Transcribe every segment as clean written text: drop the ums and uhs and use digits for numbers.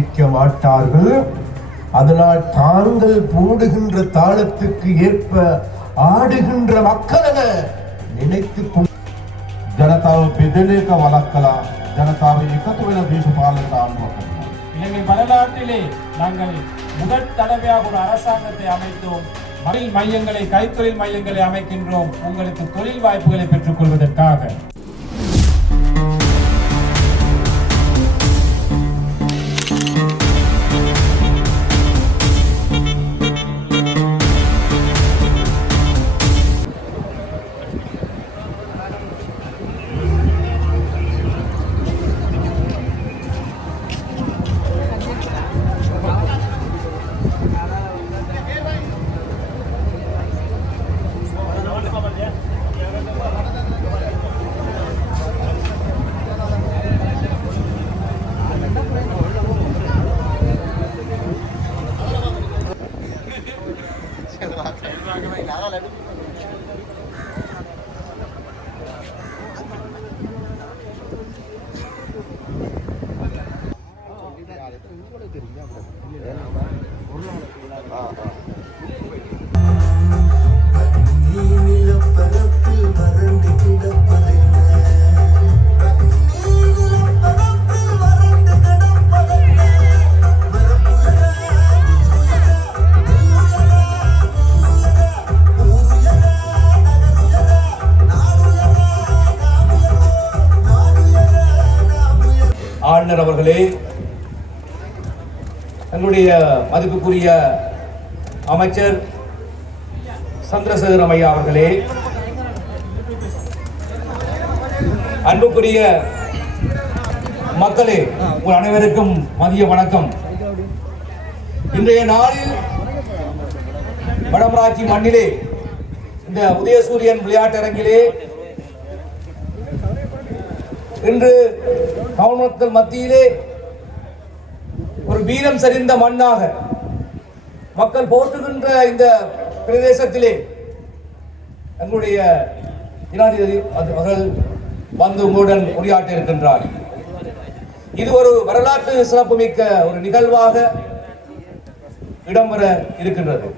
வாக்களிக்க மாட்டார்கள். அதனால் தாங்கள் போடுகின்ற தாளத்துக்கு ஏற்ப ஆடுகின்ற மக்கள் என நினைத்து ජනතාව බෙදෙන එක වළක්වලා ජනතාව එකතු වෙන දේශපාලන ආණ්ඩුවක් කරනවා. இலங்கை வரலாற்றிலே நாங்கள் முதல் தடவையாக ஒரு அரசாங்கத்தை அமைத்தோம். தொழில் மையங்களை, கைத்தொழில் மையங்களை அமைக்கின்றோம் உங்களுக்கு தொழில் வாய்ப்புகளை பெற்றுக் கொள்வதற்காக. ஆளுநர் அவர்களே, எங்களுடைய மதிப்புக்குரிய அமைச்சர் சந்திரசேகரம் ஐயா அவர்களே, அன்புக்குரிய மக்களே, உங்கள் அனைவருக்கும் மதிய வணக்கம். இன்றைய நாளில் வடமராட்சி மண்ணிலே இந்த உதயசூரியன் விளையாட்டரங்கிலே இன்று கவர்மெண்ட் மத்தியிலே ஒரு வீரம் சரிந்த மண்ணாக மக்கள் போற்றுகின்ற இந்த பிரதேசத்திலே எங்களுடைய ஜனாதிபதி அவர்கள் வந்து உங்களுடன் உரையாற்ற இருக்கின்றார். இது ஒரு வரலாற்று சிறப்புமிக்க ஒரு நிகழ்வாக இடம்பெற இருக்கின்றது.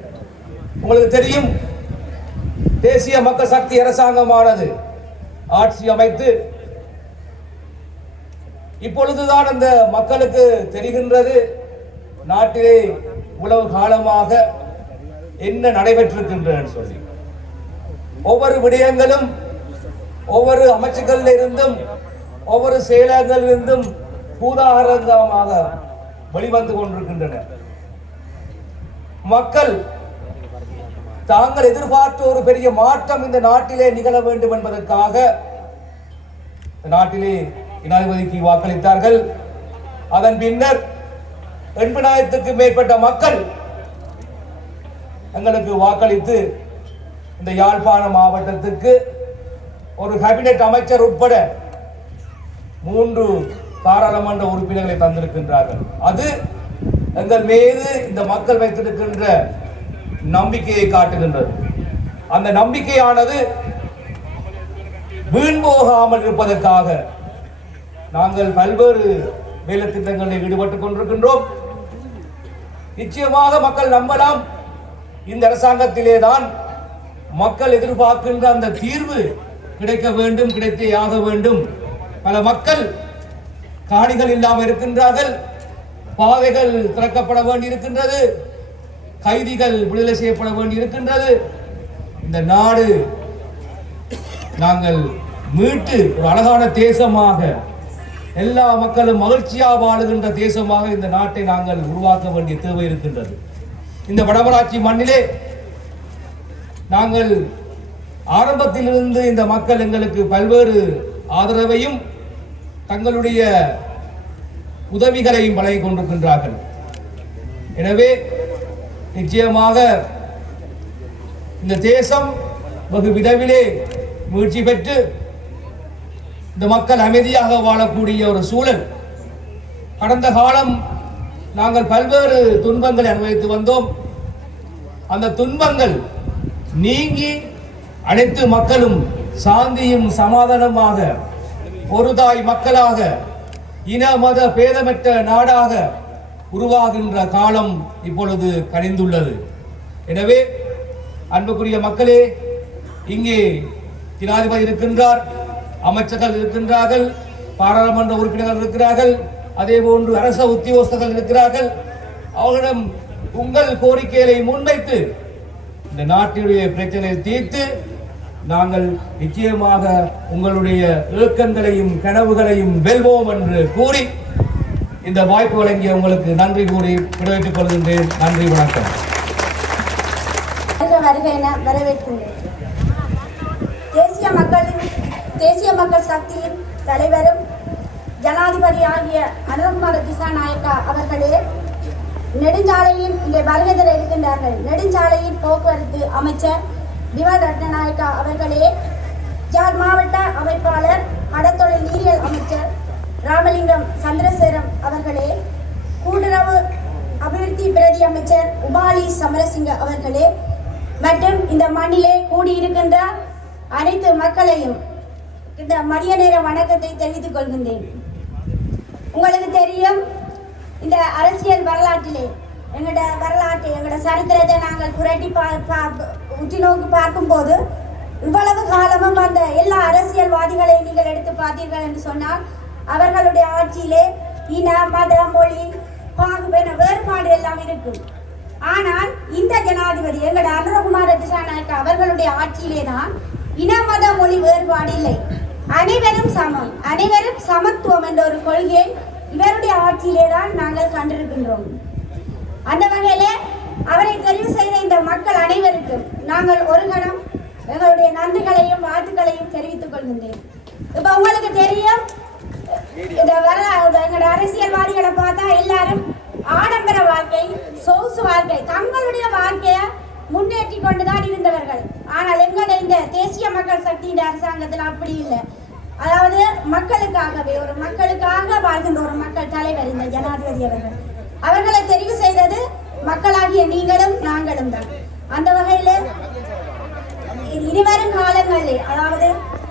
உங்களுக்கு தெரியும், தேசிய மக்கள் சக்தி அரசாங்கமானது ஆட்சி அமைத்து இப்பொழுதுதான் அந்த மக்களுக்கு தெரிகின்றது நாட்டிலே உளவு காலமாக என்ன நடைபெற்றிருக்கின்றன சொல்லி. ஒவ்வொரு விடயங்களும் ஒவ்வொரு அமைச்சுகளில் இருந்தும் ஒவ்வொரு செயலர்களில் இருந்தும் பூதாகரங்கமாக வெளிவந்து கொண்டிருக்கின்றன. மக்கள் தாங்கள் எதிர்பார்த்த ஒரு பெரிய மாற்றம் இந்த நாட்டிலே நிகழ வேண்டும் என்பதற்காக நாட்டிலே ஜனாதிபதிக்கு வாக்களித்தார்கள். அதன் பின்னர் 80,000க்கும் மேற்பட்ட மக்கள் எங்களுக்கு வாக்களித்து இந்த யாழ்ப்பாண மாவட்டத்துக்கு ஒரு கேபினெட் அமைச்சர் உட்பட 3 பாராளுமன்ற உறுப்பினர்களை தந்திருக்கின்றார்கள். அது எங்கள் மீது இந்த மக்கள் வைத்திருக்கின்ற நம்பிக்கையை காட்டுகின்றது. அந்த நம்பிக்கையானது வீண் போகாமல் இருப்பதற்காக நாங்கள் பல்வேறு வேலை திட்டங்களில் ஈடுபட்டுக் கொண்டிருக்கின்றோம். நிச்சயமாக மக்கள் நம்பலாம், இந்த அரசாங்கத்திலே தான் மக்கள் எதிர்பார்க்கின்ற அந்த தீர்வு கிடைக்க வேண்டும், கிடைத்தே ஆக வேண்டும். பல மக்கள் காணிகள் இல்லாமல் இருக்கின்றார்கள், பாதைகள் திறக்கப்பட வேண்டி இருக்கின்றது, கைதிகள் விடுதலை செய்யப்பட வேண்டி இருக்கின்றது. இந்த நாடு நாங்கள் மீட்டு ஒரு அழகான தேசமாக, எல்லா மக்களும் மகிழ்ச்சியாக வாழுகின்ற தேசமாக இந்த நாட்டை நாங்கள் உருவாக்க வேண்டிய தேவை இருக்கின்றது. இந்த வடமராட்சி மண்ணிலே நாங்கள் ஆரம்பத்திலிருந்து இந்த மக்கள் எங்களுக்கு பல்வேறு ஆதரவையும் தங்களுடைய உதவிகளையும் வழங்கிக் கொண்டிருக்கின்றார்கள். எனவே நிச்சயமாக இந்த தேசம் வெகு விரைவிலே முயற்சி பெற்று இந்த மக்கள் அமைதியாக வாழக்கூடிய ஒரு சூழல். கடந்த காலம் நாங்கள் பல்வேறு துன்பங்களை அனுபவித்து வந்தோம். அந்த துன்பங்கள் நீங்கி அனைத்து மக்களும் சாந்தியும் சமாதானமாக ஒரு தாய் மக்களாக இன மத பேதமற்ற நாடாக உருவாகின்ற காலம் இப்பொழுது கனிந்துள்ளது. எனவே அன்புக்குரிய மக்களே, இங்கே ஜனாதிபதி இருக்கின்றார், அமைச்சர்கள் இருக்கின்றார்கள், பாராளுமன்ற உறுப்பினர்கள் இருக்கிறார்கள், அதே போன்று அரச உத்தியோகஸ்தர்கள் இருக்கிறார்கள். அவர்களிடம் உங்கள் கோரிக்கைகளை முன்வைத்து இந்த நாட்டினுடைய பிரச்சனையை தீர்த்து நாங்கள் நிச்சயமாக உங்களுடைய ஏக்கங்களையும் கனவுகளையும் வெல்வோம் என்று கூறி இந்த வாய்ப்பு வழங்கிய உங்களுக்கு நன்றி கூறி விடைபெற்றுக் கொள்கின்றேன். நன்றி, வணக்கம். வரவேற்கின்றேன். தேசிய மக்கள் சக்தியின் தலைவரும் ஜனாதிபதி ஆகிய அனுரகுமார திசாநாயக்கா அவர்களே, நெடுஞ்சாலையின் இங்கே வருகை தர இருக்கின்றார்கள். நெடுஞ்சாலையின் போக்குவரத்து அமைச்சர் திவான் ரட்நாயக்கா அவர்களே, ஜாழ் மாவட்ட அமைப்பாளர் கடத்தொழில் நீரியல் அமைச்சர் ராமலிங்கம் சந்திரசேகரம் அவர்களே, கூட்டுறவு அபிவிருத்தி பிரதி அமைச்சர் உபாலி சமரசிங்க அவர்களே, மற்றும் இந்த மண்ணிலே கூடியிருக்கின்ற அனைத்து மக்களையும் இந்த மதிய நேர வணக்கத்தை தெரிவித்துக் கொள்கின்றேன். உங்களுக்கு தெரியும், இந்த அரசியல் வரலாற்றிலே எங்களோட சரித்திரத்தை நாங்கள் புரட்டி உற்று நோக்கி பார்க்கும்போது இவ்வளவு காலமும் அந்த எல்லா அரசியல்வாதிகளையும் நீங்கள் எடுத்து பார்த்தீர்கள் என்று சொன்னால் அவர்களுடைய ஆட்சியிலே இன மத மொழி பாகுபென வேறுபாடு எல்லாம் இருக்கும். ஆனால் இந்த ஜனாதிபதி எங்களோட அனுரகுமார திசாநாயக்கா அவர்களுடைய ஆட்சியிலே தான் இன மத மொழி வேறுபாடு இல்லை, அனைவரும் சமம், அனைவரும் சமத்துவம் என்ற ஒரு கொள்கையை இவருடைய ஆட்சியிலே தான் நாங்கள் கண்டிருக்கின்றோம். அந்த வகையிலே அவரை தெரிவு செய்த இந்த மக்கள் அனைவருக்கும் நாங்கள் ஒரு கணம் எங்களுடைய நன்றிகளையும் வாழ்த்துக்களையும் தெரிவித்துக் கொள்கின்றேன். இப்ப உங்களுக்கு தெரியும், எங்களோட அரசியல்வாதிகளை பார்த்தா எல்லாரும் ஆடம்பர வாழ்க்கை, சொகுசு வாழ்க்கை, தங்களுடைய வாழ்க்கையை முன்னேற்றி கொண்டுதான் இருந்தவர்கள். ஆனால் எங்களுடைய இந்த தேசிய மக்கள் சக்தியின் அரசாங்கத்தில் அப்படி இல்லை. அதாவது மக்களுக்காகவே ஒரு மக்களுக்காக வாழ்கின்ற ஒரு மக்கள் தலைவர் இந்த ஜனாதிபதி அவர்கள். அவர்களை தெரிவு செய்தது மக்களாகிய நீங்களும் நாங்களும் தான். அந்த வகையில் இனிவரும் காலங்களில் அதாவது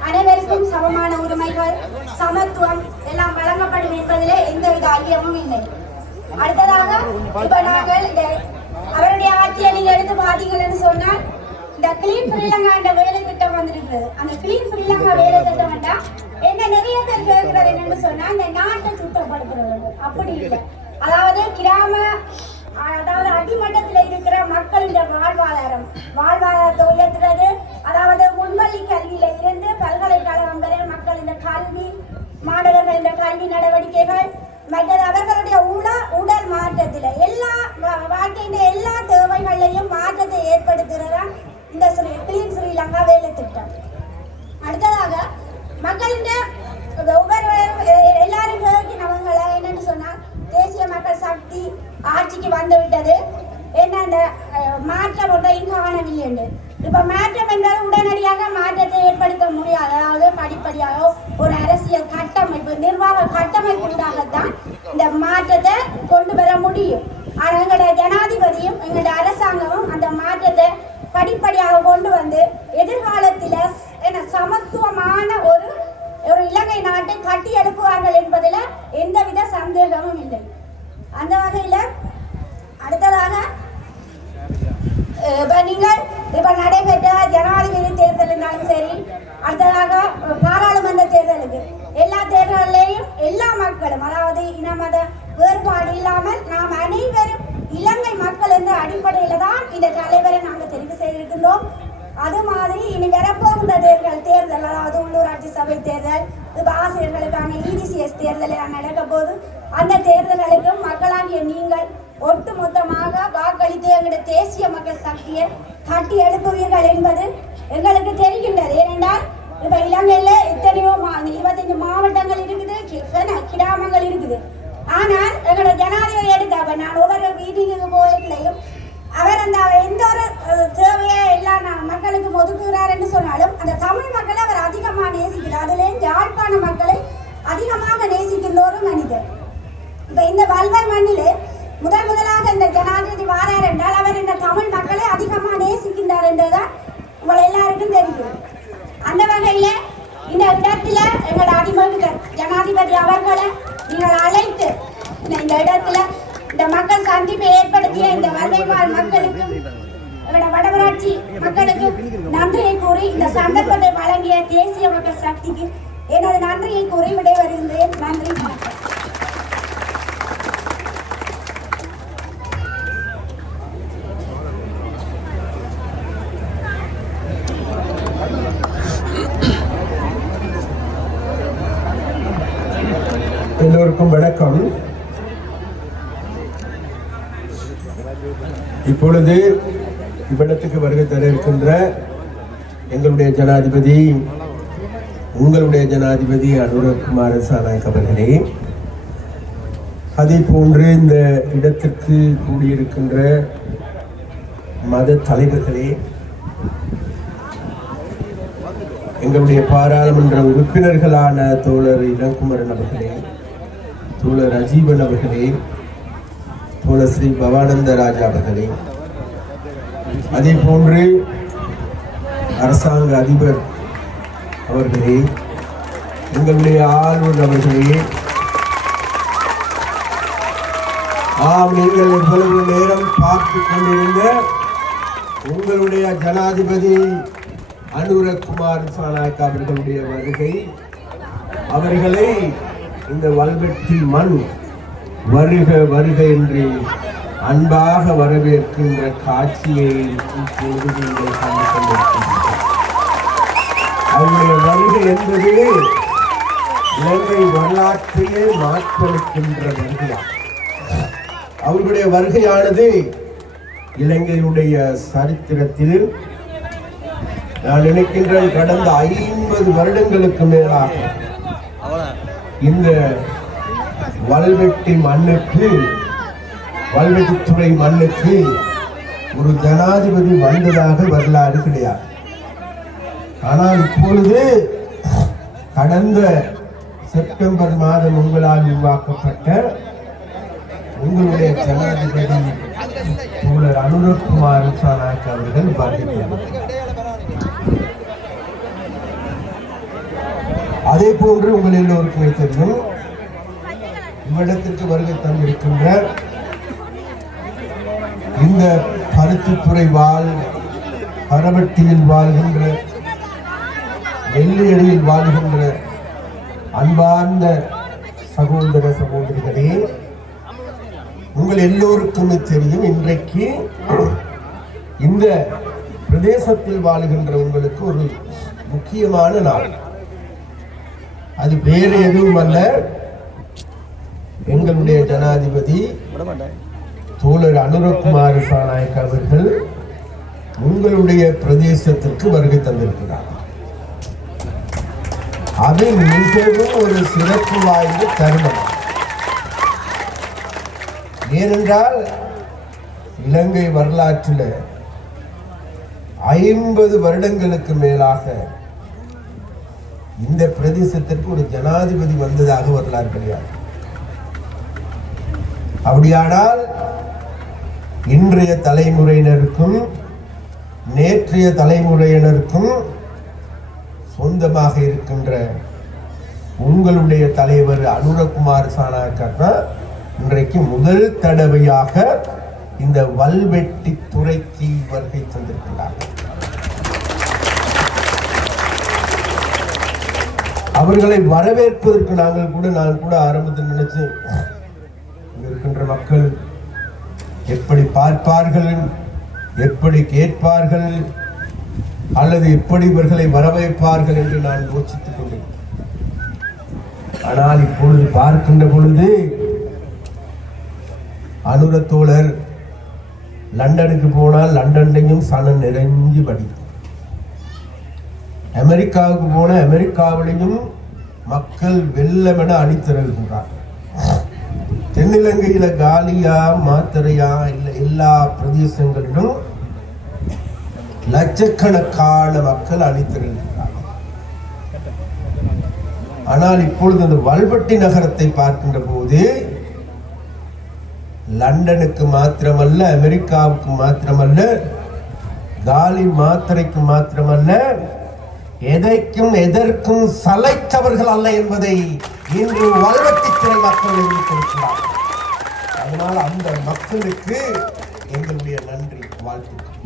அனைவருக்கும் சமமான உரிமைகள், சமத்துவம் எல்லாம் வழங்கப்படும் என்பதிலே எந்தவித ஐயமும் இல்லை. அடுத்ததாக இப்ப நாங்கள் அவருடைய ஆட்சியை நீங்க எடுத்து பார்த்தீங்கன்னு சொன்னால் இந்த கிளீன் ஸ்ரீலங்கா என்ற வேலை திட்டம் வந்திருக்கிறது. அந்த கிளீன் ஸ்ரீலங்கா வேலை திட்டம் வந்தா என்ன நிறைய பேர் கேட்கிறது என்னன்னு சொன்னா இந்த நாட்டை சுத்தப்படுத்துறது. அப்படி இல்லை, அதாவது அதாவது அடிமட்டத்தில் இருக்கிற மக்களின் வாழ்வாதாரத்தை உயர்த்துறது, அதாவது முன்பள்ளி கல்வியில இருந்து பல்கலைக்கழகம் வரை மக்களின் கல்வி, மாணவர்களின் கல்வி நடவடிக்கைகள், மற்றது அவர்களுடைய உடல் மாற்றத்தில் எல்லா வாழ்க்கையின் எல்லா தேவைகளையும் மாற்றத்தை ஏற்படுத்துகிறதா இந்த கிளீன் ஸ்ரீலங்கா வேலை திட்டம். அடுத்ததாக மக்களின் எல்லாரும் கேட்கினவங்களை என்னன்னு சொன்னா தேசிய மக்கள் சக்தி ஆட்சிக்கு வந்து விட்டது, என்ன அந்த மாற்றம் ஒன்றையும் காணவில்லை என்று. இப்ப மாற்றம் என்றால் உடனடியாக மாற்றத்தை ஏற்படுத்த முடியாது. அதாவது படிப்படியாக ஒரு அரசியல் கட்டமைப்பு, நிர்வாக கட்டமைப்புண்டாகத்தான் இந்த மாற்றத்தை கொண்டு வர முடியும். ஆனால் எங்களுடைய ஜனாதிபதியும் எங்களுடைய அரசாங்கமும் அந்த மாற்றத்தை படிப்படியாக கொண்டு வந்து எதிர்காலத்தில் சமத்துவமான ஒரு இலங்கை நாட்டை கட்டி எழுப்புவார்கள் என்பதில் எந்தவித சந்தேகமும் இல்லை. அந்த வகையில் அடுத்ததாக நீங்கள் இப்ப நடைபெற்ற ஜனாதிபதி தேர்தல் இருந்தாலும் சரி, அடுத்ததாக பாராளுமன்ற தேர்தலுக்கு எல்லா தேர்தலிலேயும் எல்லா மக்களும் அதாவது இன மத வேறுபாடு இல்லாமல் நாம் அனைவரும் இலங்கை மக்கள் என்ற அடிப்படையில தான் இந்த தலைவரை நாங்கள் தெரிவு செய்திருக்கின்றோம். அது மாதிரி இனி வரப்போகின்ற தேர்தல் அதாவது உள்ளூராட்சி சபை தேர்தல், ஆசிரியர்களுக்கான EDCS தேர்தல் நடக்க போது அந்த தேர்தல்களுக்கும் மக்களாகிய நீங்கள் ஒட்டு மொத்தமாக வாக்களித்து எங்களுடைய தேசிய மக்கள் சக்தியை கட்டி எழுப்புவீர்கள் என்பது எங்களுக்கு தெரிகின்றது. ஏனென்றால் இப்ப இலங்கையில எத்தனையோ 25 மாவட்டங்கள் இருக்குது, கிராமங்கள் இருக்குது. ஆனால் எங்களோட ஜனாதிபதி எடுத்த நான் ஒவ்வொரு மீட்டிங்குக்கு போகலையும் அவர் அந்த எந்த ஒரு தேவையை எல்லா மக்களுக்கு ஒதுக்குகிறார் என்று சொன்னாலும் அந்த தமிழ் மக்களை அவர் அதிகமாக நேசிக்கிறார். அதுல யாழ்ப்பாண மக்களை அதிகமாக நேசிக்கின்ற ஒரு மனிதர். இப்ப இந்த வல்வர் மண்ணிலே முதலாக இந்த ஜனாதிபதி வாரார் என்றால் அவர் இந்த தமிழ் மக்களை அதிகமாக நேசிக்கின்றார் என்றுதான் உங்களை எல்லாருக்கும் தெரியும். அந்த வகையில இந்த இடத்துல எங்களோட அதிமுக ஜனாதிபதி அவர்களை நீங்கள் அழைத்து இந்த இடத்துல இந்த மலைவாழ் மக்களுக்கும் வடமராட்சி மக்களுக்கும் நன்றியை கூறி இந்த சந்தர்ப்பத்தை வழங்கிய தேசிய மக்கள் சக்திக்கு எனது நன்றியை கூறி விடைபெறுகின்றேன். நன்றி. எல்லோருக்கும் வணக்கம். இப்பொழுது இவ்விடத்துக்கு வருகை தர இருக்கின்ற எங்களுடைய ஜனாதிபதி, உங்களுடைய ஜனாதிபதி அனுரகுமார திசாநாயக்க அவர்களே, அதே போன்று இந்த இடத்திற்கு கூடியிருக்கின்ற மத தலைவர்களே, எங்களுடைய பாராளுமன்ற உறுப்பினர்களான தோழர் இளங்குமரன் அவர்களே, தோழர் அஜீவன் அவர்களே, தோழர் ஸ்ரீ பவானந்த ராஜா அவர்களே, அதே போன்று அரசாங்க அதிபர் அவர்களே, எங்களுடைய ஆளுநர் அவர்களே, நீங்கள் இவ்வளவு நேரம் பார்த்து கொண்டிருந்த உங்களுடைய ஜனாதிபதி அனுரகுமார் திசாநாயக்க அவர்களுடைய வருகை, அவர்களை இந்த வல்வெட்டி மண் வருக வருக என்று அன்பாக வரவேற்கின்ற காட்சியை இப்பொழுது நீங்கள் கண்டு கொண்டிருக்கின்றீர்கள். அவருடைய வருகை என்பது இலங்கை வரலாற்றையே மாற்றளிக்கின்ற வருகையாகும். அவர்களுடைய வருகையானது இலங்கையுடைய சரித்திரத்தில் நான் நினைக்கின்றேன் கடந்த 50 வருடங்களுக்கு மேலாக இந்த வல்வெட்டி மண்ணுக்கு, வல்வெட்டித்துறை மண்ணுக்கு ஒரு ஜனாதிபதி வந்ததாக வரலாறு கிடையாது. ஆனால் இப்பொழுது கடந்த செப்டம்பர் மாதம் உங்களால் உருவாக்கப்பட்ட உங்களுடைய ஜனாதிபதி தோழர் அனுரகுமார் திசாநாயக்க அவர்கள் வருகிறார். அதே போன்று உங்கள் எல்லோருக்குமே தெரியும், இவ்விடத்திற்கு வருகை தந்திருக்கின்ற இந்த பருத்தித்துறை பரவட்டியில் வாழ்கின்ற, வெள்ளையடியில் வாழ்கின்ற அன்பார்ந்த சகோதர சகோதரிகளே, உங்கள் எல்லோருக்குமே தெரியும், இன்றைக்கு இந்த பிரதேசத்தில் வாழ்கின்ற உங்களுக்கு ஒரு முக்கியமான நாள். அது வேறு எதுவும் அல்ல, எங்களுடைய ஜனாதிபதி தோழர் அனுரகுமார திசாநாயக்க அவர்கள் உங்களுடைய பிரதேசத்திற்கு வருகை தந்திருக்கிறார். அது மிகவும் ஒரு சிறப்பு வாய்ந்த தருணம். ஏனென்றால் இலங்கை வரலாற்றில் 50 வருடங்களுக்கு மேலாக இந்த பிரதேசத்திற்கு ஒரு ஜனாதிபதி வந்ததாக வரலாறு கிடையாது. அப்படியானால் இன்றைய தலைமுறையினருக்கும் நேற்றைய தலைமுறையினருக்கும் சொந்தமாக இருக்கின்ற உங்களுடைய தலைவர் அனுரகுமார் திசாநாயக்க இன்றைக்கு முதல் தடவையாக இந்த வல்வெட்டி துறைக்கு வருகை தந்திருக்கிறார். அவர்களை வரவேற்பதற்கு நான் கூட ஆரம்பத்தில் நினைச்சேன், இருக்கின்ற மக்கள் எப்படி பார்ப்பார்கள், எப்படி கேட்பார்கள், அல்லது எப்படி இவர்களை வரவேற்பார்கள் என்று நான் யோசித்துக் கொண்டேன். ஆனால் இப்பொழுது பார்க்கின்ற பொழுது அனுர தோழர் லண்டனுக்கு போனால் லண்டன்லையும் சனம் நிறைஞ்சு படி, அமெரிக்காவுக்கு போன அமெரிக்காவிலையும் மக்கள் வெள்ளமென அணிதிரள்கின்றார். தென்னிலங்கையில காலியா மாத்திரையா இல்லை எல்லா பிரதேசங்களிலும் லட்சக்கணக்கான மக்கள் அணிதிரள்கின்றார். ஆனால் இப்பொழுது இந்த வல்வெட்டி நகரத்தை பார்க்கின்ற போது லண்டனுக்கு மாத்திரமல்ல, அமெரிக்காவுக்கு மாத்திரமல்ல, காலி மாத்திரைக்கு மாத்திரமல்ல, எதற்கும் சளைத்தவர்கள் அல்ல என்பதை இன்று வல்வெட்டித்துறை மக்கள் கொடுக்கிறார். அதனால் அந்த மக்களுக்கு எங்களுடைய நன்றி வாழ்த்துக்கள்.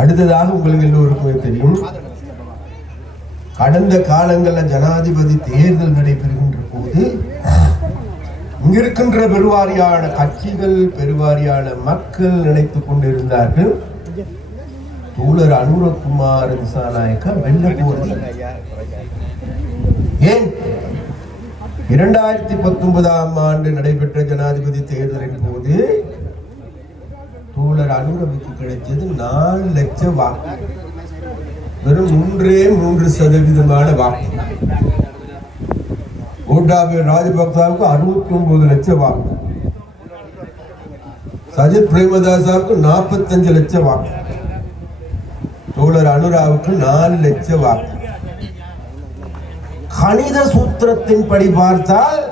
அடுத்ததாக உங்களுக்கு எல்லோருக்குமே தெரியும், கடந்த காலங்களில் ஜனாதிபதி தேர்தல் நடைபெறுகின்ற போது இங்கிருக்கின்ற பெருவாரியான கட்சிகள், பெருவாரியான மக்கள் நினைத்துக் கொண்டிருந்தார்கள் தோழர் அனுரகுமார் திசாநாயக்கா வெல்ல போவது. ஏன் 2019ஆம் ஆண்டு நடைபெற்ற ஜனாதிபதி தேர்தலின் போது தோழர் அனுரவுக்கு கிடைத்தது 4 லட்சம் வாக்கு, வெறும் 3% வாக்கு. கோட்டாபய ராஜபக்சாவுக்கு 69 லட்சம் வாக்கு, சஜித் பிரேமதாசாவுக்கு 45 லட்சம் வாக்கு, தோழர் அனுராவுக்கு 4 லட்சம் வாக்கு. கணித சூத்திரத்தின் படி பார்த்தால்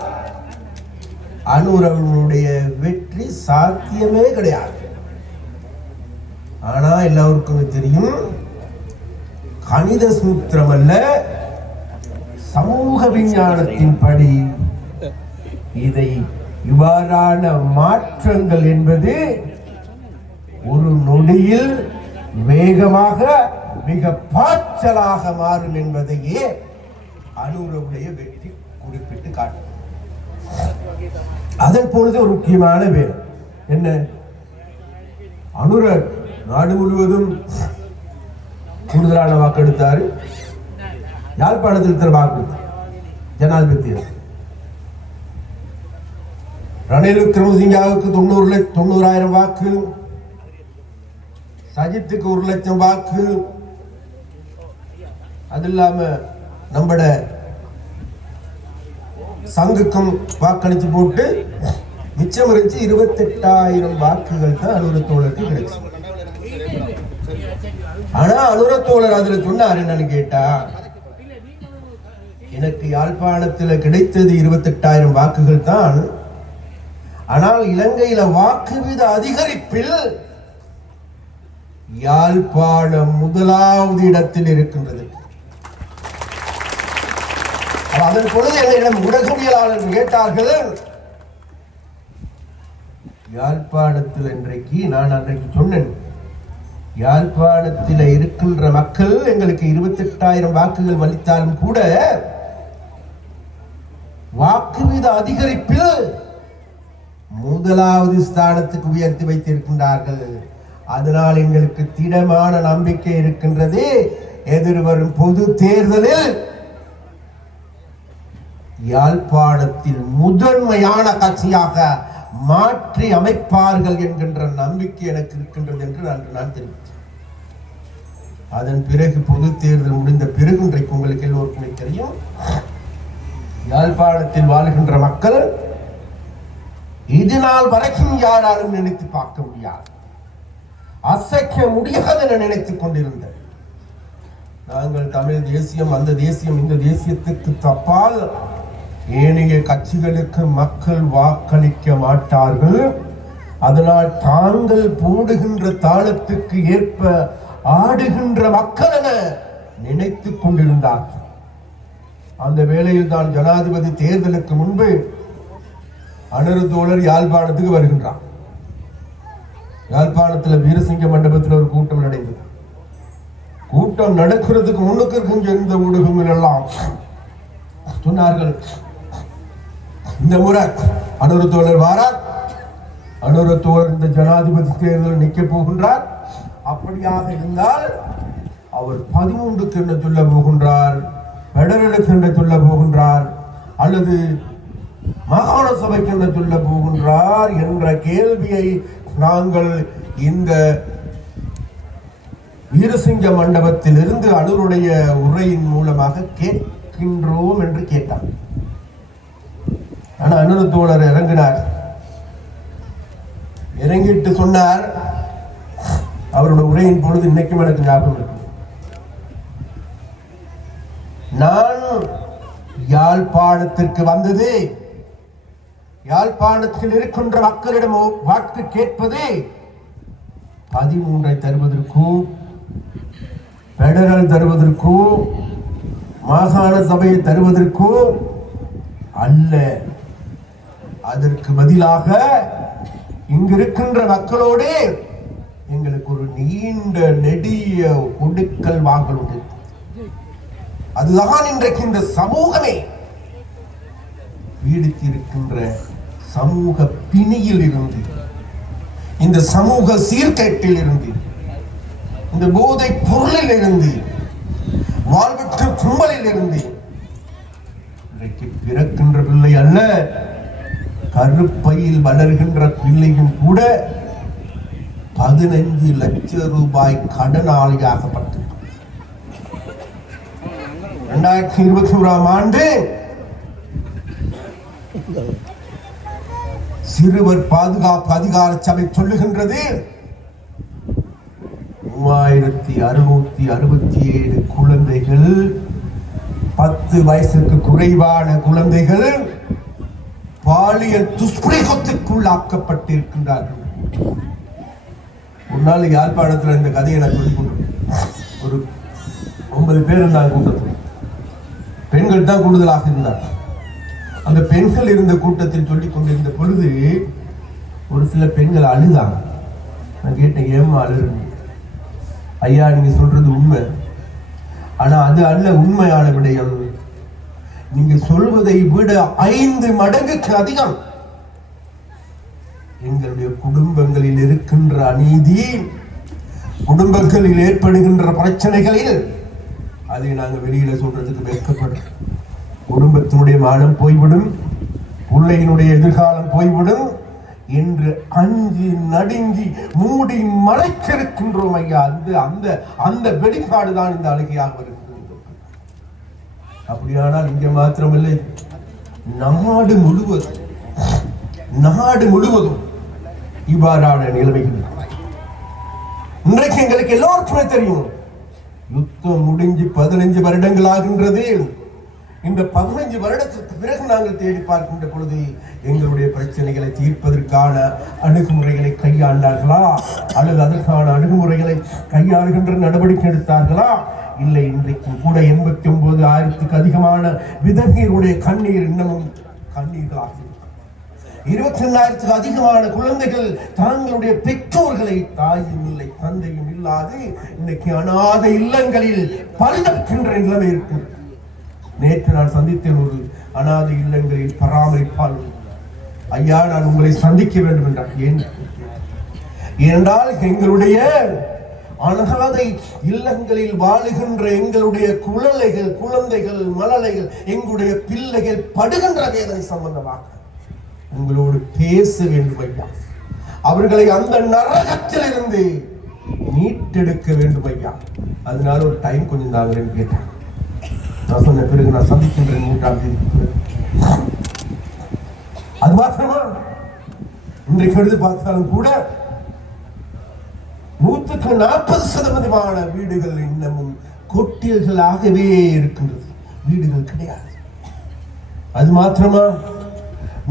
அனுரவனுடைய வெற்றி சாத்தியமே கிடையாது. ஆனா எல்லாருக்கும் தெரியும், கணித சூத்திரம் அல்ல, சமூக விஞ்ஞானத்தின் படி இதை இவ்வாறான மாற்றங்கள் என்பது ஒரு நொடியில் வேகமாக மிக பாய்ச்சலாக மாறும் என்பதையே அனுரவுடைய வெற்றி குறிப்பிட்டு காட்டும். அதன் பொழுது ஒரு முக்கியமான வேலை என்ன, அனுர நாடு முழுவதும் கூடுதலான வாக்கெடுத்தார். யாழ்ப்பாணத்தில் வாக்கு ஜனாதிபதி ரணில் விக்ரமசிங்காவுக்கு 90,000 வாக்கு, சஜித்துக்கு 1 லட்சம் வாக்கு, அது இல்லாம நம்மட சங்குக்கும் வாக்களிச்சு போட்டு மிச்சம் இருந்துச்சு 28,000 வாக்குகள் தான் அனுர தோழருக்கு கிடைச்சு. ஆனா அனுர தோழர் அதுல சொன்னார் என்னன்னு கேட்டா, எனக்கு யாழ்ப்பாணத்தில் கிடைத்தது 28,000 வாக்குகள் தான், ஆனால் இலங்கையில வாக்கு வீத அதிகரிப்பில் யாழ்ப்பாணம் முதலாவது இடத்தில் இருக்கின்றது. அதன் பொழுது என்னிடம் ஊடகவியலாளர்கள் கேட்டார்கள், யாழ்ப்பாணத்தில் இன்றைக்கு நான் அன்றைக்கு சொன்னேன், யாழ்ப்பாணத்தில் இருக்கின்ற மக்கள் எங்களுக்கு 28,000 வாக்குகள் வலித்தாலும் கூட வாக்கு வீத அதிகரிப்பில் முதலாவது ஸ்தானத்துக்கு உயர்த்தி வைத்திருக்கின்றார்கள். அதனால் எங்களுக்கு திடமான நம்பிக்கை இருக்கின்றது, எதிர்வரும் பொது தேர்தலில் யாழ்ப்பாணத்தில் முதன்மையான கட்சியாக மாற்றி அமைப்பார்கள் என்கின்ற நம்பிக்கை எனக்கு இருக்கின்றது என்று நான் தெரிவித்தேன். அதன் பிறகு பொது தேர்தல் முடிந்த பிறகு இன்றைக்கு உங்களுக்கு எல்லோருக்குமே தெரியும், யாழ்ப்பாணத்தில் வாழ்கின்ற மக்கள் இது நாள் வரைக்கும் யாராலும் நினைத்து பார்க்க முடியாது, அசைக்க முடியாது என நினைத்துக் கொண்டிருந்த நாங்கள் தமிழ் தேசியம், அந்த தேசியம், இந்த தேசியத்துக்கு தப்பால் ஏனைய கட்சிகளுக்கு மக்கள் வாக்களிக்க மாட்டார்கள், அதனால் தாங்கள் போடுகின்ற தாளத்துக்கு ஏற்ப ஆடுகின்ற மக்கள் என நினைத்துக் கொண்டிருந்தார்கள். அந்த வேளையில் தான் ஜனாதிபதி தேர்தலுக்கு முன்பு அனுர தோழர் யாழ்ப்பாணத்துக்கு வருகின்றார். யாழ்ப்பாணத்தில் வீரசிங்க மண்டபத்தில் ஒரு கூட்டம் நடந்தது. கூட்டம் நடக்கிறதுக்கு முன்னுக்கு இருக்கின்ற இந்த ஊடகங்கள் எல்லாம் சொன்னார்கள், இந்த முறை அனுர தோழர் வாரார், அனுர தோழர் இந்த ஜனாதிபதி தேர்தலில் நிற்க போகின்றார், அப்படியாக இருந்தால் அவர் 13க்கு என்ன சொல்ல போகின்றார், பெடரலுக்கு என்ன சொல்ல போகின்றார், அல்லது மாகாண சபைக்கு என்ன சொல்ல போகின்றார் என்ற கேள்வியை நாங்கள் இந்த வீரசிங்க மண்டபத்தில் இருந்து அனுருடைய உரையின் மூலமாக கேட்கின்றோம் என்று கேட்டார். ஆனா அனுர தோழர் இறங்கினார். இறங்கிட்டு சொன்னார், அவருடைய உரையின் பொழுது இன்னைக்கும் எனக்கு ஞாபகம் இருக்கு, நான் யாழ்ப்பாணத்திற்கு வந்தது, யாழ்ப்பாணத்தில் இருக்கின்ற மக்களிடம் வாக்கு கேட்பது 13 தருவதற்கும், பெடரல் தருவதற்கும், மாகாண சபையை தருவதற்கும் அல்ல, அதற்கு பதிலாக இங்கிருக்கின்ற மக்களோடு எங்களுக்கு ஒரு நீண்ட நெடிய கொடுக்கல் வாங்கல் உண்டு. அதுதான் இன்றைக்கு இந்த சமூகமே பீடித்திருக்கின்ற சமூக பிணியில் இருந்து, இந்த சமூக சீர்கேட்டில் இருந்து, இந்த போதை பொருளில் இருந்து, வாழ்வற்ற கும்பலில் இருந்து இன்றைக்கு பிறக்கின்ற பிள்ளை அல்ல, கருப்பையில் வளர்கின்ற பிள்ளையும் கூட 15 லட்சம் ரூபாய் கடனாளியாகப்பட்டது. 2021 ஆண்டு சிறுவர் பாதுகாப்பு அதிகார சபை சொல்லுகின்றது 3667 குழந்தைகள், 10 வயசுக்கு குறைவான குழந்தைகள் பாலியல் துஷ்பிரயோகத்திற்குள்ளாக்கப்பட்டிருக்கின்றார்கள். ஒரு நாள் யாழ்ப்பாணத்தில் இந்த கதையை நான் சொல்லிக் கொண்டிருக்கேன். ஒரு 9 பேர் இருந்தாங்க கூட்டத்தில். பெண்கள் தான் கூடுதலாக இருந்தார். அந்த பெண்கள் இருந்த கூட்டத்தில் சொல்லிக் கொண்டிருந்த பொழுது ஒரு சில பெண்கள் அழுதாங்க. நான் கேட்டேன், ஏமா அழுறீங்க? ஐயா, நீங்க சொல்றது உண்மை, ஆனா அது அல்ல உண்மையான விடயம். நீங்க சொல்வதை விட 5 மடங்குக்கு அதிகம் எங்களுடைய குடும்பங்களில் இருக்கின்ற அநீதி, குடும்பங்களில் ஏற்படுகின்ற பிரச்சனைகளில் அதை நாங்கள் வெளியில சொல்றதுக்கு வெட்கப்படும். குடும்பத்தினுடைய மானம் போய்விடும், பிள்ளையினுடைய எதிர்காலம் போய்விடும் என்று அஞ்சு நடுங்கி மூடி மறைச்சிருக்கின்றோம் ஐயா. அந்த அந்த வெளிப்பாடுதான் இந்த அழுகையாக வருகிறது. அப்படியானால் இங்க மாத்திரமில்லை, நாடு முழுவதும் இவ்வாறான நிலைமைகள். இன்றைக்கு எங்களுக்கு எல்லோருக்குமே தெரியும், யுத்தம் முடிஞ்சு 15 வருடங்கள் ஆகின்றது. இந்த 15 வருடத்திற்கு பிறகு நாங்கள் தேடி பார்க்கின்ற பொழுது எங்களுடைய பிரச்சனைகளை தீர்ப்பதற்கான அணுகுமுறைகளை கையாண்டார்களா, அல்லது அதற்கான அணுகுமுறைகளை கையாளுகின்ற நடவடிக்கை எடுத்தார்களா? இல்லை. இன்றைக்கு கூட 89,000க்கு அதிகமான விதவையருடைய கண்ணீர் இன்னமும் கண்ணீர்களாக, 22,000க்கு அதிகமான குழந்தைகள் தாங்களுடைய பெற்றோர்களை, தாயும் இல்லை தந்தையும் இல்லாது இன்னைக்கு அநாத இல்லங்களில் பரிதவிக்கின்ற நிலைமை இருக்கு. நேற்று நான் சந்தித்தேன் ஒரு அநாத இல்லங்களில் பராமரிப்பாளர். ஐயா, நான் உங்களை சந்திக்க வேண்டும் என்றார். ஏனென்றால் எங்களுடைய அனாதை இல்லங்களில் வாழுகின்ற எங்களுடைய குழந்தைகள் மழலைகள், எங்களுடைய பிள்ளைகள் படுகின்ற வேதனை சம்பந்தமாக உங்களோடு பேச வேண்டும் ஐயா. அவர்களை அந்த நரகத்தில் இருந்து மீட்டெடுக்க வேண்டும் ஐயா. அதனால ஒரு டைம் கொஞ்சம் தாங்களேன்னு கேட்டேன். நான் சொன்ன பிறகு நான் சந்திக்கின்றேன் 3ஆம் தேதி. அது மாத்திரமா, இன்றைக்கு எடுத்து பார்த்தாலும் கூட 140% வீடுகள் இன்னமும் கொட்டில்களாகவே இருக்கின்றது, வீடுகள் கிடையாது. அது மாத்திரமா,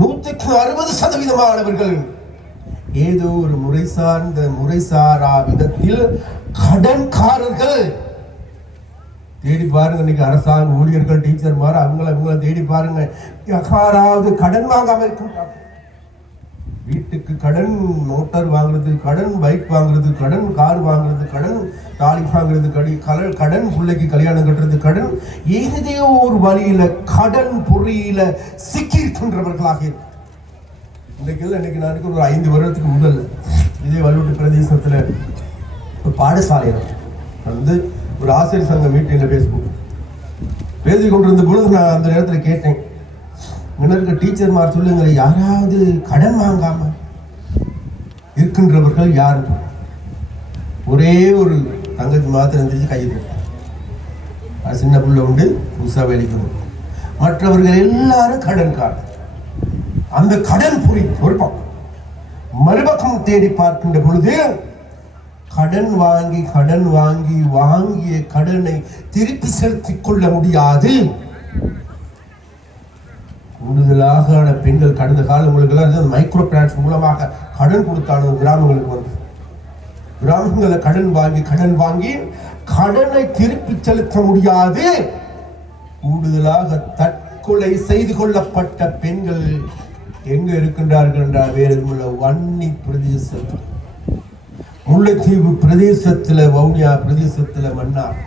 160% ஏதோ ஒரு முறைசாரா விதத்தில் கடன்காரர்கள். தேடி பாருங்க, இன்னைக்கு அரசாங்க ஊழியர்கள், டீச்சர் மாற அவங்கள தேடி பாருங்க, யாராவது கடன் வாங்காம இருக்கின்றார்கள். வீட்டுக்கு கடன், மோட்டார் வாங்குறது கடன், பைக் வாங்குறது கடன், கார் வாங்குறது கடன், தாலி வாங்குறது கடன், பிள்ளைக்கு கல்யாணம் கட்டுறது கடன், ஏதோ ஒரு வழியில கடன் பொறியில சிக்கியிருக்கின்றவர்களாக இருக்கு. இன்னைக்கு நான் ஒரு 5 வருடத்துக்கு முதல் இதே வல்லூட்டு பிரதேசத்துல ஒரு பாடசாலையில வந்து ஒரு ஆசிரியர் சங்க மீட்டிங்ல பேசிக் கொண்டிருந்த பொழுது நான் அந்த நேரத்தில் கேட்டேன், முன்னருக்கு டீச்சர்மார் சொல்லுங்க, யாராவது கடன் வாங்காம இருக்கின்றவர்கள் யாரு? ஒரே ஒரு தங்கச்சி மாத்திரம் தெரிஞ்சு கைது, அது சின்ன பிள்ளை உண்டு, புதுசா வேலைக்கு. மற்றவர்கள் எல்லாரும் கடன்காரர். அந்த கடன் புரி ஒரு பக்கம், மறுபக்கம் தேடி பார்க்கின்ற பொழுது கடன் வாங்கி வாங்கிய கடனை திருப்பி செலுத்திக் கொள்ள முடியாது. கூடுதலாக பெண்கள் கடந்த காலங்களுக்கெல்லாம் மைக்ரோ பினான்ஸ் மூலமாக கடன் கொடுத்தான கிராமங்களுக்கு வந்து கிராமங்களில் கடன் வாங்கி கடனை திருப்பி செலுத்த முடியாது. கூடுதலாக தற்கொலை செய்து கொள்ளப்பட்ட பெண்கள் எங்க இருக்கின்றார்கள் என்றால் வேறு எதுவுமில்ல, வன்னி பிரதேசத்தில், முல்லைத்தீவு பிரதேசத்துல, வவுனியா பிரதேசத்துல மன்னார்.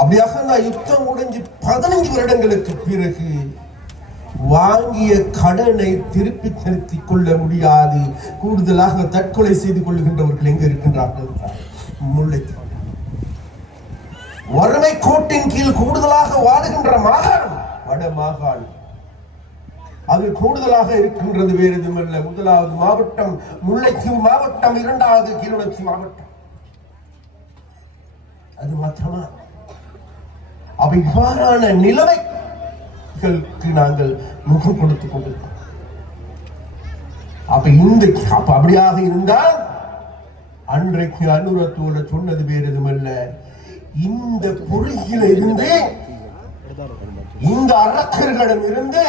அப்படியாக நான் யுத்தம் முடிஞ்சு 15 வருடங்களுக்கு பிறகு வாங்கிய கடனை திருப்பி செலுத்திக் கொள்ள முடியாது, கூடுதலாக தற்கொலை செய்து கொள்ளுகின்றவர்கள் எங்க இருக்கின்றார்கள்? முல்லைத்தீவு. வறுமை கோட்டின் கீழ் கூடுதலாக வாழுகின்ற மாகாணம் வட மாகாணம். அது கூடுதலாக இருக்கின்றது வேறு எதுவுமல்ல. முதலாவது மாவட்டம் முல்லைத்தீவு மாவட்டம், இரண்டாவது கிளிநொச்சி மாவட்டம். அது மாத்திரமா? அவை இவ்வாறான நிலைமைகளுக்கு நாங்கள் முகம் கொடுத்துக் கொண்டிருக்கிறோம். அப்ப அப்படியாக இருந்தால் அன்றைக்கு அனுரத்தோட சொன்னது வேறு எதுவுமல்ல, இந்த பொறியில இருந்து, இந்த அரக்கர்களிடம் இருந்து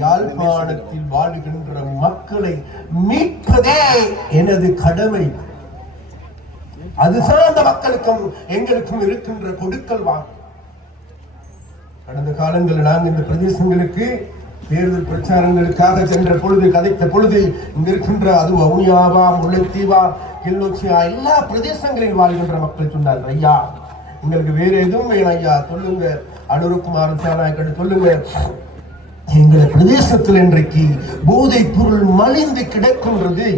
யாழ்ப்பாணத்தில் வாழுகின்ற மக்களை மீட்பதே எனது கடமை. அதுதான் அந்த மக்களுக்கும் எங்களுக்கும் இருக்கின்ற கொடுக்கல் வாங்க. கடந்த காலங்களில் நாங்கள் இந்த பிரதேசங்களுக்கு தேர்தல் பிரச்சாரங்களுக்காக சென்ற பொழுது, கதைத்த பொழுது, இங்க இருக்கின்ற அது வவுனியாவா, முல்லைத்தீவா, கிளிநொச்சியா, எல்லா பிரதேசங்களில் வாழ்கின்ற மக்கள் சொன்னார்கள், ஐயா உங்களுக்கு வேற எதுவும் வேணும் ஐயா, சொல்லுங்க. அனுரகுமார் தியானாயக்கடு சொல்லுங்க, எங்களை பிரதேசத்தில் இன்றைக்கு போதைப் பொருள் மலிந்து கிடக்கின்றது,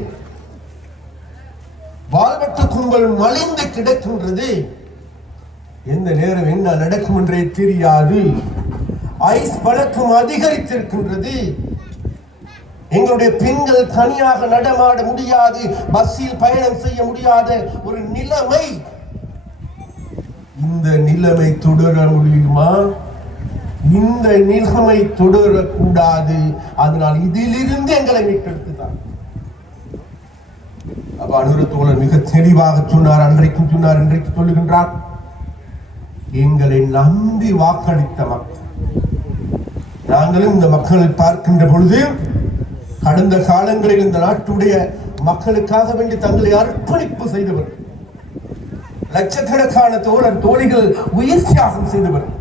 வாழ்வெட்டு கும்பல் மலிந்து கிடக்கின்றது, எந்த நேரம் என்ன நடக்கும் என்றே தெரியாது, ஐஸ் பழக்கம் அதிகரித்திருக்கின்றது, எங்களுடைய பெண்கள் தனியாக நடமாட முடியாது, பஸ்ஸில் பயணம் செய்ய முடியாத ஒரு நிலைமை. இந்த நிலைமை தொடர முடியுமா? இந்த நிலைமை தொடரக்கூடாது. அதனால் இதிலிருந்து எங்களை மீட்டெடுத்துதான். அப்ப அனுரத்தோழர் மிக தெளிவாக சொன்னார், அன்றைக்கும் சொன்னார், இன்றைக்கு சொல்லுகின்றார். எங்களை நம்பி வாக்களித்த மக்கள், நாங்களும் இந்த மக்களை பார்க்கின்ற பொழுது கடந்த காலங்களில் இந்த நாட்டுடைய மக்களுக்காக வேண்டி தங்களை அர்ப்பணிப்பு செய்தவர்கள், லட்சக்கணக்கான தோழிகள் உயிர் தியாகம் செய்தவர்கள்.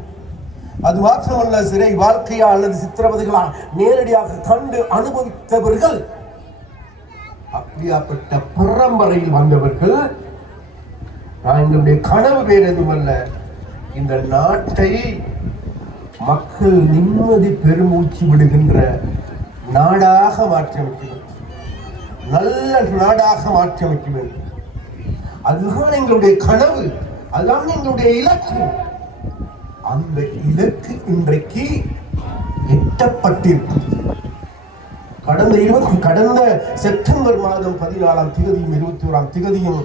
அது மாத்திரமல்ல, சிறை வாழ்க்கையா அல்லது சித்திரவதைகளா நேரடியாக கண்டு அனுபவித்தவர்கள். அப்படியாப்பட்ட பரம்பரையில் வந்தவர்கள். எங்களுடைய கனவு வேறு எதுவுமல்ல, இந்த நாட்டை மக்கள் நிம்மதி பெருமூச்சு விடுகின்ற நாடாக மாற்றியமைக்க வேண்டும், நல்ல நாடாக மாற்றியமைக்க வேண்டும். அதுதான் எங்களுடைய கனவு, அதுதான் எங்களுடைய இலக்கு. அந்த இலக்கு இன்றைக்கு எட்டப்பட்டிருக்கும். கடந்த செப்டம்பர் மாதம் 14ஆம் தேதியும் 21ஆம் தேதியும்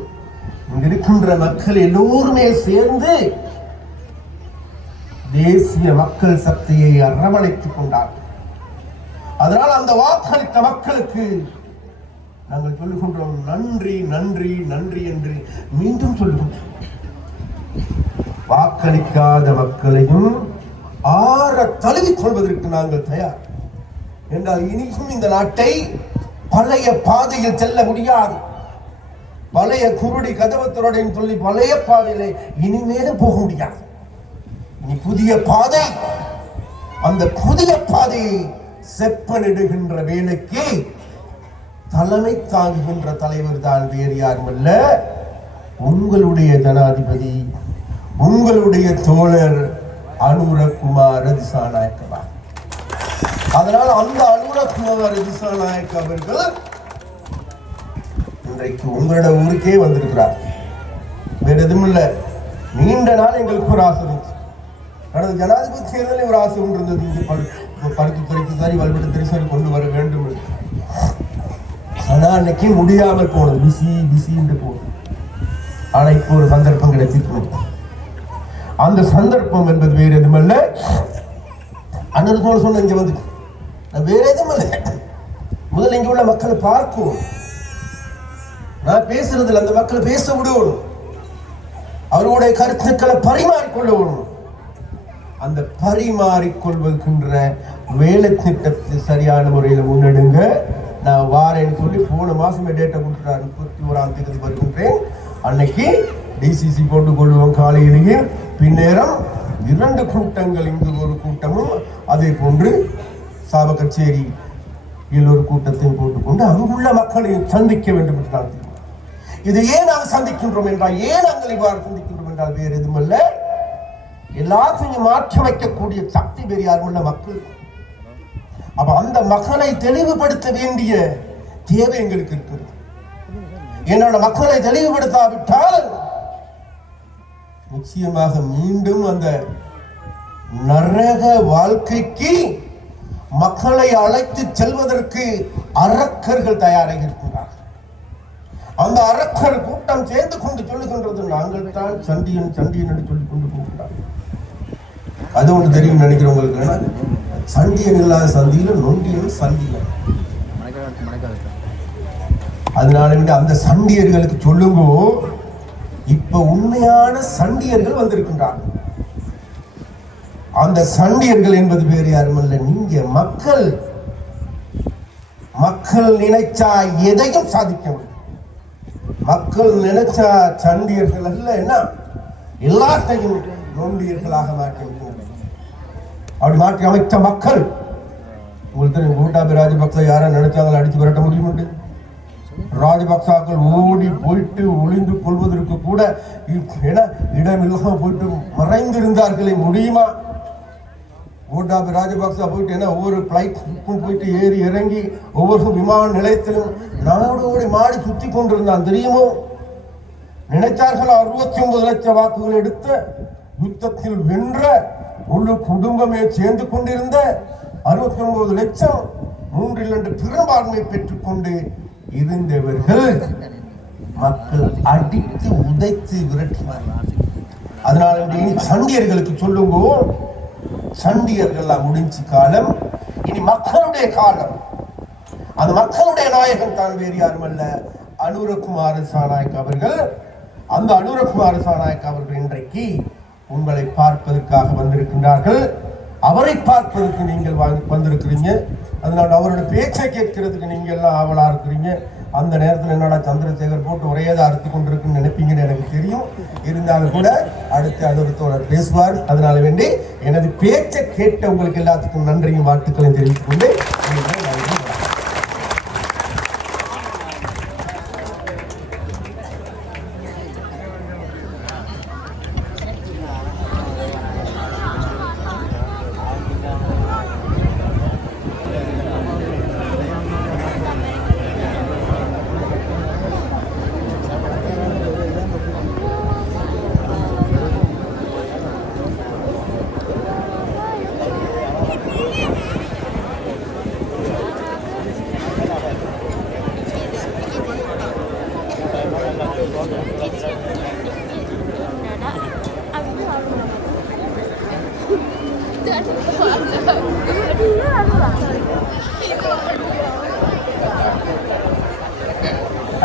இருக்கின்ற மக்கள் எல்லோருமே சேர்ந்து தேசிய மக்கள் சக்தியை அரவணைத்துக் கொண்டார்கள். அதனால் அந்த வாக்களித்த மக்களுக்கு நாங்கள் சொல்லுகின்றோம், நன்றி நன்றி நன்றி என்று மீண்டும் சொல்லுகின்றோம். வாக்களிக்காத மக்களையும் ஆற தழுவிக் கொள்வதற்கு நாங்கள் தயார். என்றால் இனியும் இந்த நாட்டை பழைய பாதையில் செல்ல முடியாது. பழைய குருடி கதவத்தோட சொல்லி பழைய பாதையில இனிமேலும் போக முடியாது. இனி புதிய பாதை, அந்த புதிய பாதையை செப்பனிடுகின்ற வேலைக்கு தலைமை தாங்குகின்ற தலைவர் தான் வேறு யாரும் அல்ல, உங்களுடைய ஜனாதிபதி, உங்களுடைய தோழர் அனுரகுமார் திசாநாயக்கா. அதனால் அந்த அனுரகுமார் திசாநாயக்க அவர்கள் இன்றைக்கு உங்களோட ஊருக்கே வந்திருக்கிறார். வேற எதுவும் இல்லை. நீண்ட நாள் எங்களுக்கு ஒரு ஆசை இருந்துச்சு. கடந்த ஜனாதிபதி தேர்தலில் ஒரு ஆசை ஒன்று இருந்தது, இங்கு பருத்தித்துறைக்கு சரி வல்வெடுத்துறை சரி கொண்டு வர வேண்டும். ஆனா அன்னைக்கு முடியாமல் போனது, பிசி என்று போனது. ஆனா இப்போ ஒரு சந்தர்ப்பம் கிடைச்சிருக்கணும். அந்த சந்தர்ப்பம் என்பது வேற எதுவுமல்ல, அண்ணன் போல சொன்ன இங்க வந்து வேற எதுவும் இல்லை. முதல்ல இங்க உள்ள மக்களை பார்க்கும், நான் பேசுறதுல அந்த மக்களை பேச விடுவோம், அவர்களுடைய கருத்துக்களை பரிமாறிக்கொள்ளவும். அந்த பரிமாறிக்கொள்வதற்கின்ற வேலை திட்டத்தை சரியான முறையில் முன்னெடுங்க. நான் வாரேன்னு சொல்லி போன மாசமே டேட்டா கொடுத்துட்டார். 31ஆம் தேதி வருகின்றேன். அன்னைக்கு டிசிசி போட்டுக் கொள்வோம் காலையிலேயே. பின்னேரம் 2 கூட்டங்கள், இங்கு ஒரு கூட்டமும் அதே போன்று சாவகச்சேரியில் ஒரு கூட்டத்தையும் போட்டுக்கொண்டு அங்குள்ள மக்களை சந்திக்க வேண்டும் என்று நான் தீர்மானம். இது ஏன் நாங்கள் சந்திக்கின்றோம் என்றால், ஏன் நாங்கள் இவ்வாறு சந்திக்கின்றோம் என்றால் வேறு எதுவுமல்ல, எல்லாத்தையும் மாற்றி வைக்கக்கூடிய சக்தி வேறு யாரும் உள்ள மக்கள். அப்ப அந்த மக்களை தெளிவுபடுத்த வேண்டிய தேவை எங்களுக்கு இருக்கிறது. என்னோட மக்களை தெளிவுபடுத்தாவிட்டால் நிச்சயமாக மீண்டும் அந்த நரக வாழ்க்கைக்கு மக்களை அழைத்து செல்வதற்கு அரக்கர்கள் தயாராக இருக்கிறார்கள். அந்த அரக்கர் கூட்டம் சேர்ந்து கொண்டு சொல்லுகின்றது, நாங்கள் தான் சண்டியன் சண்டியன் என்று சொல்லிக் கொண்டு போகிறார்கள். அது ஒன்று தெரியும் நினைக்கிறவங்களுக்கு, சண்டியன் இல்லாத சந்தியில நொண்டியன் சண்டியன். அதனால அந்த சண்டியர்களுக்கு சொல்லுங்க, இப்ப உண்மையான சண்டியர்கள் வந்திருக்கின்றார்கள். அந்த சண்டியர்கள் என்பது வேறு யாரும் அல்ல, நீங்க மக்கள். மக்கள் நினைச்சா எதையும் சாதிக்க முடியும். மக்கள் நினைச்சா சண்டியர்கள் அல்ல, என்ன எல்லாத்தையும் நொண்டியர்களாக மாற்றி அப்படி மாற்றி அமைச்ச மக்கள். உங்களுக்கு தெரியும், கோட்டாபய ராஜபக்ச யாரை நினைச்சாங்களோ அடிச்சு விரட்ட முடியும். ராஜபக்சாக்கள் ஓடி போயிட்டு ஒளிந்து கொள்வதற்கு கூட இடமில்லாம போயிட்டு மறைந்திருந்தார்களே, முடியுமா? கோட்டாபய ராஜபக்சா போயிட்டு ஒவ்வொரு பிளைட்டுக்கும் போயிட்டு ஏறி இறங்கி ஒவ்வொரு விமான நிலையத்திலும் நாடோடி மாடி சுத்தி கொண்டிருந்தான், தெரியுமோ? நினைத்தார்கள் 69 லட்சம் வாக்குகள் எடுத்த யுத்தத்தில் வென்ற முழு குடும்பமே சேர்ந்து கொண்டிருந்த 69 லட்சம் 3 பெரும்பான்மை பெற்றுக்கொண்டு இருந்தவர்கள் மக்கள் அடித்து உதைத்து விரட்டினார்கள். அதனால இனி சண்டியர்களுக்கு சொல்லுங்க, சண்டியர்கள் முடிஞ்சு காலம், இனி மக்களுடைய காலம். அந்த மக்களுடைய நாயகன் தான் வேறு யாரும் அல்ல, அனுரகுமார திசாநாயக்க அவர்கள். அந்த அனுரகுமார திசாநாயக்க அவர்கள் இன்றைக்கு உங்களை பார்ப்பதற்காக வந்திருக்கின்றார்கள். அவரை பார்ப்பதற்கு நீங்கள் வந்திருக்கிறீங்க. அதனால அவரோட பேச்சை கேட்கறதுக்கு நீங்க எல்லாம் ஆவலா இருக்கிறீங்க. அந்த நேரத்தில் என்னடா சந்திரசேகர் போட்டு ஒரே தான் அறுத்து கொண்டிருக்குன்னு நினைப்பீங்கன்னு எனக்கு தெரியும். இருந்தாலும் கூட அடுத்து அனுரத்தோழர் பேசுவார். அதனால வேண்டி எனது பேச்சை கேட்ட உங்களுக்கு எல்லாத்துக்கும் நன்றியும் வாழ்த்துக்களையும் தெரிவித்துக் கொண்டு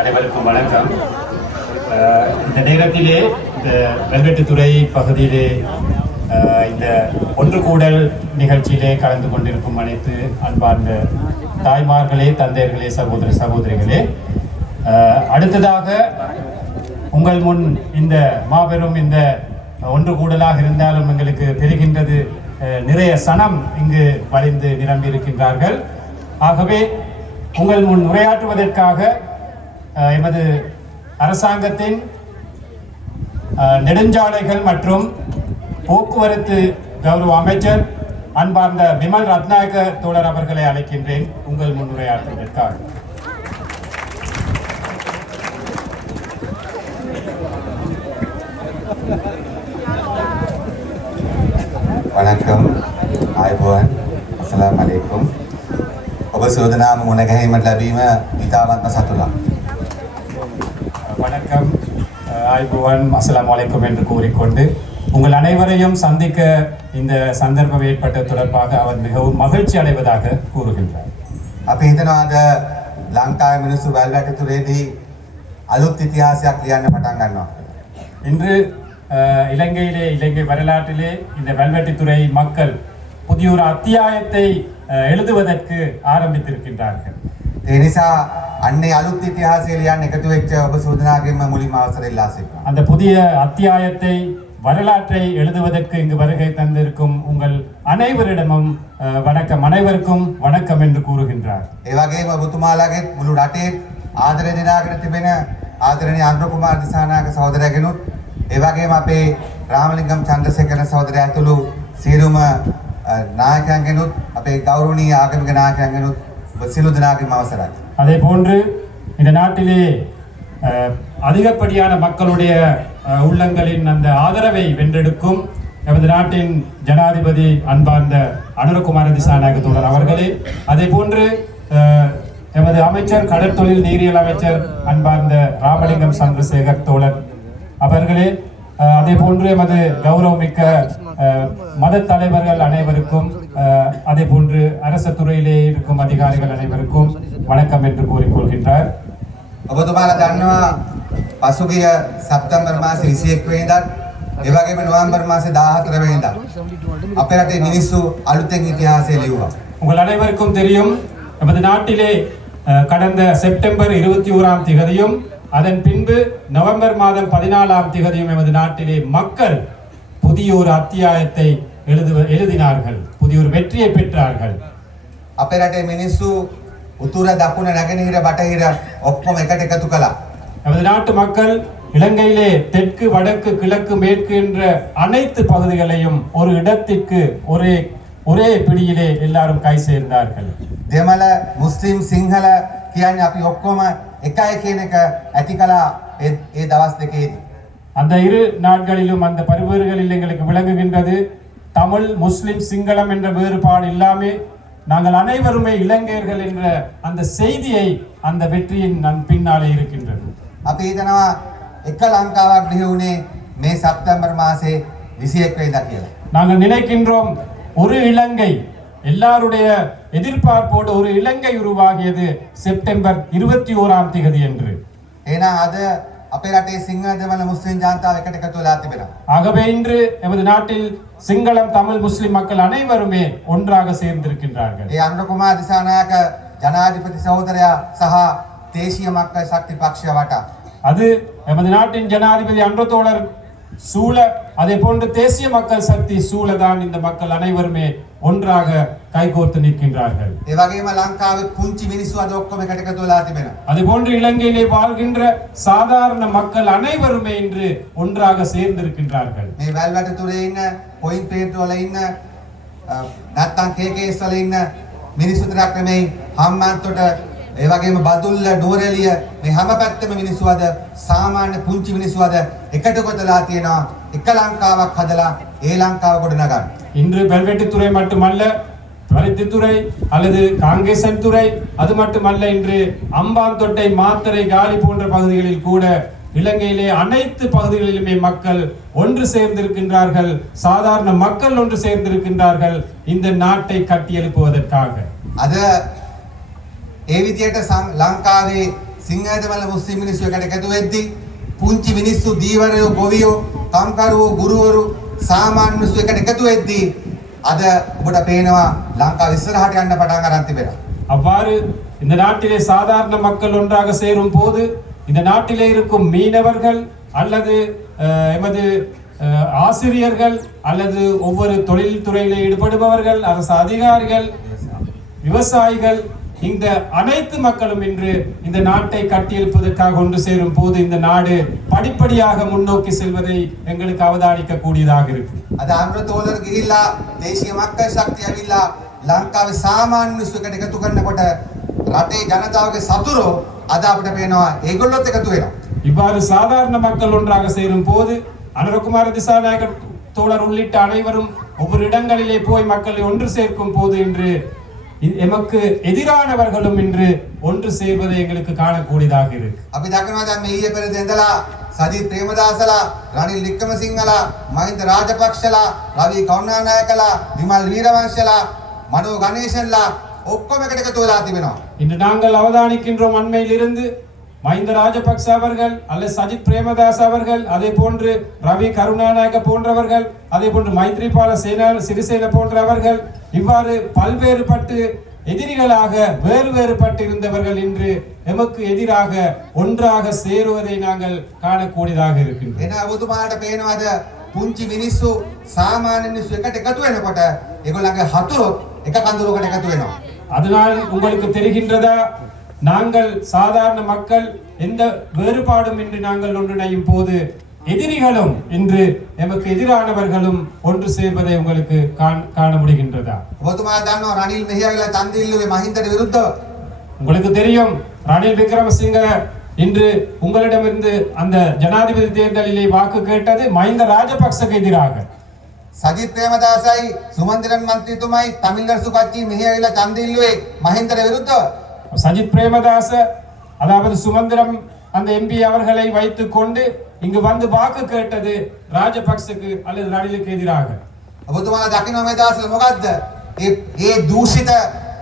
அனைவருக்கும் வணக்கம். இந்த நேரத்திலே இந்த வெல்வெட்டுத்துறை பகுதியிலே இந்த ஒன்று கூடல் நிகழ்ச்சியிலே கலந்து கொண்டிருக்கும் அனைத்து அன்பார்ந்த தாய்மார்களே, தந்தையர்களே, சகோதர சகோதரிகளே, அடுத்ததாக உங்கள் முன் இந்த மாபெரும் இந்த ஒன்று கூடலாக இருந்தாலும் எங்களுக்கு தெரிகின்றது, நிறைய சனம் இங்கு வளைந்து நிரம்பி இருக்கின்றார்கள். ஆகவே உங்கள் முன் உரையாற்றுவதற்காக எமது அரசாங்கத்தின் நெடுஞ்சாலைகள் மற்றும் போக்குவரத்து கௌரவ அமைச்சர் அன்பார்ந்த விமல் ரத்நாயக்க தோழர் அவர்களை அழைக்கின்றேன் உங்கள் முன் உரையாற்றுவதற்காக. வணக்கம், ආයුබෝවන්, අස්ලාම් අලයිකුම්. ඔබ සෝදනාම මුණ ගැනීමට ලැබීම ඉතාමත්ම සතුටක්. வணக்கம், ஆய்புவான், அஸ்ஸலாமு அலைக்கும் என்று கூறிக்கொண்டு உங்கள் அனைவரையும் சந்திக்க இந்த சந்தர்ப்பம் ஏற்பட்ட தொடர்பாக அவர் மிகவும் மகிழ்ச்சி அடைவதாக கூறுகின்றார். අපි හිතනවා අද ලංකාවේ මිනිස්සු වැල්වැටතුරේදී අලුත් ඉතිහාසයක් ලියන්න පටන් ගන්නවා. இன்று இலங்கை வரலாற்றிலே இந்த வெல்வெட்டித்துறை மக்கள் புதிய ஒரு அத்தியாயத்தை எழுதுவதற்கு ஆரம்பித்திருக்கின்றார்கள். ඒ නිසා අන්නේ අලුත් ඉතිහාසය ලියන්න එකතු වෙච්ච ඔබ සෝදනාගෙන්ම මුලින්ම අවසර ඉල්ලා සිටිනවා. அந்த புதிய அத்தியாயத்தை வரலாற்றை எழுதுவதற்கு இங்கு வருகை தந்திருக்கும் உங்கள் அனைவரிடமும் அனைவருக்கும் வணக்கம் என்று கூறுகின்றார். ඒ වගේම ඔබතුමාලාගේ මුළු රටේ ආදරය දිනාගෙන තිබෙන ආදරණීය අනුර කුමාර දිසානායක සහෝදරයාගෙනුත් ඒ වගේම අපේ රාමලිංගම් චන්ද්‍රසේකර සහෝදරයා ඇතුළු සියලුම නායකයන්ගෙනුත් අපේ ගෞරවනීය ආගමික නායකයන්ගෙනුත් සියලු දෙනාගේම අවසරයි. அதே போன்று இந்த நாட்டிலே அதிகப்படியான மக்களுடைய உள்ளங்களின் அந்த ஆதரவை வென்றெடுக்கும் எமது நாட்டின் ஜனாதிபதி அன்பார்ந்த அனுரகுமார திசாநாயக்க தோழர் அவர்களே, அதே போன்று எமது அமைச்சர் கடற்தொழில் நீரியல் அமைச்சர் அன்பார்ந்த ராமலிங்கம் சந்திரசேகர் தோழர் அவர்களே, அதே போன்று எமது கௌரவமிக்க மத தலைவர்கள் அனைவருக்கும், அதே போன்று அரசு துறையிலே இருக்கும் அதிகாரிகள் அனைவருக்கும் வணக்கம் என்று கூறிக்கொள்கின்றார். ඔබතුමාලා දන්නවා පසුගිය සැප්තැම්බර් මාසේ 21 වෙනිදාත් ඒ වගේම නොවැම්බර් මාසේ 14 වෙනිදා අපේ රටේ මිනිස්සු අලුතෙන් ඉතිහාසය ලියුවා. உங்கள் அனைவருக்கும் தெரியும், நமது நாட்டிலே கடந்த செப்டம்பர் 21ஆம் திகதியும் அதன் பின்பு நவம்பர் மாதம் 14ஆம் திகதியும் எமது நாட்டிலே மக்கள் புதிய ஒரு அத்தியாயத்தை எழுதினார்கள், புதிய ஒரு வெற்றியை பெற்றார்கள். අපේ රටේ මිනිස්සු උතුර දකුණ නැගෙනහිර බටහිර ඔක්කොම එකට එකතු කළා. நமது நாட்டு மக்கள் இலங்கையிலே தெற்கு வடக்கு கிழக்கு மேற்கு என்ற அனைத்து பகுதிகளையும் ஒரு இடத்திற்கு ஒரே பிடியிலே எல்லாரும் கை சேர்ந்தார்கள். දෙමළ මුස්ලිම් සිංහල කියන්නේ අපි ඔක්කොම එකයි කියන එක ඇති කළා ඒ දවස් දෙකේදී. அந்த இரு நாட்களிலும் அந்த பரிவேறுகளில் எங்களுக்கு விளங்குகின்றது, தமிழ் முஸ்லிம் சிங்களம் என்ற வேறுபாடு இல்லாமல் நாங்கள் அனைவருமே இலங்கையர்கள் என்ற அந்த செய்தியை அந்த வெற்றியின் பின்னாலே இருக்கின்றது. අපි හිතනවා එක ලංකාවක් බිහි වුණේ මේ සැප්තැම්බර් මාසේ 21 වෙනිදා කියලා. நாங்கள் நினைக்கின்றோம் ஒரு இலங்கை, எல்லாருடைய எதிர்பார்ப்போடு ஒரு இலங்கை உருவாகியது செப்டம்பர் 21ஆம் திகதி என்று. එහෙනම් අද අපේ රටේ සිංහල දෙමළ මුස්ලිම් ජනතාව එකට එකතු වෙලා තිබෙනවා. ஆகவே இன்று எமது நாட்டில் சிங்களம் தமிழ் முஸ்லிம் மக்கள் அனைவருமே ஒன்றாக சேர்ந்திருக்கின்றார்கள். ඒ අනුර කුමාර දිසානායක ජනාධිපති සහෝදරයා සහ දේශීය මක්කල් ශක්ති පක්ෂය වටා அது எமது நாட்டின் ஜனாதிபதி அன்றதோழர் சூழ, அதே போன்று தேசிய மக்கள் சக்தி சூழதான் இந்த மக்கள் அனைவருமே ஒன்றாக கைகோர்த்து நிற்கின்றார்கள். ඒ වගේම ලංකාවේ පුංචි මිනිස්සු අද ඔක්කොම එකට එකතු වෙලා තිබෙනවා. அதே போன்று இலங்கையிலே வாழ்கின்ற சாதாரண மக்கள் அனைவருமே இன்று ஒன்றாக சேர்ந்திருக்கின்றார்கள். මේ වැල්වැටතුරේ ඉන්න පොයින්ට් පේට් වල ඉන්න නැත්තම් කේකේස් වල ඉන්න මිනිස්සු තරක් නෙමෙයි, හම්බන්තොට ඒ වගේම බදුල්ල ඩෝරෙලිය මේ හැම පැත්තෙම මිනිස්සු අද සාමාන්‍ය පුංචි මිනිස්සු අද එකට කොටලා තියෙනවා එක ලංකාවක් හදලා ඒ ලංකාව ගොඩනගන්න. இன்று வெல்வெட்டித்துறை மட்டுமல்ல, பருத்தித்துறை அல்லது காங்கேசன் துறை, அது மட்டுமல்ல, இன்று அம்பாந்தொட்டை மாத்தறை காலி போன்ற பகுதிகளில் கூட இலங்கையிலே அனைத்து பகுதிகளிலுமே மக்கள் ஒன்று சேர்ந்திருக்கின்றார்கள். சாதாரண மக்கள் ஒன்று சேர்ந்திருக்கின்றார்கள் இந்த நாட்டை கட்டியெழுப்புவதற்காக. අද ඒ විදියට ලංකාවේ සිංහල දෙමළ මුස්ලිම් මිනිස්සු එකට එකතු වෙද්දී පුංචි මිනිස්සු දීවරයෝ ගොවියෝ කම්කරුවෝ ගුරුවරු සාමාන්‍ය මිනිස්සු එකට එකතු වෙද්දී අද ඔබට පේනවා ලංකාව ඉස්සරහට යන්න පටන් ගන්න තිබෙනවා. அவ்வாறு இந்த நாட்டிலே சாதாரண மக்கள் ஒன்றாக சேரும் போது இந்த நாட்டிலே இருக்கும் மீனவர்கள் அல்லது எமது ஆசிரியர்கள் அல்லது ஒவ்வொரு தொழில் துறையிலே ஈடுபடுபவர்கள், அரசு அதிகாரிகள், விவசாயிகள், இந்த அனைத்து மக்களும் இன்று இந்த நாட்டை கட்டியெழுப்பதற்காக ஒன்று சேரும் போது இந்த நாடு படிப்படியாக முன்னோக்கி செல்வதை எங்களுக்கு அவதானிக்க கூடியதாக இருக்கு. අද අනුරතෝලර ගිහිල්ලා දේශීය මක්කල් ශක්තිය ඇවිල්ලා ලංකාවේ සාමාන්‍ය මිනිස්සු එකට එකතු කරනකොට රටේ ජනතාවගේ සතුරෝ අද අපිට පේනවා ඒගොල්ලොත් එකතු වෙනවා. இவ்வாறு சாதாரண மக்கள் ஒன்றாக சேரும் போது அனுரகுமார திசாநாயக்க தோழர் உள்ளிட்ட அனைவரும் ஒவ்வொரு இடங்களிலே போய் மக்களை ஒன்று சேர்க்கும் போது இன்று எமக்கு எதிரானவர்களும் இன்று ஒன்று சேர்வதை எங்களுக்கு காணக்கூடியதாக இருக்கு. අපි දකිනවා දැන් මේ ඊයේ පෙරේද ඉඳලා සජිත් ප්‍රේමදාසලා, රනිල් වික්‍රමසිංහලා, මහින්ද රාජපක්ෂලා, රවි කරුණානායකලා, විමල් වීරවංශලා, මනෝ ගණේශන්ලා ඔක්කොම එකට එකතු වෙලා තිබෙනවා. இன்று நாங்கள் அவதானிக்கின்றோம், அண்மையில் இருந்து மஹிந்த ராஜபக்ச அவர்கள் அல்லது சஜித் பிரேமதாஸ் அவர்கள், அதே போன்று ரவி கருணாநாயக்க போன்றவர்கள், அதே போன்று மைத்ரிபால சிறிசேன போன்றவர்கள் இவ்வாறு பல்வேறுபட்டு எதிரிகளாக வேறுபட்டு இருந்தவர்கள் இன்று எமக்கு எதிராக ஒன்றாக சேருவதை நாங்கள் காணக்கூடியதாக இருக்கின்றோம். එන ඔබතුමාට පේනවාද පුංචි මිනිස්සු සාමාන්‍ය මිනිස්සු එකට එකතු වෙනකොට ඒගොල්ලන්ගේ හතුරොත් එක කඳුරකට එකතු වෙනවා. அதனால் உங்களுக்கு தெரிகின்றதா, நாங்கள் சாதாரண மக்கள் எந்த வேறுபாடும் இன்றி நாங்கள் ஒன்றிணையும் போது எதிரிகளும் இன்று எமக்கு எதிரானவர்களும் ஒன்று சேர்வதை உங்களுக்கு காண முடிகின்றதா? ඔබතුමා දන්නවා රනිල් මෙහියවිලා ඡන්ද ඉල්ලුවේ මහින්දට විරුද්ධව. உங்களுக்கு தெரியும் ரணில் விக்ரமசிங்க இன்று உங்களிடமிருந்து அந்த ஜனாதிபதி தேர்தலிலே வாக்கு கேட்டது மஹிந்த ராஜபக்சக்கு எதிராக. සජිත් ප්‍රේමදාසයි සුමන්දිරන් මන්ත්‍රීතුමයි තමිල්දර්සු කච්චි මෙහියවිලා ඡන්ද ඉල්ලුවේ මහින්දට විරුද්ධව. சஜித் பிரேமதாச அதாவது சுமந்திரம் அந்த எம்பி அவர்களை வைத்துக் கொண்டு இங்கு வந்து வாக்கு கேட்டது ராஜபக்சக்கு அல்லது ரணிலுக்கு எதிராக. ඔබතුමාලා දකින්න මේ දවස්වල මොකද්ද? ඒ දූෂිත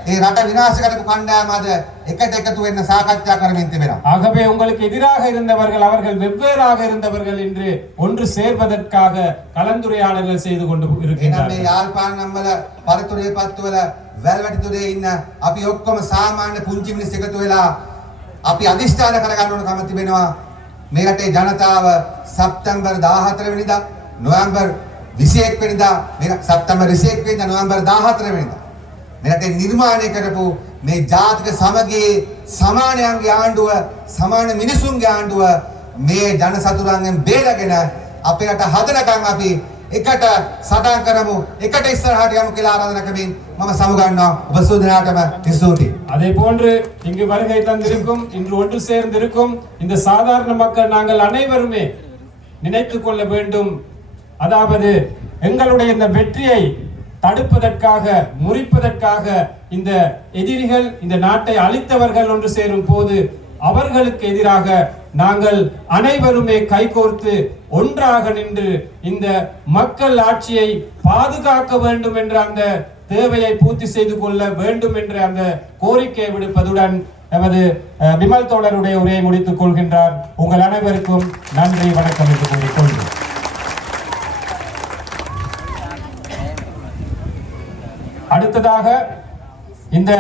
ඒ රට විනාශ කරපු කණ්ඩායම අද එකට එකතු වෙන්න සාකච්ඡා කරමින් තිබෙනවා. ஆகவே உங்களுக்கு எதிராக இருந்தவர்கள் அவர்கள் வெவ்வேறாக இருந்தவர்கள் என்று ஒன்று சேர்வதற்காக கலந்துரையாடல்கள் செய்து கொண்டு එහෙනම් මේ இருக்கின்றார்கள். යාල්පාණම් වල පරතරයේ පත්වල වැල්වැටිතුරේ ඉන්න අපි ඔක්කොම සාමාන්‍ය පුංචි මිනිස්සු එකතු වෙලා අපි අදිෂ්ඨාන කරගන්න ඕන කම තිබෙනවා. මේ රටේ ජනතාව සැප්තැම්බර් 14 වෙනිදා නොවැම්බර් 21 වෙනිදා සැප්තැම්බර් 21 වෙනිදා නොවැම්බර් 14 වෙනිදා මේ රටේ නිර්මාණය කරපු මේ ජාතික සමගියේ සමානයන්ගේ ආණ්ඩුව සමාන මිනිසුන්ගේ ආණ්ඩුව මේ ජන සතුරන්ගෙන් බේරගෙන අපේ රට හදනකම් අපි එකට සටන් කරමු එකට ඉස්සරහට යමු කියලා ආරාධනා කරමින් මම සමුගන්නවා. ඔබ සූදනාටම ස්තුතියි. அதே போன்று இங்கு வருகை தந்திருக்கும் இன்று ஒன்று சேர்ந்திருக்கும் இந்த சாதாரண மக்கள் நாங்கள் அனைவருமே நினைத்துக் கொள்ள வேண்டும், அதாவது எங்களுடைய இந்த வெற்றியை தடுப்பதற்காக முறிப்பதற்காக இந்த எதிரிகள் இந்த நாட்டை அழித்தவர்கள் ஒன்று சேரும் போது அவர்களுக்கு எதிராக நாங்கள் அனைவருமே கைகோர்த்து ஒன்றாக நின்று இந்த மக்கள் ஆட்சியை பாதுகாக்க வேண்டும் என்ற அந்த தேவையை பூர்த்தி செய்து கொள்ள வேண்டும் என்ற அந்த கோரிக்கையை விடுப்பதுடன் எமது விமல் தோழருடைய உரையை முடித்துக் கொள்கின்றார். உங்கள் அனைவருக்கும் நன்றி, வணக்கம் என்று கூறிக்கொள்கிறேன். அடுத்ததாக இந்த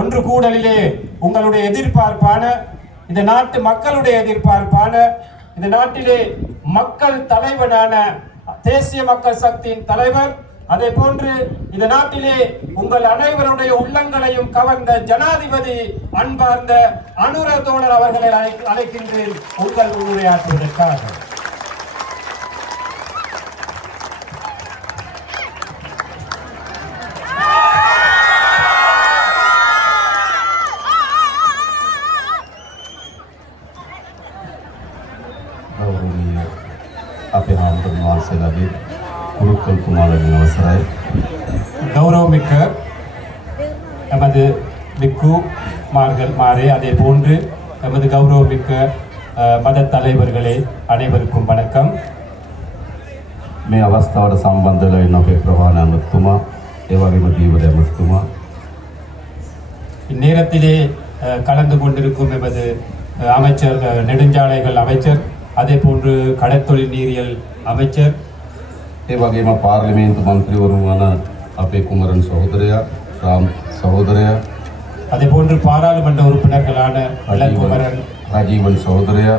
ஒன்று கூடலிலே உங்களுடைய எதிர்பார்ப்பான இந்த நாட்டு மக்களுடைய எதிர்பார்ப்பான இந்த நாட்டிலே மக்கள் தலைவனான தேசிய மக்கள் சக்தியின் தலைவர், அதே போன்று இந்த நாட்டிலே உங்கள் அனைவருடைய உள்ளங்களையும் கவர்ந்த ஜனாதிபதி அன்பார்ந்த அனுர தோழர் அவர்களை அழைக்கின்றேன் உங்கள் உரையாற்றுவதற்காக. ගෞරවනීය අපේ හාමුදුරුවෝ වහන්සේලාගේ කුරුක්කල් කුමාරගේ අවසරයි. கௌரவமிக்க எமது மிக்கு மாரே, அதே போன்று எமது கௌரவமிக்க மத தலைவர்களே, அனைவருக்கும் வணக்கம். මේ අවස්ථාවට සම්බන්ධ වෙලා ඉන්න අපේ ප්‍රවාහන අමතුමා, ඒ වගේම දීවර අමතුමා, இந்நேரத்திலே கலந்து கொண்டிருக்கும் எமது அமைச்சர் நெடுஞ்சாலைகள் அமைச்சர், அதே போன்று கடற்தொழில் நீரியல் அமைச்சர், ඒ වගේම පාර්ලිමේන්තු මන්ත්‍රීවරුන් වන අපේ කුමරන් සහෝදරයා, රාම් සහෝදරයා, அதே போன்று பாராளுமன்ற உறுப்பினர்களான இளங்குமரன், රජීවන් සහෝදරයා,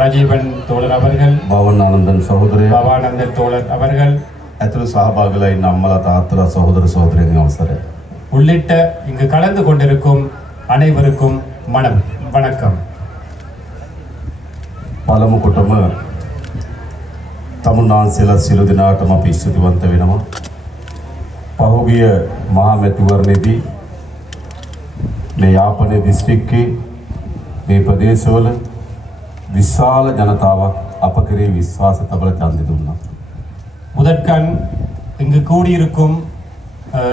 ராஜீவன் தோழர் அவர்கள், භවනානන්දන් සහෝදරයා, பவானந்தன் தோழர் அவர்கள் ඇතුළු සහභාගීලා ඉන්න අම්මලා තාත්තලා සහෝදර සහෝදරියන්ගේ අවසරයි. உள்ளிட்ட இங்கு கலந்து கொண்டிருக்கும் அனைவருக்கும் வணக்கம். පළමු කොටම තමුන්නාන්සේලා සියලු දෙනාටම අපි ස්තුතිවන්ත වෙනවා. පහුගිය මහා මැතිවරණයේදී මේ යාපනයේ දිස්ත්‍රික්කයේ මේ ප්‍රදේශවල විශාල ජනතාවක් අප කෙරෙහි විශ්වාස තබල ඡන්දෙ දුන්නා. முதற்கண் இங்கு கூடியிருக்கும்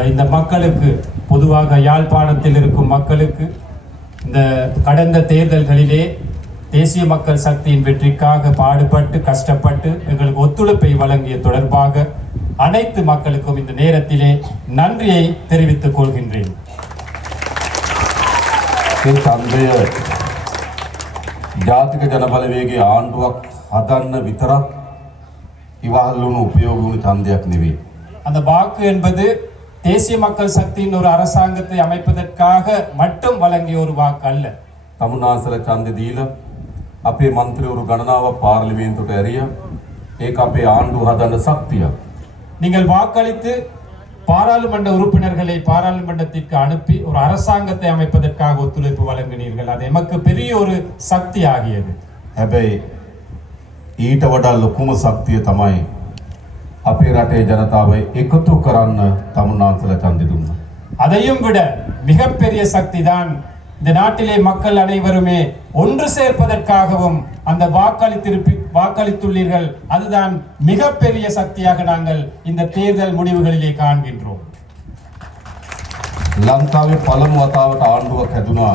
இந்த மக்களுக்கு, பொதுவாக யாழ்ப்பாணத்தில் இருக்கும் மக்களுக்கு இந்த கடந்த தேர்தல்களிலே தேசிய மக்கள் சக்தியின் வெற்றிக்காக பாடுபட்டு கஷ்டப்பட்டு எங்களுக்கு ஒத்துழைப்பை வழங்கிய தொடர்பாக அனைத்து மக்களுக்கும் இந்த நேரத்திலே நன்றியை தெரிவித்துக் கொள்கின்றேன். මේ ඡන්දය ජාතික ජනබලවේගයේ ආණ්ඩුවක් හදන්න විතරක් ඉවහල් වුණු උපයෝගී වුණු ඡන්දයක් නෙවෙයි. அந்த வாக்கு என்பது தேசிய மக்கள் சக்தியின் ஒரு அரசாங்கத்தை அமைப்பதற்காக மட்டும் வழங்கிய ஒரு வாக்கு அல்ல. තමුන්නාන්සේලා ඡන්දෙ දීලා අපේ මන්ත්‍රීවරු ගණනාවක් පාර්ලිමේන්තුවට ඇරියා. ඒක අපේ ආණ්ඩුව හදන්න ශක්තිය. நீங்கள் வாக்களித்து பாராளுமன்ற உறுப்பினர்களை பாராளுமன்றத்திற்கு அனுப்பி ஒரு அரசாங்கத்தை அமைப்பதற்காக ஒத்துழைப்பு வழங்கினீர்கள். அது எமக்கு பெரிய ஒரு சக்தி ஆகியது. හැබැයි ඊට වඩා ලොකුම ශක්තිය තමයි අපේ රටේ ජනතාව එකතු කරන්න තමුන්නාන්සලා ඡන්දෙ දුන්නා. அதையும் விட மிகப்பெரிய சக்தி தான் இந்த நாட்டிலே மக்கள் அனைவருமே ஒன்று சேர்ப்பதற்காகவும் அந்த வாக்களித்துள்ளீர்கள். அதுதான் மிகப்பெரிய சக்தியாக நாங்கள் இந்த தேர்தல் முடிவுகளிலே காண்கின்றோம். ලංකාවේ පළමු වතාවට ආණ්ඩුවක් හැදුනා.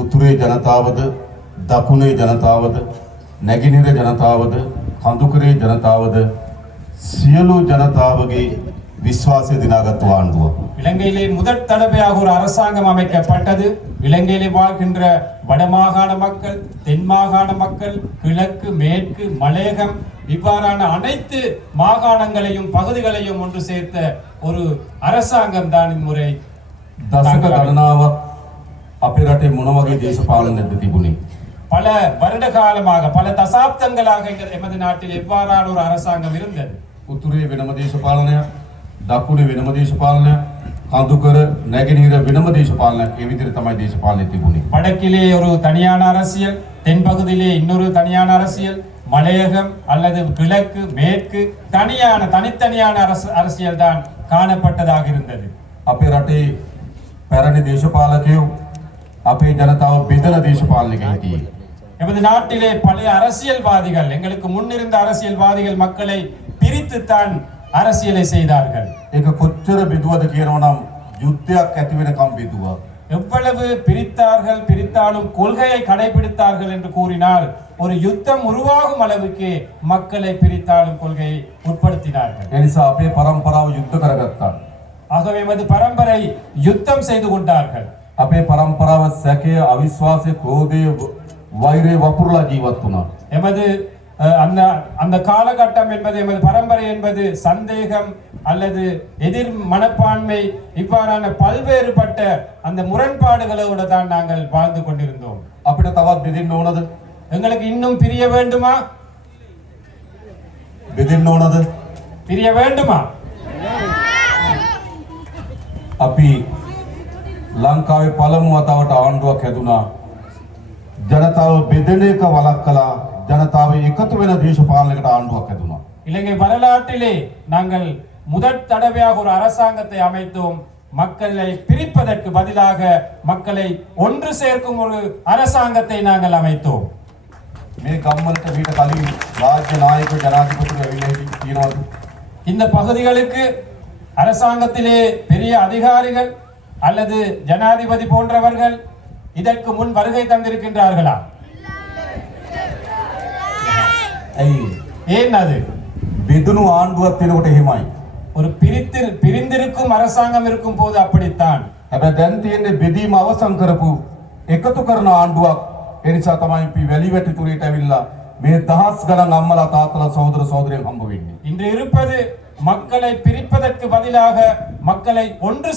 උතුරේ ජනතාවද, දකුණේ ජනතාවද, නැගෙනහිර ජනතාවද, කඳුකරේ ජනතාවද සියලු ජනතාවගේ விசுவாசை தினாகத்து ஆண்டுவோம். இலங்கையிலே முதற் தடவையாக ஒரு அரசாங்கம் அமைக்கப்பட்டது. இலங்கையிலே வாழ்கின்ற வடமாகாண மக்கள், தென் மாகாண மக்கள், கிழக்கு, மேற்கு, மலையகம் இவ்வாறான அனைத்து மாகாணங்களையும் பகுதிகளையும் ஒன்று சேர்த்த ஒரு அரசாங்கம் தான் இம்முறை. දශක ගණනාවක් අපේ රටේ මොන වගේ දේශපාලනයක්ද තිබුණේ? பல வருட காலமாக பல தசாப்தங்களாக எமது நாட்டில் எவ்வாறான ஒரு அரசாங்கம் இருந்தது. උතුරේ වෙනම දේශපාලනයක්, දකුණේ වෙනම දේශපාලනයක්, කඳුකර නැගෙනහිර වෙනම දේශපාලනයක්. ඒ විදිහට තමයි දේශපාලනය තිබුණේ. வடக்கிலே ஒரு தனியான அரசியல், தென் பகுதியிலே இன்னொரு தனியான அரசியல், மலையகம் அல்லது கிழக்கு மேற்கு தனித்தனியான அரசியல் தான் காணப்பட்டதாக இருந்தது. අපේ රටේ පැරණි දේශපාලකයෝ අපේ ජනතාව බෙදලා දේශපාලනයක හිටියේ. எமது நாட்டிலே பழைய அரசியல்வாதிகள், எங்களுக்கு முன்னிருந்த அரசியல்வாதிகள் மக்களை பிரித்துத்தான் அரசியலை செய்தார்கள். ඒක කොච්චර බෙදුවද කියනවනම් යුද්ධයක් ඇති වෙනකම් බෙදුවා. எவ்வளவு பிரித்தாலும் கொள்கையை கடைபிடித்தார்கள் என்று கூறினால் ஒரு யுத்தம் உருவாகும் அளவுக்கு மக்களை பிரித்தாலும் கொள்கையை உட்படுத்தினார்கள். ඒ නිසා අපේ පරම්පරාව යුද්ධ කරගත්තා. ஆகவே எமது பரம்பரை யுத்தம் செய்து கொண்டார்கள். අපේ පරම්පරාව සැකය, අවිශ්වාසය, ක්‍රෝධය, වෛරය වපුරලා ජීවත් වුණා. எமது அந்த காலகட்டம் என்பது, எமது பரம்பரை என்பது சந்தேகம் அல்லது எதிர் மனப்பான்மை இவ்வாறான பல்வேறுபட்ட அந்த முரண்பாடுகளோடு தான் நாங்கள் வாழ்ந்து கொண்டிருந்தோம். අපිට තවත් බෙදෙන්න ඕනද? எங்களுக்கு இன்னும் பிரிய வேண்டுமா? බෙදෙන්න ඕනද? பிரிய வேண்டுமா? අපි ලංකාවේ පළමු වතාවට ආණ්ඩුවක් හැදුනා. ජනතාව බෙදෙන එක වළක්වලා ජනතාව එකතු වෙන දේශපාලනයකට ආණ්ඩුවක් හැදුනා. இலங்கை வரலாற்றிலே நாங்கள் முதற் தடவையாக ஒரு அரசாங்கத்தை அமைத்தோம். மக்களை பிரிப்பதற்கு பதிலாக மக்களை ஒன்று சேர்க்கும் ஒரு அரசாங்கத்தை நாங்கள் அமைத்தோம். මේ ගම්වලට මීට කලින් රාජ්‍ය නායක ජනාධිපතිවරු ඇවිල්ලා තියෙනවද? இந்த பகுதிகளுக்கு அரசாங்கத்திலே பெரிய அதிகாரிகள் அல்லது ஜனாதிபதி போன்றவர்கள் இதற்கு முன் வருகை தந்திருக்கின்றார்களா? ඇයි? ஏன் அது? බෙදුණු ආණ්ඩුවක් වෙනකොට එහෙමයි. ஒரு பிரிந்திருக்கும் அரசாங்கம் இருக்கும் போது அப்படித்தான். හැබැයි දැන් තියෙන්නේ බෙදීම අවසන් කරපු එකතු කරන ආණ්ඩුවක්. ඒ නිසා තමයි අපි වැලිවැටි තුරේට ඇවිල්ලා මේ දහස් ගණන් අම්මලා තාත්තලා සහෝදර සහෝදරියන් හම්බ වෙන්නේ. இன்று இருப்பது மக்களை பிரிப்பதற்கு பதிலாக மக்களை ஒன்று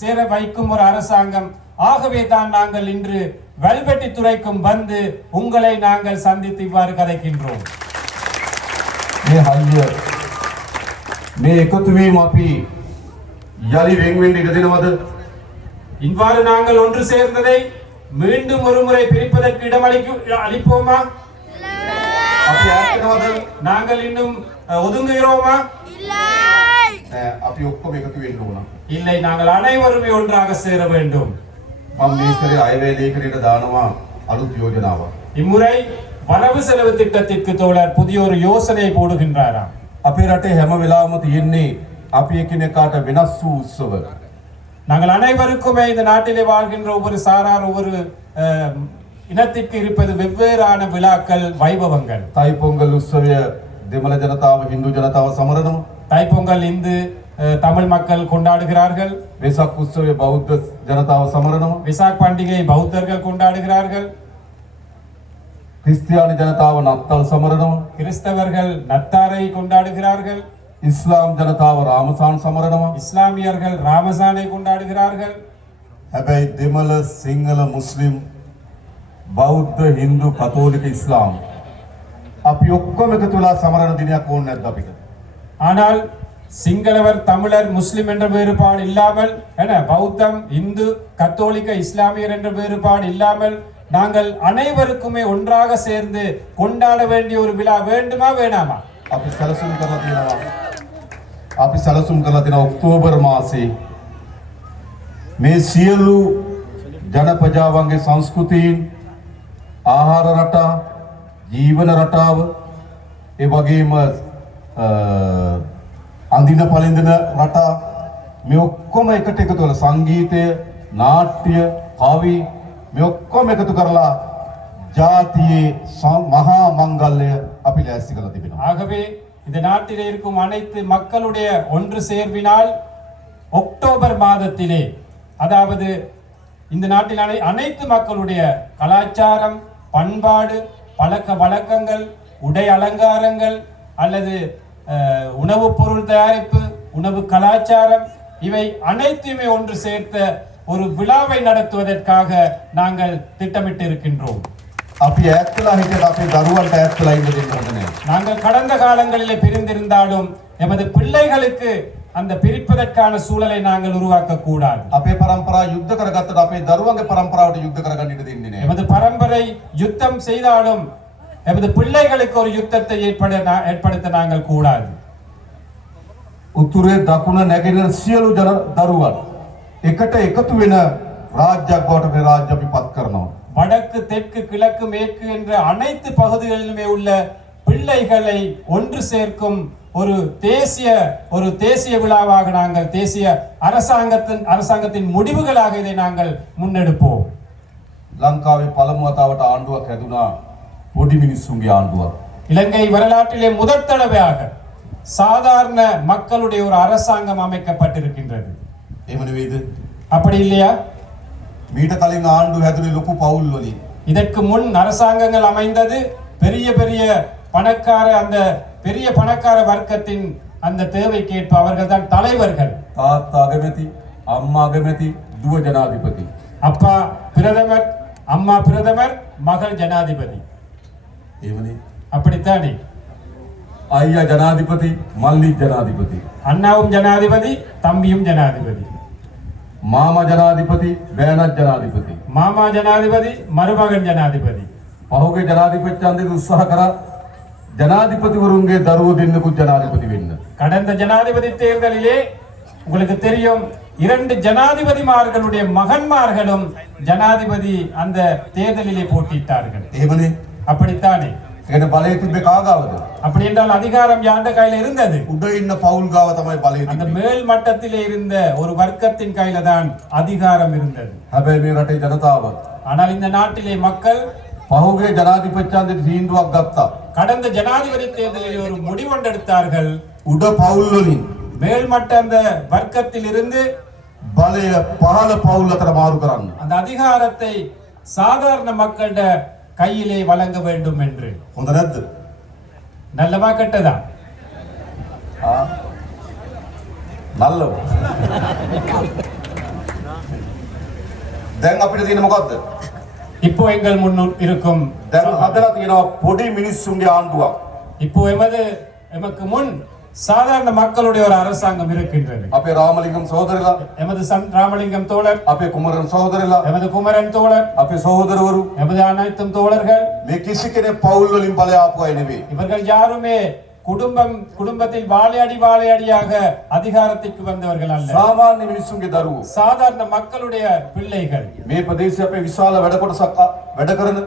சேர வைக்கும் ஒரு அரசாங்கம். ஆகவே தான் நாங்கள் இன்று வெல்வெட்டி துறைக்கும் வந்து உங்களை நாங்கள் சந்தித்து இவ்வாறு கதைக்கின்றோம். මේ හයිය මේ එකතු වීම අපි යලි වෙන් වෙන්න ඉඩ දෙනවද? இவ்வாறு நாங்கள் ஒன்று சேர்ந்ததை மீண்டும் ஒரு முறை பிரிப்பதற்கு அளிப்போமா? අපි ඈත්කවද? நாங்கள் இன்னும் ஒதுங்குகிறோமா? අපි ඔක්කොම එකතු වෙන්න ඕන. இல்லை, நாங்கள் அனைவருமே ஒன்றாக சேர வேண்டும். මම මේ සැරේ අයවැය ලේඛනයට දානවා අලුත් යෝජනාවක්. இம்முறை வரவு செலவு திட்டத்திற்கு தோழர் புதிய ஒரு யோசனை போடுகின்றாராம். අපේ රටේ හැම වෙලාවම තියෙන්නේ අපි එකිනෙකාට වෙනස් වූ උත්සව. நாங்கள் அனைவருக்குமே இந்த நாட்டிலே வாழ்கின்ற ஒவ்வொரு சாரார் ஒவ்வொரு இனத்திற்கு இருப்பது வெவ்வேறான விழாக்கள், வைபவங்கள். තයි පොංගල් උත්සවය දෙමළ ජනතාව, හින්දු ජනතාව සමරනවා. தைப்பொங்கல் இந்து தமிழ் மக்கள் கொண்டாடுகிறார்கள். වෙසක් උත්සවය බෞද්ධ ජනතාව සමරනවා. விசாக் பண்டிகை பௌத்தர்கள் கொண்டாடுகிறார்கள். ක්‍රිස්තියානි ජනතාව නත්තල් සමරනවා. கிறிஸ்தவர்கள் நத்தாரை கொண்டாடுகிறார்கள். ඉස්ලාම් ජනතාව රාමසාන් සමරනවා. இஸ்லாமியர்கள் ராமசானை கொண்டாடுகிறார்கள். හැබැයි දෙමළ, සිංහල, මුස්ලිම්, බෞද්ධ, හින්දු, කතෝලික, ඉස්ලාම් අපි ඔක්කොම එකතු වෙලා සමරන දිනයක් ඕනේ නැද්ද අපිට? ஆனால் சிங்களவர் தமிழர் முஸ்லிம் என்ற வேறுபாடு இல்லாமல் பௌத்தம் இந்து கத்தோலிக்க இஸ்லாமியர் என்ற வேறுபாடு இல்லாமல் நாங்கள் அனைவருக்குமே ஒன்றாக சேர்ந்து கொண்டாட வேண்டிய ஒரு விழா வேண்டுமா வேணாமா? අපි සැලසුම් කරලා තියෙනවා. අපි සැලසුම් කරලා තියෙන ඔක්තෝබර් මාසේ මේ සියලු ජන ප්‍රජාවන්ගේ සංස්කෘතීන් ආහාර රටා ජීවන රටාව ඒ වගේම අඳින පළඳින රටා මේ ඔක්කොම එකට එකතු කරලා සංගීතය නාට්‍ය කවි මේ ඔක්කොම එකතු කරලා ජාතියේ මහා මංගල්‍ය අපි ලෑස්ති කරලා තිබෙනවා. ஆகவே இந்த நாட்டிலே இருக்கும் அனைத்து மக்களுடைய ஒன்று சேர்வினால் அக்டோபர் மாதத்திலே அதாவது இந்த நாட்டில் அனைத்து மக்களுடைய கலாச்சாரம் பண்பாடு பழக்க வழக்கங்கள் உடை அலங்காரங்கள் அல்லது உணவுப் பொருள் தயாரிப்பு உணவு கலாச்சாரம் இவை அனைத்தையுமே ஒன்று சேர்த்த ஒரு விழாவை நடத்துவதற்காக நாங்கள் திட்டமிட்டு இருக்கின்றோம். අපි ඈත්ලා හිටියට අපේ දරුවන්ට ඈත්ලා ඉන්න දෙන්න ඕනේ නැහැ. நாங்கள் கடந்த காலங்களிலே பிரிந்திருந்தாலும் எமது பிள்ளைகளுக்கு அந்த பிரிப்பதற்கான சூழலை நாங்கள் உருவாக்க கூடாது. අපේ පරම්පරාව යුද්ධ කරගත්තට අපේ දරුවන්ගේ පරම්පරාවට යුද්ධ කරගන්න ඉඩ දෙන්නේ නැහැ. எமது பரம்பரை யுத்தம் செய்தாலும் எமது பிள்ளைகளுக்கு ஒரு யுத்தத்தை ஏற்படுத்த நாங்கள் கூடாது. උතුරේ දකුණ නැගෙනහිර සියලු දරුවන් එකට එකතු වෙන රාජ්‍යයක් බවට මේ රාජ්‍ය අපි පත් කරනවා. வடக்கு தெற்கு கிழக்கு மேற்கு என்ற அனைத்து பகுதிகளிலுமே உள்ள பிள்ளைகளை ஒன்று சேர்க்கும் ஒரு தேசிய விழாவாக நாங்கள் தேசிய அரசாங்கத்தின் முடிவுகளாக இதை நாங்கள் முன்னெடுப்போம். ලංකාවේ පළමු වතාවට ආණ්ඩුවක් හැදුනා පොඩි මිනිස්සුන්ගේ ආණ්ඩුවක්. இலங்கை வரலாற்றிலே முதல் தடவையாக சாதாரண மக்களுடைய ஒரு அரசாங்கம் அமைக்கப்பட்டிருக்கின்றது. එහෙම නෙවෙයිද? அப்படி இல்லையா? මීට කලින් ආණ්ඩුව හැදුනේ ලොකු පවුල් වලින්. இதற்கு முன் அரசாங்கங்கள் அமைந்தது பெரிய பணக்கார வர்க்கத்தின் அந்த தேவைக்கேற்ப அவர்கள் தான் தலைவர்கள். තාත්තා අගමැති, අම්මා අගමැති, දුව ජනාධිපති. அப்பா பிரதமர், அம்மா பிரதமர், மகள் ஜனாதிபதி. එහෙමනේ. அப்படித்தானே? අයියා ජනාධිපති, මල්ලි ජනාධිපති. அண்ணாவும் ஜனாதிபதி, தம்பியும் ஜனாதிபதி. මාමා ජනාධිපති, බෑනත් ජනාධිපති. மாமா ஜனாதிபதி, மருமகன் ஜனாதிபதி. පහුගිය ජනාධිපති ඡන්දෙදි උත්සාහ කරා ජනාධිපතිවරුන්ගේ දරුවෝ දෙන්නෙකුත් ජනාධිපති වෙන්න. கடந்த ஜனாதிபதி தேர்தலிலே உங்களுக்கு தெரியும் 2 ஜனாதிபதிமார்களுடைய மகன்மார்களும் ஜனாதிபதி அந்த தேர்தலிலே போட்டியிட்டார்கள். එහෙමනේ. அப்படித்தானே? ඒකට බලය තිබ්බේ කාගාවද? அப்படி என்றால் அதிகாரம் யாண்ட கையில இருந்தது? උඩ ඉන්න පවුල් ගාව තමයි බලය அந்த තිබ්බේ. மேல் மட்டத்திலே இருந்த ஒரு வர்க்கத்தின் கையில தான் அதிகாரம் இருந்தது. හැබැයි මේ රටේ ජනතාව ஆனால் இந்த நாட்டிலே மக்கள் පහුගිය ජනාධිපති ඡන්දෙදි තීන්දුවක් ගත්තා. கடந்த ஜனாதிபதி தேர்தலில் ஒரு முடிவெடுத்தார்கள். උඩ පවුල් වලින් மேல்மட்ட அந்த வர்க்கத்தில் இருந்து බලය පහළ පවුල් අතර මාරු කරන්න. அந்த அதிகாரத்தை சாதாரண மக்களோட கையிலே வழங்க வேண்டும் என்று. හොඳ නැද්ද? நல்லவா கெட்டதா? නල්ලව. දැන් අපිට තියෙන මොකද්ද? இப்போ எங்கள் முன் இருக்கும் දැන් හදලා තියෙනවා පොඩි මිනිස්සුන්ගේ ආණ්ඩුවක්. இப்போ எமக்கு முன் சாதாரண மக்களுடைய ஒரு அரசாங்கம் இருக்கின்றது. අපේ රාමලිංගම් සහෝදරලා, எமது ராமலிங்கம் தோழர், අපේ කුමරන් සහෝදරලා, எமது குமரன் தோழர், අපේ සහෝදරවරු எமது அனைத்தும் தோழர்கள். මේ කිසි කෙනෙක් පවුල් වලින් බලය ආපු අය නෙවෙයි. இவர்கள் யாருமே குடும்பத்தில் வாழையடியாக அதிகாரத்திற்கு வந்தவர்கள் அல்ல. සාමාන්‍ය මිනිස්සුන්ගේ දරුවෝ. சாதாரண மக்களுடைய பிள்ளைகள். මේ ප්‍රදේශයේ අපේ විශාල වැඩ කොටසක් වැඩ කරන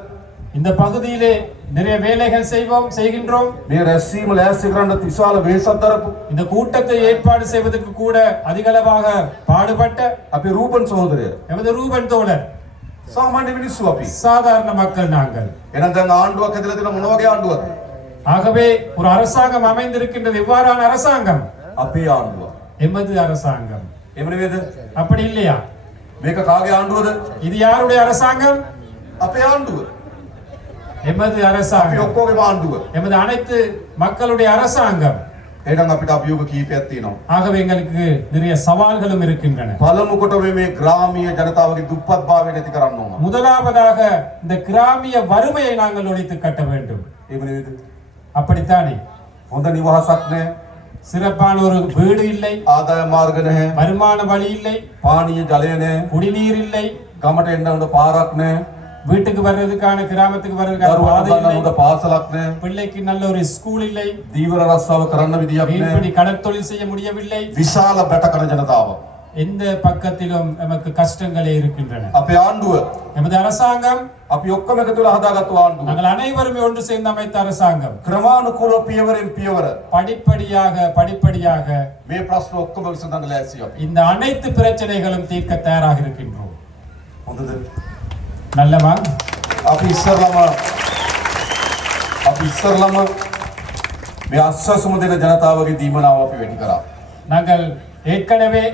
இந்த பகுதியிலே நிறைய வேலைகள் செய்கின்றோம். මේ රැස්වීම ලෑස්ති කරන්න විශාල වෙහෙසක් දරපු இந்த கூட்டத்தை ஏற்பாடு செய்வதற்கு கூட அதிகளவாக பாடுபட்ட අපේ රූපන් සහෝදරය எமது ரூபன் தோழர். සාමාන්‍ය මිනිස්සු අපි. சாதாரண மக்கள் நாங்கள். එහෙනම් දැන් ආණ්ඩුවක් හැදලා තියෙන මොන වගේ ආණ්ඩුවක්ද? ஆகவே ஒரு அரசாங்கம் அமைந்திருக்கின்றது. எவ்வாறான அரசாங்கம்? අපේ ආණ්ඩුව. எமது அரசாங்கம். එහෙම නෙවෙයිද? அப்படி இல்லையா? මේක කාගේ ආණ්ඩුවද? இது யாருடைய அரசாங்கம்? අපේ ආණ්ඩුව. எமது අපි அரசாங்கம். ඔක්කොගේම ආණ්ඩුව. எமது அனைத்து மக்களுடைய அரசாங்கம். එහෙනම් අපිට අභියෝග කීපයක් තියෙනවා. ஆகவே எங்களுக்கு நிறைய சவால்களும் இருக்கின்றன. පළමු කොට මේ ග්‍රාමීය ජනතාවගේ දුප්පත් භාවය නැති කරන්න ඕන. முதலாவதாக இந்த கிராமிய வறுமையை நாங்கள் ஒழித்து கட்ட வேண்டும். එහෙම නෙවෙයිද? அப்படித்தானே? හොඳ නිවහසක් නැහැ. சிறப்பான ஒரு வீடு இல்லை, ආදාය මාර්ග නැහැ. வருமான வழி இல்லை, පානීය ජලය නැහැ. குடிநீர் இல்லை, ගමට එන්න හොඳ පාරක් නැහැ. வீட்டுக்கு வர்றதுக்கான கிராமத்துக்கு வர்றதுக்கான දරුවන්ට பாதை ගන්න இல்லை, හොඳ පාසලක් නැහැ. பிள்ளைக்கு நல்ல ஒரு ஸ்கூல் இல்லை, දීවර රස්සාව කරන්න විදියක් නැහැ. மீன்பிடி கடற்தொழில் செய்ய முடியவில்லை. විශාල බැටකන ජනතාවක්. எந்த பக்கத்திலும் நமக்கு கஷ்டங்களே இருக்கின்றன. අපේ ආණ්ඩුව எமது அரசாங்கம், අපි ඔක්කොම එකතු වෙලා හදාගත්තු ආණ්ඩුව. நாங்கள் அனைவருமே ஒன்று சேர்ந்து அமைத்த அரசாங்கம் ක්‍රමානුකූලව පියවරෙන් පියවර படிப்படியாக මේ ප්‍රශ්න ඔක්කොම විසඳන්න ලෑස්ති අපි. இந்த அனைத்து பிரச்சனைகளும் தீர்க்க தயாராக இருக்கின்றோம். හොඳද? நல்லவா? අපි ඉස්සරලම මේ අස්වැසුම දෙන ජනතාවගේ දීමනාව අපි වැඩි කරා. நாங்கள் ஏற்கனவே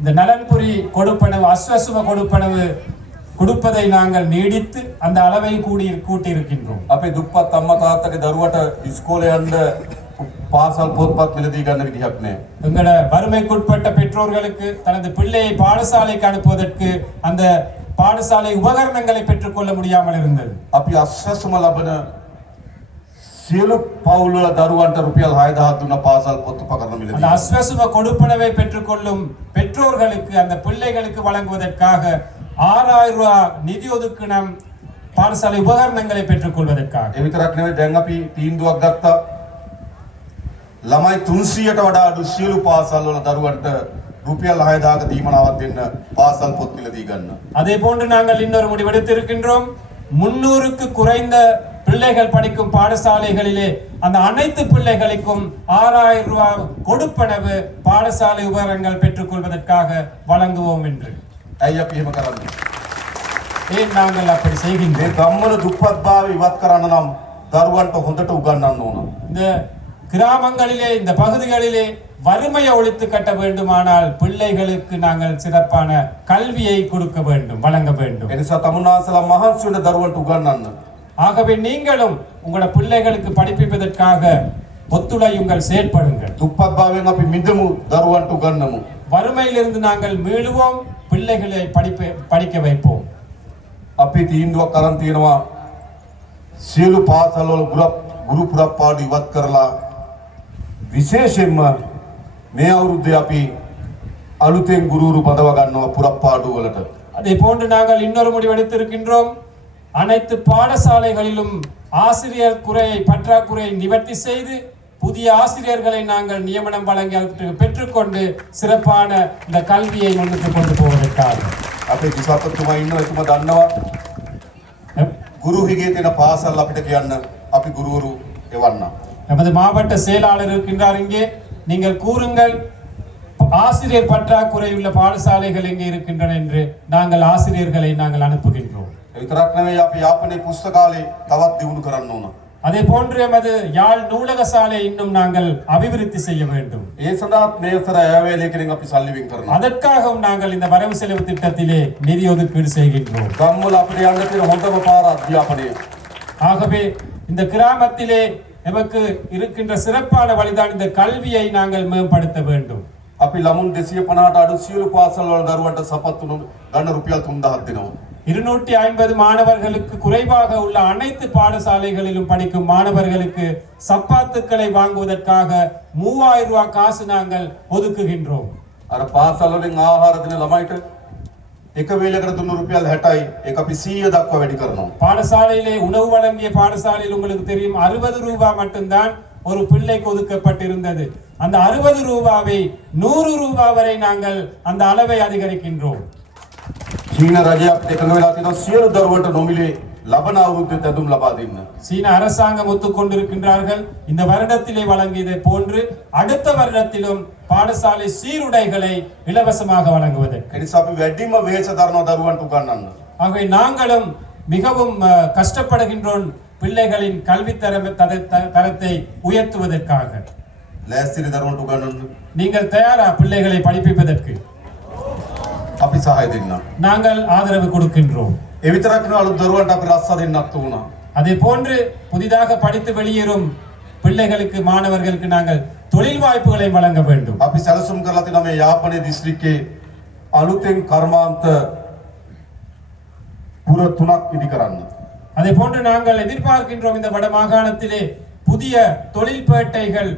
இந்த நலன்புரி கொடுப்பனவு, அஸ்வசும கொடுப்பனவு கொடுப்பதை நாங்கள் நீடித்து அந்த அளவை கூட்டியிருக்கின்றோம். අපේ දුප්පත් අම්මා තාත්තගේ දරුවට ඉස්කෝලේ යන්න පාසල් පොත්පත් මිලදී ගන්න විදිහක් නැහැ. எங்களோட வறுமைக்குட்பட்ட பெற்றோர்களுக்கு தனது பிள்ளையை பாடசாலைக்கு அனுப்புவதற்கு அந்த பாடசாலை உபகரணங்களை பெற்றுக்கொள்ள முடியாமல் இருந்தது. අපි අස්වැසුම ලබන සියලු පවුල් වල දරුවන්ට රුපියල් 6000ක් දුන්න පාසල් පොත් උපකරණ அந்த මිලදී. அஸ்வசும கொடுப்பனவை பெற்றுக்கொள்ளும் பெற்றோர்களுக்கு, அந்த பிள்ளைகளுக்கு வழங்குவதற்காக 6000 ரூபாய் நிதி ஒதுக்கினம் பாடசாலை உபகரணங்களை பெற்றுக்கொள்வதற்காக. ඒ විතරක් නෙවෙයි දැන් අපි තීන්දුවක් ගත්තා. ළමයි 300ට වඩා අඩු සියලු පාසල් වල දරුවන්ට රුපියල් 6000ක දීමනාවක් දෙන්න පාසල් පොත් මිලදී ගන්න. அதே போன்று நாங்கள் இன்னொரு முடிவெடுத்திருக்கின்றோம். 300க்கு குறைந்த பிள்ளைகள் படிக்கும் பாடசாலைகளிலே அந்த அனைத்து பிள்ளைகளுக்கும் 6000 ரூபாய் கொடுப்பனவு பாடசாலை உபகரணங்கள் பெற்றுக்கொள்வதற்காக வழங்குவோம் என்று. ඇයි අපි එහෙම කරන්නේ? ஏன் நாங்கள் அப்படி මේ செய்கின்றோம்? ගම්වල දුප්පත්භාවය ඉවත් කරන්න නම් දරුවන්ට හොඳට උගන්වන්න ඕන. இந்த கிராமங்களிலே, இந்த பகுதிகளிலே வறுமையை ஒழித்து கட்ட வேண்டுமானால் பிள்ளைகளுக்கு நாங்கள் சிறப்பான கல்வியை கொடுக்க வேண்டும், வழங்க வேண்டும். ඒ නිසා තමුන්නාසලා මහන්සි වෙන දරුවන්ට උගන්වන්න. ஆகவே நீங்களும் உங்களோட பிள்ளைகளுக்கு படிப்பிப்பதற்காக ஒத்துழையுங்கள், செயற்படுங்கள். දුප්පත්භාවයෙන් අපි මිදමු, දරුවන්ට උගන්වමු. வறுமையிலிருந்து நாங்கள் மீளுவோம், பிள்ளைகளை படிக்க வைப்போம். අපි තීන්දුවක් අරන් තියෙනවා සියලු පාසල් වල ගුරු පුරප්පාඩු ඉවත් කරලා විශේෂයෙන්ම මේ අවුරුද්දේ අපි අලුතෙන් ගුරුවරු බඳව ගන්නවා පුරප්පාඩු වලට. அதே போன்று நாங்கள் இன்னொரு முடிவெடுத்திருக்கின்றோம். அனைத்து பாடசாலைகளிலும் ஆசிரியர் பற்றாக்குறையை நிவர்த்தி செய்து புதிய ஆசிரியர்களை நாங்கள் நியமனம் வழங்கி பெற்றுக்கொண்டு சிறப்பான இந்த கல்வியை முன்னுக்கு கொண்டு போவதற்காக. අපේ විසපතුමා ඉන්නවා, එතුමා දන්නවා ගුරු හිගේ තියෙන පාසල් අපිට කියන්න අපි ගුරුවරු එවන්න. நமது மாவட்ட செயலாளர் இருக்கின்றார் இங்கே. நீங்கள் கூறுங்கள், ஆசிரியர் பற்றாக்குறை உள்ள பாடசாலைகள் எங்கே இருக்கின்றன என்று நாங்கள் ஆசிரியர்களை நாங்கள் அனுப்புகின்றோம். ඒ විතරක් නෙවෙයි අපි යාපනයේ පුස්තකාලේ තවත් දියුණු කරන්න ඕන. அதே போன்று எமது யாழ் நூலக சாலை இன்னும் நாங்கள் அபிவிருத்தி செய்ய வேண்டும். ඒ සඳහා මේසර ඇවැලේකින් අපි සල්ලි වෙන් කරනවා. அதற்காகவும் நாங்கள் இந்த வரவு செலவு திட்டத்திலே நிதி ஒதுக்கீடு செய்கின்றோம். ගම්වල අපිට යන්න තියෙන හොඳම පාර අධ්‍යාපනය. ஆகவே இந்த கிராமத்திலே நமக்கு இருக்கின்ற சிறப்பான வழிதான் இந்த கல்வியை நாங்கள் மேம்படுத்த வேண்டும். අපි ළමුන් 250ට අඩු සියලු පාසල් වල දරුවන්ට සපත්තු ගන්න රුපියල් 3000ක් දෙනවා. 250 மாணவர்களுக்கு குறைவாக உள்ள அனைத்து பாடசாலைகளிலும் படிக்கும் மாணவர்களுக்கு சப்பாத்துக்களை வாங்குவதற்காக 3000 ரூபாய் காசு நாங்கள் ஒதுக்குகின்றோம். අර පාසල් වලින් ආහාර දෙන ළමයිට එක වේලකට දුන්න රුපියල් 60යි. ඒක අපි 100 දක්වා වැඩි කරනවා. பாடசாலையிலே உணவு வழங்கிய பாடசாலையில் உங்களுக்கு தெரியும் 60 ரூபாய் மட்டும்தான் ஒரு பிள்ளைக்கு ஒதுக்கப்பட்டிருந்தது. அந்த 60 ரூபாவை 100 ரூபாய் வரை நாங்கள் அந்த அளவை அதிகரிக்கின்றோம். චීන රජය අපිට එකඟ වෙලා තියෙනවා සියලු දරුවන්ට නොමිලේ ලබන අවුරුද්දේ ඇඳුම් ලබා දෙන්න. சீன அரசாங்கம் ஒத்துக்கொண்டிருக்கின்றார்கள். இந்த வருடத்திலே வழங்கியதை போன்று அடுத்த வருடத்திலும் பாடசாலை சீருடைகளை இலவசமாக வழங்குவதற்கு. ඒ නිසා අපි වැඩිම වෙහෙස දරනවා දරුවන්ට උගන්වන්න. ஆகவே நாங்களும் மிகவும் கஷ்டப்படுகின்றோம் பிள்ளைகளின் கல்வி தரத்தை உயர்த்துவதற்காக. ලෑස්තිද දරුවන්ට උගන්වන්න? நீங்கள் தயாரா பிள்ளைகளை படிப்பிப்பதற்கு? අපි සහාය දෙන්න. நாங்கள் ஆதரவு கொடுக்கின்றோம். ඒ විතරක් නෙවෙයි අලුත් දරුවන්ට අපි රස්සා දෙන්නත් උනා. அதே போன்று புதிதாக படித்து வெளியேறும் பிள்ளைகளுக்கு, மாணவர்களுக்கு நாங்கள் தொழில் வாய்ப்புகளை வழங்க வேண்டும். අපි සැලසුම් කරලා තියෙනවා මේ යාපනයේ දිස්ත්‍රික්කේ අලුතෙන් කර්මාන්ත පුර 3ක් ඉදි කරන්න. அதே போன்று நாங்கள் எதிர்பார்க்கின்றோம் இந்த வட மாகாணத்திலே புதிய தொழில்பேட்டைகள்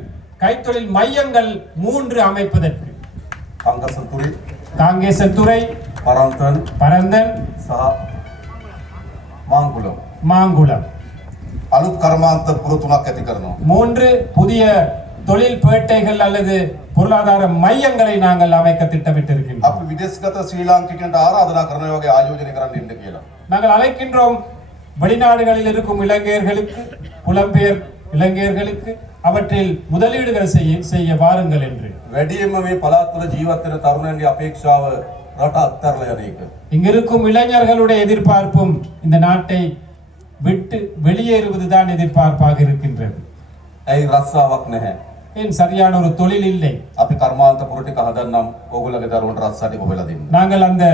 கைத்தொழில் மையங்கள் 3 அமைப்பதற்கு කංගසතුරි காங்கேசத்துறை, පරන්තන් பரந்தன், සහ මාංගුලම් மாங்குளம் අලුත් කර්මාන්ත පුර 3ක් ඇති කරනවා. 3 புதிய தொழில்பேட்டைகள் அல்லது பொருளாதார மையங்களை நாங்கள் அமைக்க திட்டமிட்டிருக்கின்றோம். අපි විදේශගත ශ්‍රී ලාංකිකයන්ට ආරාධනා කරන වගේ ආයෝජනය කරන්න ඉන්න කියලා. நாங்கள் அழைக்கின்றோம் வெளிநாடுகளில் இருக்கும் இளைஞர்களுக்கு, புலம்பெயர் இளைஞர்களுக்கு அவற்றில் முதலீடுகள் செய்ய வாருங்கள் என்று. වැඩියෙන්ම මේ පළාත් වල ජීවත් වෙන තරුණයන්ගේ අපේක්ෂාව රට අත්හැරලා යන එක. இங்கிருக்கும் இளைஞர்களுடைய எதிர்பார்ப்பும் இந்த நாட்டை விட்டு வெளியேறுவதுதான் எதிர்பார்ப்பாக இருக்கின்றது. ඇයි රස්සාවක් නැහැ? ஏன் சரியான ஒரு தொழில் இல்லை. අපි කර්මාන්ත පුර ටික හදන්නම් ඕගොල්ලෝගේ දරුවන්ට රස්සා ටික හොයලා දෙන්න. நாங்கள் அந்த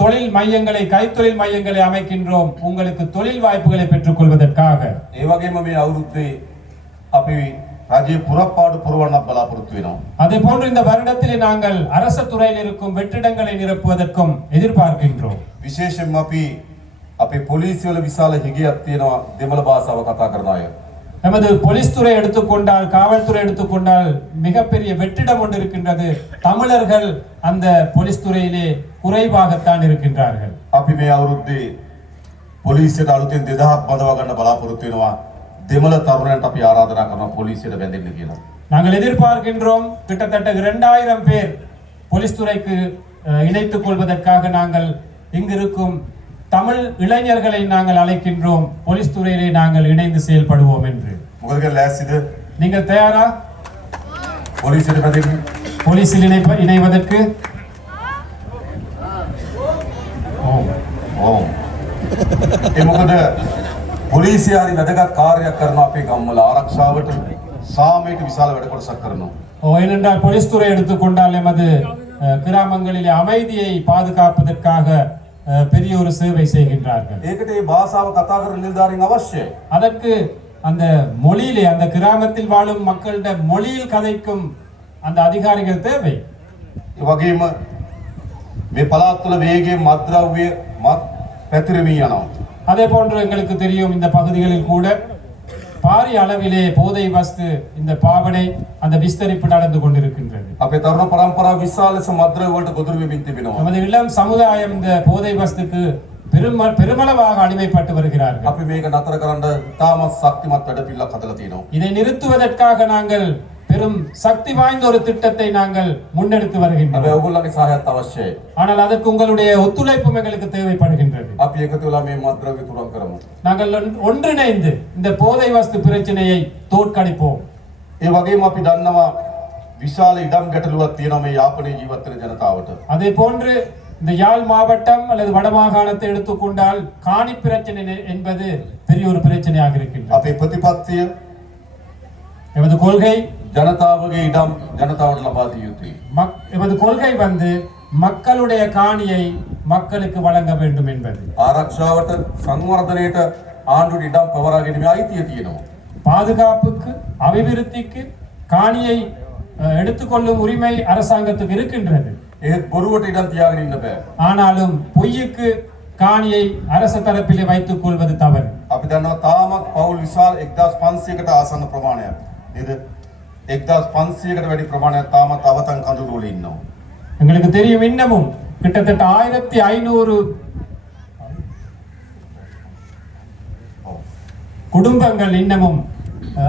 தொழில் மையங்களை, கைத்தொழில் மையங்களை அமைக்கின்றோம் உங்களுக்கு தொழில் வாய்ப்புகளை பெற்றுக் கொள்வதற்காக. ඒ වගේම මේ අවුරුද්දේ අපි රජයේ පුරපාඩු පුරවන්නත් බලාපොරොත්තු වෙනවා. அதே போன்று இந்த வருடத்திலே நாங்கள் அரச துறையில் இருக்கும் வெற்றிடங்களை நிரப்புவதற்கும் எதிர்பார்க்கின்றோம். විශේෂයෙන්ම අපි අපේ පොලිසිය වල විශාල හිගයක් තියෙනවා දෙමළ භාෂාව කතා කරන අය. நமது போலீஸ் துறை எடுத்துக்கொண்டால், காவல்துறை எடுத்துக்கொண்டால் மிகப்பெரிய வெற்றிடம் ஒன்று இருக்கின்றது. தமிழர்கள் அந்த போலீஸ் துறையிலே குறைவாகத்தான் இருக்கின்றார்கள். අපි මේ අවුරුද්දේ පොලිසියට අලුතෙන් 2000ක් බඳවා ගන්න බලාපොරොත්තු වෙනවා. දෙමළ තරුණයන්ට අපි ආරාධනා කරනවා පොලිසියට බැඳෙන්න කියලා. நாங்கள் எதிர்பார்க்கின்றோம் கிட்டத்தட்ட 2000 பேர் போலீஸ் துறைக்கு இணைத்துக் கொள்வதற்காக நாங்கள் இங்கிருக்கும் தமிழ் இளைஞர்களை நாங்கள் அழைக்கின்றோம். போலீஸ் துறையிலே நாங்கள் இணைந்து செயல்படுவோம் என்று. මොකද ලෑස්තිද? நீங்கள் தயாரா පොලිසියට බැඳෙන්න? போலீஸில் இணைவதற்கு? ඔව්. ඒ මොකද පොලිසිය හරි වැදගත් කාර්යයක් කරන අපේ ගම්වල ආරක්ෂාවට සාමයට විශාල වැඩ කොටසක් කරනවා. ஏனென்றால் போலீஸ் துறை எடுத்துக்கொண்டால் எமது கிராமங்களிலே அமைதியை பாதுகாப்பதற்காக பெரிய ஒரு சேவை செய்கின்றார்கள். ඒකට මේ භාෂාව කතා කරන නිලධාරීන් අවශ්‍යයි. அதற்கு அந்த மொழியிலே, அந்த கிராமத்தில் வாழும் மக்களிட மொழியில் கதைக்கும் அந்த அதிகாரிகள் தேவை. ඒ වගේම මේ පළාත් වල වේගයෙන් මත්ද්‍රව්‍ය පැතිරෙමින් යනවා. அதே போன்று எங்களுக்கு தெரியும் இந்த பகுதிகளில் கூட பாரிய அளவிலே போதை வஸ்து இந்த பாவனை அந்த விஸ்தரிப்பு நடந்து கொண்டிருக்கின்றது. අපේ තරුණ පරම්පරාව විශාල ලෙස මත්ද්‍රව්‍ය වලට ගොදුරු වෙමින් තිබෙනවා. நமது இளம் சமுதாயம் இந்த போதை வஸ்துக்கு பெருமளவாக அடிமைப்பட்டு வருகிறார்கள். අපි මේක නතර කරන්න තාමත් ශක්තිමත් වැඩපිළිවෙලක් හදලා තියෙනවා. இதை நிறுத்துவதற்காக நாங்கள் பெரும் சக்தி வாய்ந்த ஒரு திட்டத்தை நாங்கள் முன்னெடுத்து හැබැයි வருகின்றோம். ඔයගොල්ලන්ගේ සහායත් අවශ්‍යයි. ஆனால் அதற்கு உங்களுடைய ஒத்துழைப்பும் எங்களுக்கு தேவைப்படுகின்றது. අපි එකතු වෙලා මේ මත්ද්‍රව්‍ය තුරන් කරමු. நாங்கள் ஒன்றிணைந்து இந்த போதை வஸ்து பிரச்சனையை தோற்கடிப்போம். ඒ වගේම අපි දන්නවා විශාල ඉඩම් ගැටලුවක් තියෙනවා මේ යාපනයේ ජීවත් වෙන ජනතාවට. அதே போன்று இந்த யாழ் மாவட்டம் அல்லது வடமாகாணத்தை எடுத்துக்கொண்டால் காணி பிரச்சனை என்பது பெரிய ஒரு பிரச்சனையாக இருக்கின்றது. අපේ ප්‍රතිපත්තිය எமது கொள்கை ජනතාවගේ ඉඩම් ජනතාවට ලබා දිය යුතුයි. எமது கொள்கை மக்களுடைய காணியை மக்களுக்கு வழங்க வேண்டும் என்பது. ආරක්ෂාවට සංවර්ධනයට ආණ්ඩුවට ඉඩම් පවරා ගැනීමේ අයිතිය තියෙනවා. பாதுகாப்புக்கு, அபிவிருத்திக்கு காணியை எடுத்துக்கொள்ளும் உரிமை அரசாங்கத்துக்கு இருக்கின்றது. ඒත් බොරුවට ඉඩම් තියාගෙන ඉන්න බෑ. ஆனாலும் பொய்யுக்கு காணியை அரச தரப்பிலே வைத்துக் கொள்வது தவறு. අපි දන්නවා තාමත් පවුල් විශාල 1500කට ආසන්න ප්‍රමාණයක් නේද? 1500කට වැඩි ප්‍රමාණයක් තාමත් අවතන් කඳුළු වල ඉන්නවා. எங்களுக்கு தெரியும் இன்னமும் கிட்டத்தட்ட 1500 குடும்பங்கள் இன்னமும்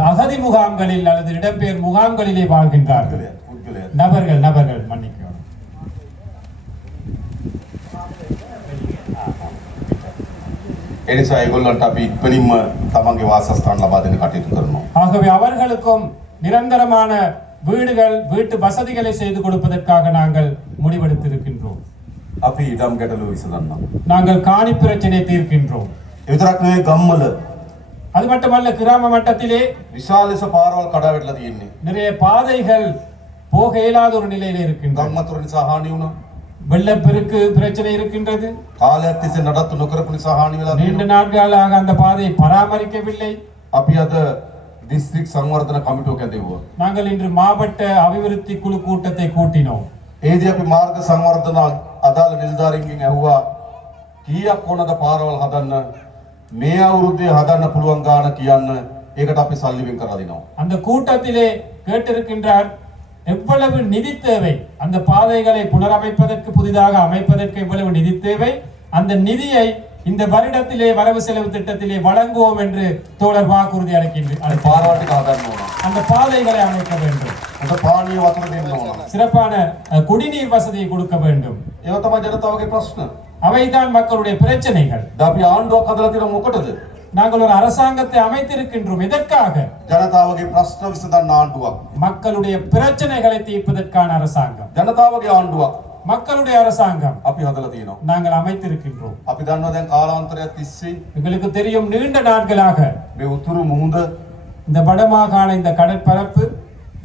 அகதி முகாம்களில் அல்லது இடம்பெயர் முகாம்களிலே வாழ்கின்றார்கள். நபர்கள் மன்னிக்கணும். ඒ නිසා ඒගොල්ලන්ට අපි ඉක්මනින්ම තමන්ගේ වාසස්ථාන ලබා දෙන්න කටයුතු කරනවා. ஆகவே அவர்களுக்கும் நிரந்தரமான வீடுகள், வீட்டு வசதிகளை செய்து கொடுப்பதற்காக நாங்கள் முடிவெடுத்திருக்கின்றோம். අපි ඉඩම් ගැටලුව විසඳන්නම්. நாங்கள் காணி பிரச்சனை தீர்க்கின்றோம். ඒ විතරක් නෙවෙයි ගම්වල அது மட்டுமல்ல, கிராம மட்டத்திலே විශාල ලෙස පාරවල් කඩා වැටලා තියෙන්නේ. நிறைய பாதைகள் போக இயலாத ஒரு நிலையில இருக்கின்றன. ගම් වතුර නිසා හානි වුණා. வெள்ளப்பெருக்கு பிரச்சனை இருக்கின்றது. කාලයක් තිස්සේ නඩත්තු නොකරපු නිසා හානි වෙලා நீண்ட තියෙනවා. நாட்களாக அந்த பாதையை பராமரிக்கவில்லை. අපි අද දිස්ත්‍රික් සංවර්ධන කමිටුවක් ඇදෙව්වා. நாங்கள் இன்று மாவட்ட அபிவிருத்தி குழு கூட்டத்தை கூட்டினோம். ඒදී අපි මාර්ග සංවර්ධන අදාළ නිලධාරීන්ගෙන් ඇහුවා කීයක් ඕනද පාරවල් හදන්න, මේ අවුරුද්දේ හදන්න පුළුවන් ගාණ කියන්න. ඒකට අපි සල්ලි වෙන් කරලා දෙනවා. அந்த கூட்டத்திலே கேட்டிருக்கின்றார் எவ்வளவு நிதி தேவை அந்த பாதைகளை புனரமைப்பதற்கு புதிதாக அமைப்பதற்கு எவ்வளவு நிதி தேவை அந்த நிதியை இந்த வருடத்திலே வரவு செலவு திட்டத்திலே வழங்குவோம் என்று தோழர் வாக்குறுதி அளிக்கின்றார். පාරවල් ටික හදන්න ඕන. அந்த பாதைகளை அமைக்க வேண்டும், හොඳ පානීය වතුර දෙන්න ඕන. சிறப்பான குடிநீர் வசதியை கொடுக்க வேண்டும். ඒව තමයි ජනතාවගේ ප්‍රශ්න. அவைதான் மக்களுடைய பிரச்சனைகள். දැන් අපි ආණ්ඩුවක් හදලා තියෙන මොකටද? நாங்கள் ஒரு அரசாங்கத்தை அமைத்திருக்கின்றோம். எதற்காக? ජනතාවගේ ප්‍රශ්න විසඳන්න ආණ්ඩුවක්. மக்களுடைய பிரச்சனைகளை தீர்ப்பதற்கான அரசாங்கம், ජනතාවගේ ආණ්ඩුවක් மக்களுடைய அரசாங்கம் අපි හදලා තියෙනවා. நாங்கள் அமைத்திருக்கின்றோம். අපි දන්නවා දැන් කාලාන්තරයක් තිස්සේ எங்களுக்கு தெரியும் நீண்ட நாட்களாக මේ උතුරු මුහුද இந்த வடமாகாண இந்த கடற்பரப்பு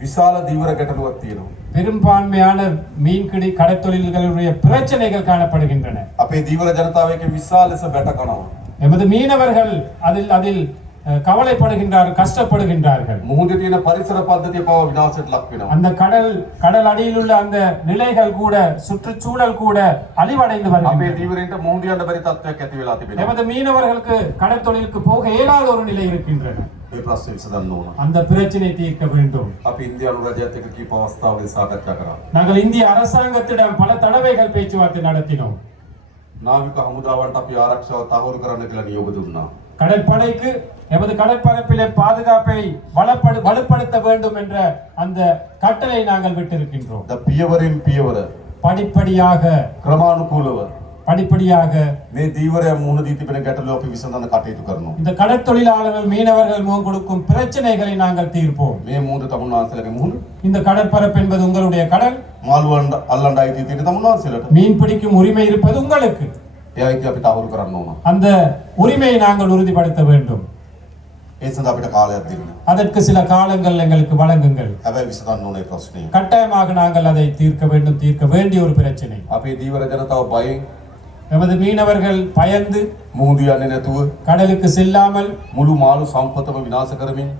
විශාල දීවර ගැටලුවක් තියෙනවා. பெரும்பான்மையான மீன்பிடி கடற்தொழில்களுடைய பிரச்சனைகள் காணப்படுகின்றன. අපේ දීවර ජනතාව එකේ විශාල ලෙස බැට කනවා. எமது மீனவர்கள் அதில் கவலைப்படுகின்றார்கள், கஷ்டப்படுகின்றார்கள். මුහුදේ තියෙන පරිසර පද්ධතිය පව විනාශයට ලක් වෙනවා. அந்த கடல் அடியில் உள்ள அந்த நிலைகள் கூட சுற்றுச்சூழல் கூட அழிவடைந்து අපේ வருகின்றன. දීවරෙන්ට මුහුද යන්න බැරි තත්ත්වයක් ඇති වෙලා තිබෙනවා. எமது மீனவர்களுக்கு கடற்தொழிலுக்கு போக இயலாத ஒரு நிலை இருக்கின்றன. මේ ප්‍රශ්නේ විසඳන්න ඕන. அந்த பிரச்சனை தீர்க்க வேண்டும். අපි ඉන්දියානු රජයත් එක්ක කීප අවස්ථාවකදී සාකච්ඡා කරා. நாங்கள் இந்திய அரசாங்கத்திடம் பல தடவைகள் பேச்சுவார்த்தை நடத்தினோம். නාවික හමුදාවන්ට අපි ආරක්ෂාව තහවුරු කරන්න කියලා නියෝග දුන්නා. கடற்படைக்கு எமது கடற்பரப்பிலே பாதுகாப்பை வலுப்படுத்த வேண்டும் என்ற அந்த கட்டளை நாங்கள் விட்டிருக்கின்றோம். ද පියවරෙන් පියවර படிப்படியாக මේ දීවරය මුහුණ දී තිබෙන ගැටලු අපි විසඳන්න කටයුතු කරනවා. இந்த கடற்தொழிலாளர்கள் மீனவர்கள் முகம் கொடுக்கும் பிரச்சனைகளை நாங்கள் தீர்ப்போம். මේ මුහුද තමුන්වහන්සේලාගේ මුහුණ இந்த கடற்பரப்பு என்பது உங்களுடைய கடல். මාළුවන් අල්ලන්න අයිති තියෙන තමුන්වහන්සේලාට மீன் பிடிக்கும் உரிமை இருப்பது உங்களுக்கு. ඒ අයිතිය අපි තහවුරු කරන්න ඕන. அந்த உரிமையை நாங்கள் உறுதிப்படுத்த வேண்டும். ඒ සඳහා අපිට කාලයක් දෙන්න. அதற்கு சில காலங்கள் எங்களுக்கு வழங்குங்கள். හැබැයි විසඳන්න ඕනේ ප්‍රශ්නේ. கட்டாயமாக நாங்கள் அதை தீர்க்க வேண்டும், தீர்க்க வேண்டிய ஒரு பிரச்சனை. අපේ දීවර ජනතාව බයෙන් எமது மீனவர்கள் பயந்து මුහුදු යන්නේ නැතුව கடலுக்கு செல்லாமல் මුළු මාළු සම්පතම විනාශ කරමින්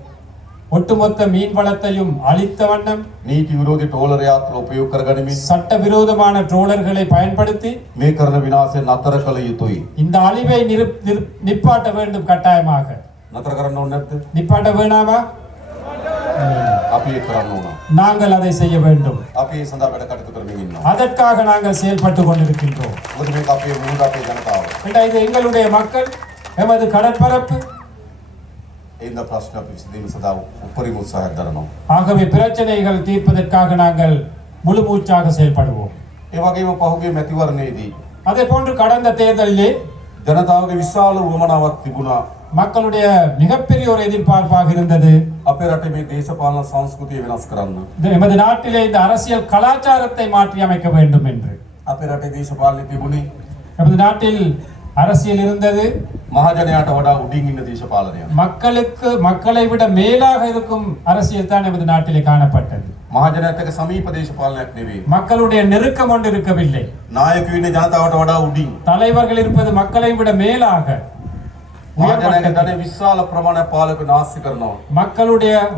ஒட்டுமொத்த மீன் வளத்தையும் அழித்த வண்ணம் නීති විරෝධී ට්‍රෝලර් යාත්‍ර උපයෝග කරගනිමින් சட்டவிரோதமான ட்ரோலர்களை பயன்படுத்தி මේ කරන විනාශය නතර කළ යුතුයි. இந்த அழிவை நிப்பாட்ட வேண்டும். கட்டாயமாக නතර කරන්න ඕනේ නැද්ද? நிப்பாட்ட வேணாமா? අපි ඒක කරන්න ඕන. நாங்கள் அதை செய்ய வேண்டும். අපි ඒ සඳහා වැඩ කටයුතු කරමින් ඉන්නවා. அதற்காக நாங்கள் செயல்பட்டு கொண்டிருக்கின்றோம். මොකද මේක අපේ මුහුද අපේ ජනතාව. இது எங்களுடைய மக்கள், எமது கடற்பரப்பு. இந்த ප්‍රශ්න අපි විසඳීම සඳහා උපරිම උත්සාහයක් දරනවා. ஆகவே பிரச்சனைகள் தீர்ப்பதற்காக நாங்கள் முழு மூச்சாக செயல்படுவோம். ඒ වගේම පහුගිය මැතිවරණයේදී அதே போன்று கடந்த தேர்தலிலே ජනතාවගේ විශාල උවමනාවක් තිබුණා. மக்களுடைய மிகப்பெரிய ஒரு எதிர்பார்ப்பாக இருந்தது අපේ රටේ මේ දේශපාලන සංස්කෘතිය වෙනස් කරන්න. எமது நாட்டிலே இந்த அரசியல் கலாச்சாரத்தை மாற்றி அமைக்க வேண்டும் என்று. අපේ රටේ දේශපාලනය තිබුණේ எமது நாட்டில் அரசியல் இருந்தது මහජනයාට වඩා උඩින් ඉන්න දේශපාලනයක්. மக்களை விட மேலாக இருக்கும் அரசியல் தான் எமது நாட்டிலே காணப்பட்டது. මහජනයාට එක සමීප දේශපාලනයක් නෙවෙයි. மக்களுடைய நெருக்கம் ஒன்று இருக்கவில்லை. නායකයෝ ඉන්නේ ජනතාවට වඩා උඩින්. தலைவர்கள் இருப்பது மக்களை விட மேலாக. මහජනයාගේ ධනෙ විශාල ප්‍රමාණයක් පාලක නාස්ති කරනවා.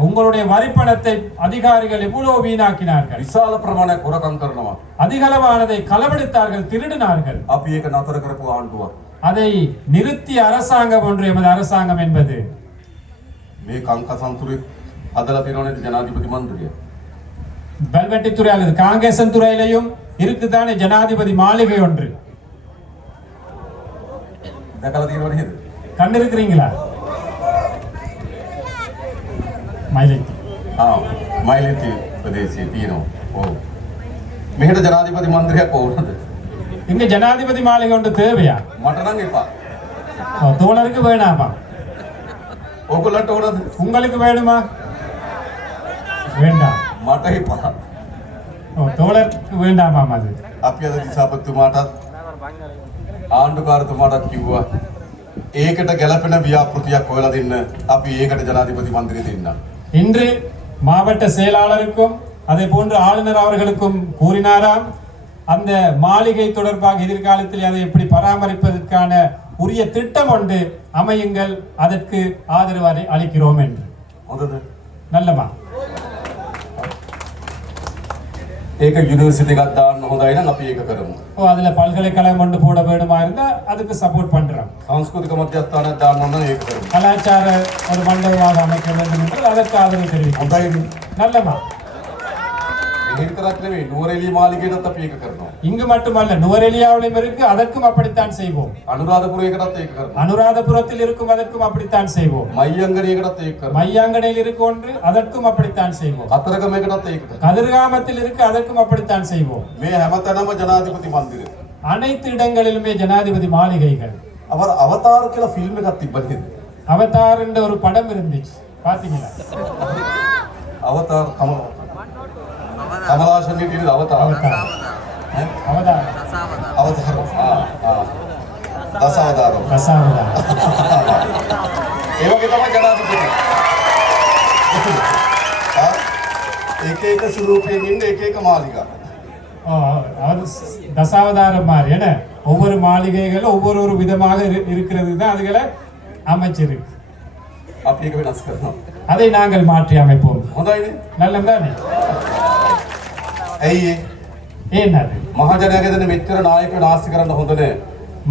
உங்களுடைய வரிப்பணத்தை அதிகாரிகள் எவ்வளவு வீணாக்கினார்கள். විශාල ප්‍රමාණයක් හොරකම් කරනවා. அதிகளவானதை களவெடுத்தார்கள், திருடினார்கள். අපි ඒක නතර කරපු ආණ්ඩුවක්. அதை நிறுத்திய அரசாங்கம் ஒன்று எமது அரசாங்கம் என்பது. මේ කංක සම්තුරේ හදලා තියෙනවනේ ජනාධිපති මණ්ඩලය. பல்வெட்டித்துறை அல்லது காங்கேசன் துறையிலையும் இருக்குதானே ஜனாதிபதி மாளிகை ஒன்று. දැකලා තියෙනව නේද? கண்டு இருக்கிறீங்களா? மயிலைத்தி. මයිලේති ප්‍රදේශයේ තියෙනවා. ඔව්. මෙහෙට ජනාධිපති මණ්ඩලයක් ඕනද? இங்க ஜனாதிபதி மாளிகை ஒன்று தேவையா? මට නම් එපා. தோழருக்கு வேணாமா? ඔයගොල්ලන්ට ඕනද? உங்களுக்கு வேணுமா? வேண்டாம். මට එපා. தோழருக்கு வேண்டாமாம் அது. අපි අද දිසාපතිතුමාටත් ආණ්ඩුකාරතුමාටත් කිව්වා ඒකට ගැළපෙන ව්‍යාපෘතියක් හොයලා දෙන්න. අපි ඒකට ජනාධිපති මන්ත්‍රී දෙන්න. இன்று மாவட்ட செயலாளருக்கும் அதே போன்று ஆளுநர் அவர்களுக்கும் கூறினாராம் அந்த மாளிகை தொடர்பாக எதிர்காலத்தில் அதை எப்படி பராமரிப்பதற்கான உரிய திட்டம் ஒன்று அமையுங்கள், அதற்கு ஆதரவு அளிக்கிறோம் என்று. හොඳද? நல்லமா? ඒක යුනිවර්සිටි එකක් දාන්න හොඳයි නම් අපි ඒක කරමු. ஓ அதுல பல்கலைக்கழகம் கொண்டு போட வேணுமா இருந்தா அதுக்கு சப்போர்ட் பண்றோம். සංස්කෘතික මධ්‍යස්ථානයක් දාන්න ඕන නම් ඒක කරමු. கலாச்சார ஒரு மண்டபமாக அமைக்க வேண்டும் என்றால் அதற்கு ஆதரவு தெரிவிக்கும். හොඳයිනේ. நல்லமா. එහෙම විතරක් නෙවෙයි නුවරඑළිය මාලිගයටත් අපි ඒක කරනවා. இங்கு மட்டுமல்ல நுவரெலியாவிலும் இருக்கு, அதற்கும் அப்படித்தான் செய்வோம். අනුරාධපුරයකටත් ඒක කරනවා. அனுராதபுரத்தில் இருக்கும் அதற்கும் அப்படித்தான் செய்வோம். මයියංගනයකටත් ඒක කරනවා. மையாங்கனையில் இருக்கு ஒன்று, அதற்கும் அப்படித்தான் செய்வோம். කතරගමයකටත් ඒක කරනවා. கதிர்காமத்தில் இருக்கு, அதற்கும் அப்படித்தான் செய்வோம். මේ හැමතැනම ජනාධිපති මන්දිරය. அனைத்து இடங்களிலுமே ஜனாதிபதி மாளிகைகள். அவர் අවතාර කියලා ෆිල්ම් එකක් තිබ්බ නේද? அவதார் என்ற ஒரு படம் இருந்துச்சு, பாத்தீங்களா? අවතාර කමලාසන් හිටියේ අවතාර. அவதார். ඈ? அவதார். අවතාර. දසවතාර. தசாவதார். ඒ වගේ තමයි ජනාධිපති. එක එක ස්වරූපයෙන් ඉන්න එක එක මාලිගා. ஓ, அவர் தசாவதாரம் மாதிரி என்ன, ஒவ்வொரு மாளிகைகளும் ஒவ்வொரு ஒரு விதமாக இருக்கிறது தான் அதுகளை அமைச்சிருக்கு. අපි ඒක වෙනස් කරනවා. அதை நாங்கள் மாற்றி அமைப்போம். හොඳයිනේ. நல்லதானே? ඇයි ඒ? ஏன் அது? මහජනයාගේ දෙන මෙච්චර නායකයෝ නාස්ති කරන්න හොඳ නෑ.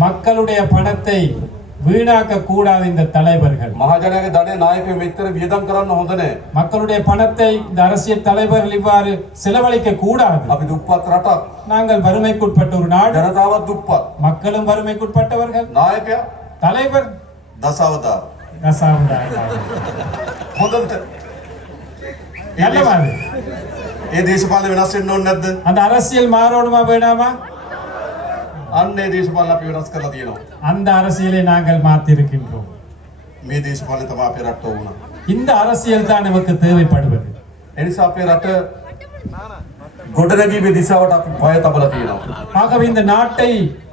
மக்களுடைய பணத்தை வீணாக்க கூடாது இந்த தலைவர்கள். මහජනයාගේ ධනය නායකයෝ මෙච්චර වියදම් කරන්න හොඳ නෑ. மக்களுடைய பணத்தை இந்த அரசியல் தலைவர்கள் இவ்வாறு செலவழிக்க கூடாது. අපි දුප්පත් රටක්. நாங்கள் வறுமைக்குட்பட்ட ஒரு நாடு, ජනතාවත් දුප්පත්. மக்களும் வறுமைக்குட்பட்டவர்கள். නායකයා தலைவர் දසවතාර. தசாவதாரம். හොඳට. நல்லவாது. ඒ දේශපාලන වෙනස් වෙන්න ඕනේ නැද්ද? அந்த அரசியல் மாறணுமா வேணாமா? අන්න ඒ දේශපාලන අපි වෙනස් කරලා තියෙනවා. அந்த அரசியலை நாங்கள் மாற்றிருக்கின்றோம். මේ දේශපාලන තමයි අපේ රට වුණා. இந்த அரசியல் தான் நமக்கு தேவைப்படுவது. ඒ නිසා අපේ රට ගොඩනැගීමේ දිශාවට අපි පය තබලා තියෙනවා. ஆகவே இந்த நாட்டை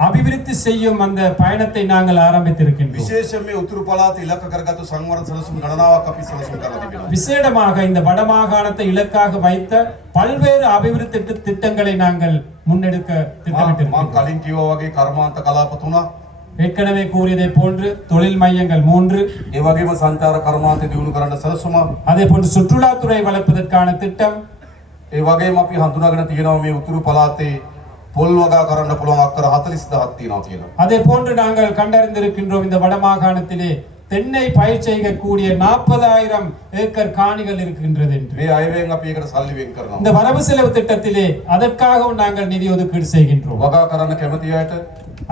அபிவிருத்தி செய்யும் அந்த பயணத்தை நாங்கள் ஆரம்பித்திருக்கின்றோம். විශේෂයෙන් මේ උතුරු පළාත ඉලක්ක කරගත්තු සංවර්ධන සැලසුම් ගණනාවක් අපි සැලසුම් කරලා තිබෙනවා. விசேடமாக இந்த வடமாகாணத்தை இலக்காக வைத்த பல்வேறு அபிவிருத்தி திட்டங்களை நாங்கள் முன்னெடுக்க මම திட்டமிட்டிருக்கிறோம். කලින් කිව්වා වගේ කර්මාන්ත කලාප 3ක්, ஏற்கனவே கூறியதை போன்று தொழில் மையங்கள் 3, ඒ වගේම සංචාර කර්මාන්ත දියුණු කරන්න සැලසුමක්, அதே போன்று சுற்றுலாத்துறை வளர்ப்பதற்கான திட்டம், ඒ වගේම අපි හඳුනාගෙන තියෙනවා මේ උතුරු පළාතේ පොල් වගා කරන්න පුළුවන් අක්කර 40000ක් තියෙනවා කියලා. அதே போன்று நாங்கள் கண்டறிந்திருக்கின்றோம் இந்த வடமாகாணத்திலே தென்னை பயிர் செய்யக்கூடிய 40,000 ஏக்கர் காணிகள் இருக்கின்றது என்று. මේ අයවෙන් අපි ඒකට සල්ලි වෙන් කරනවා. இந்த வரவு செலவு திட்டத்திலே அதற்காகவும் நாங்கள் நிதி ஒதுக்கீடு செய்கின்றோம். වගා කරන්න කැමති අයට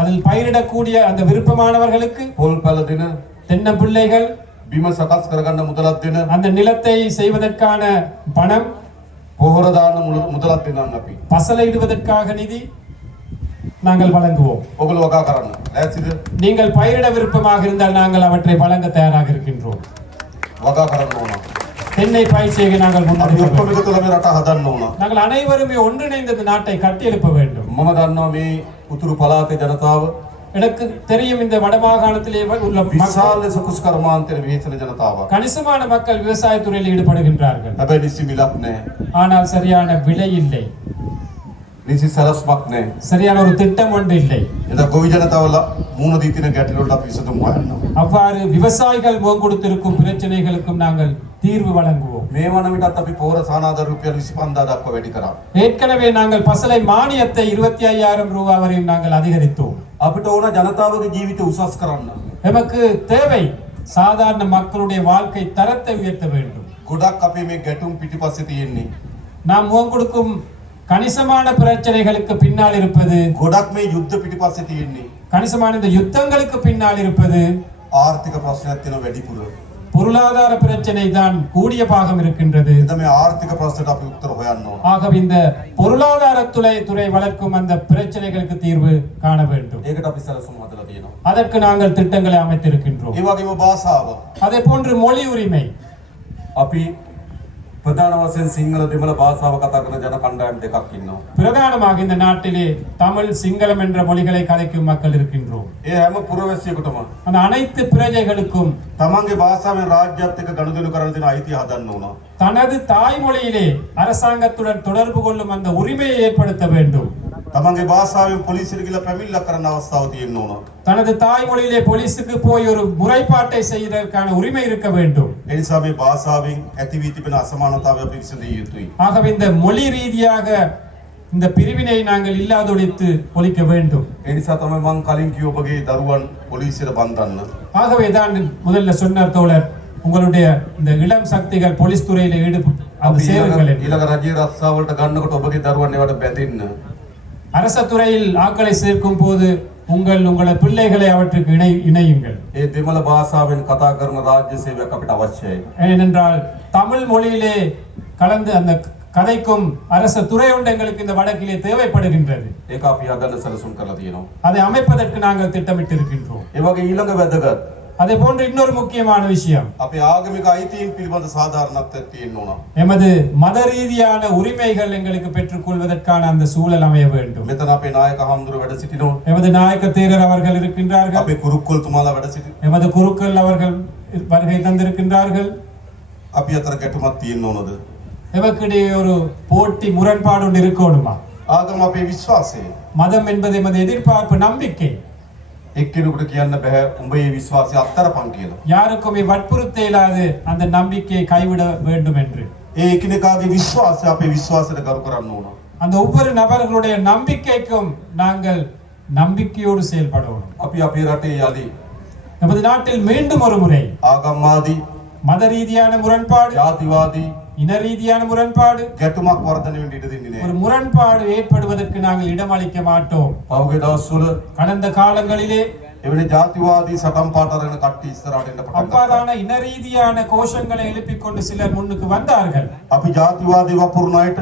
அதில் பயிரிடக்கூடிய அந்த விருப்பமானவர்களுக்கு පොල් පැල දෙන, தென்னம்பிள்ளைகள், බිම සකස් කරගන්න මුදලක් දෙන, அந்த நிலத்தை செய்வதற்கான பணம், පොහොර දාන්න මුදලක් දෙන්නම් අපි. பசலையிடுவதற்காக நிதி நாங்கள் வழங்குவோம். ඔගොල්ලෝ වගා කරන්න. ලෑස්තිද? நீங்கள் பயிரிட விருப்பமாக இருந்தால் நாங்கள் அவற்றை வழங்க தயாராக இருக்கின்றோம். වගා කරන්න ඕන. தென்னை பயிர் செய்ய நாங்கள் අපි முன்னெடுக்க ඔක්කොම வேண்டும். එකතු වෙලා මේ රට හදන්න ඕන. நாங்கள் அனைவருமே ஒன்றிணைந்து இந்த நாட்டை கட்டியெழுப்ப வேண்டும். මම දන්නවා මේ උතුරු පළාතේ ජනතාව எனக்கு தெரியும் இந்த வடமாகாணத்திலே உள்ள மக்கள், විශාල ලෙස කුස් කර්මාන්තයේ විහිසන ජනතාවක්. கணிசமான மக்கள் விவசாயத்துறையில் ஈடுபடுகின்றார்கள். හැබැයි නිසි මිලක් නැහැ. ஆனால் சரியான விலை இல்லை, නිසි සැලැස්මක් නැහැ. சரியான ஒரு திட்டம் ஒன்று இல்லை. එදා ගොවි ජනතාවල මූණ දී තියෙන ගැටලු වලට අපි විසඳුම් හොයන්න. அவ்வாறு விவசாயிகள் முகம் கொடுத்திருக்கும் பிரச்சனைகளுக்கும் நாங்கள் தீர்வு வழங்குவோம். මේ වන විටත් අපි පොහොර සානාධාර රුපියල් 25000 දක්වා වැඩි කරා. ஏற்கனவே நாங்கள் பசலை மானியத்தை 25,000 ரூபாய் வரையும் நாங்கள் அதிகரித்தோம். අපිට ඕන ජනතාවගේ ජීවිත උසස් කරන්න. நமக்கு தேவை சாதாரண மக்களுடைய வாழ்க்கை தரத்தை உயர்த்த வேண்டும். ගොඩක් අපි මේ ගැටුම් පිටිපස්සේ තියෙන්නේ. நாம் முகம் கொடுக்கும் கணிசமான பிரச்சனைகளுக்கு பின்னால் இருப்பது, ගොඩක් මේ යුද්ධ පිටිපස්සේ තියෙන්නේ. கணிசமான இந்த யுத்தங்களுக்கு பின்னால் இருப்பது ආර්ථික ප්‍රශ්නයක් තියෙන වැඩිපුර. பொருளாதார பிரச்சனை தான் கூடிய பாகம் இருக்கின்றது. එතන මේ ආර්ථික ප්‍රශ්නට අපි උත්තර හොයන්න ඕන. ஆகவே இந்த பொருளாதாரத்துறை வளர்க்கும் அந்த பிரச்சனைகளுக்கு தீர்வு காண வேண்டும். ඒකට අපි සැලසුම් හදලා තියෙනවා. அதற்கு நாங்கள் திட்டங்களை அமைத்திருக்கின்றோம். ඒ වගේම භාෂාව. அதே போன்று மொழி உரிமை. අපි ප්‍රධාන වශයෙන් සිංහල දෙමළ භාෂාව කතා කරන ජන කණ්ඩායම් දෙකක් ඉන්නවා. பிரதானமாக இந்த நாட்டிலே தமிழ், சிங்களம் என்ற மொழிகளை கதைக்கும் மக்கள் இருக்கின்றோம். ඒ හැම පුරවැසියෙකුටම அந்த அனைத்து பிரஜைகளுக்கும் තමන්ගේ භාෂාවෙන් රාජ්‍යත් එක්ක ගනුදෙනු කරන්න දෙන අයිතිය හදන්න ඕන. தனது தாய்மொழியிலே அரசாங்கத்துடன் தொடர்பு கொள்ளும் அந்த உரிமையை ஏற்படுத்த வேண்டும். තමන්ගේ භාෂාවෙන් පොලිසියට ගිහලා පැමිණිල්ලක් කරන්න අවස්ථාව තියෙන්න ඕන. தனது தாய்மொழியிலே போலீஸுக்கு போய் ஒரு முறைப்பாட்டை செய்வதற்கான உரிமை இருக்க வேண்டும். ඒ නිසා මේ භාෂාවෙන් ඇති වී තිබෙන අසමානතාවය අපි විසඳිය යුතුයි. ஆகவே இந்த மொழி ரீதியாக இந்த பிரிவினை நாங்கள் இல்லாதொழித்து ஒழிக்க வேண்டும். ඒ නිසා තමයි මං කලින් කිව්ව ඔබගේ දරුවන් පොලිසියට බන්ධන්න. ஆகவே தான் முதல்ல சொன்னார் தோழர், உங்களுடைய இந்த இளம் சக்திகள் போலீஸ் துறையில அந்த சேவைகள் ඊළඟ රජයේ රස්සාවලට ගන්නකොට ඔබගේ දරුවන් ඒවට බැඳින්න. அரச துறையில் ஆட்களை சேர்க்கும் போது உங்களது பிள்ளைகளை அவற்றுக்கு இணையுங்கள். ඒ දෙමළ භාෂාවෙන් කතා කරන රාජ්‍ය සේවයක් අපිට අවශ්‍යයි. ஏனென்றால் தமிழ் மொழியிலே கலந்து அந்த கதைக்கும் அரச துறை ஒன்று எங்களுக்கு இந்த வடக்கிலே தேவைப்படுகின்றது. ඒක අපි හදන්න සැලසුම් කරලා තියෙනවා. அதை அமைப்பதற்கு நாங்கள் திட்டமிட்டு இருக்கின்றோம். ඒ වගේ ඊළඟ වැදගත් அதே போன்று இன்னொரு முக்கியமான விஷயம், අපේ ආගමික අයිතීන් පිළිබඳ සාධාරණත්වයක් තියෙන්න ඕන. எமது மத ரீதியான உரிமைகள் எங்களுக்கு பெற்றுக்கொள்வதற்கான அந்த சூழல் அமைய வேண்டும். මෙතන අපේ නායක හඳුරු වැඩ සිටිනවා. எமது நாயக்க தேரர் அவர்கள் இருக்கின்றார்கள். අපේ කුරුක්කොල්තුමාලා වැඩ සිටිනවා. எமது குருக்கள் அவர்கள் வருகை தந்திருக்கின்றார்கள். අපි අතර ගැටුමක් තියෙන්න ඕනද? எமக்கிடையே ஒரு போட்டி முரண்பாடு ஒன்று இருக்கணுமா? ආගම අපේ විශ්වාසය. மதம் என்பது எமது எதிர்பார்ப்பு, நம்பிக்கை. එක්කෙනෙකුට කියන්න බෑ උඹේ විශ්වාසය අත්තරපන් කියලා. யாருக்குமே வற்புறுத்த இயலாது அந்த நம்பிக்கையை கைவிட வேண்டும் என்று. ඒ එකිනෙකාගේ විශ්වාසය අපේ විශ්වාසයට ගරු කරන්න ඕන. அந்த ஒவ்வொரு நபர்களுடைய நம்பிக்கைக்கும் நாங்கள் நம்பிக்கையோடு செயல்படணும். අපි අපේ රටේ යලි நமது நாட்டில் மீண்டும் ஒரு முறை ආගම්වාදී மத ரீதியான முரண்பாடு, ජාතිවාදී இன ரீதியான முரண்பாடு, ගැටුමක් වර්ධනය වෙන්න ඉඩ දෙන්නේ ஒரு නෑ. முரண்பாடு ஏற்படுவதற்கு நாங்கள் இடமளிக்க மாட்டோம். පහුගිය දවස්වල கடந்த காலங்களிலே එවැනි ජාතිවාදී සටන් පාට අරගෙන කට්ටිය ඉස්සරහට එන්න පටන් ගත්තා. அவ்வாறான இன ரீதியான கோஷங்களை எழுப்பிக் கொண்டு சிலர் முன்னுக்கு வந்தார்கள். අපි ජාතිවාදී වපුරන අයට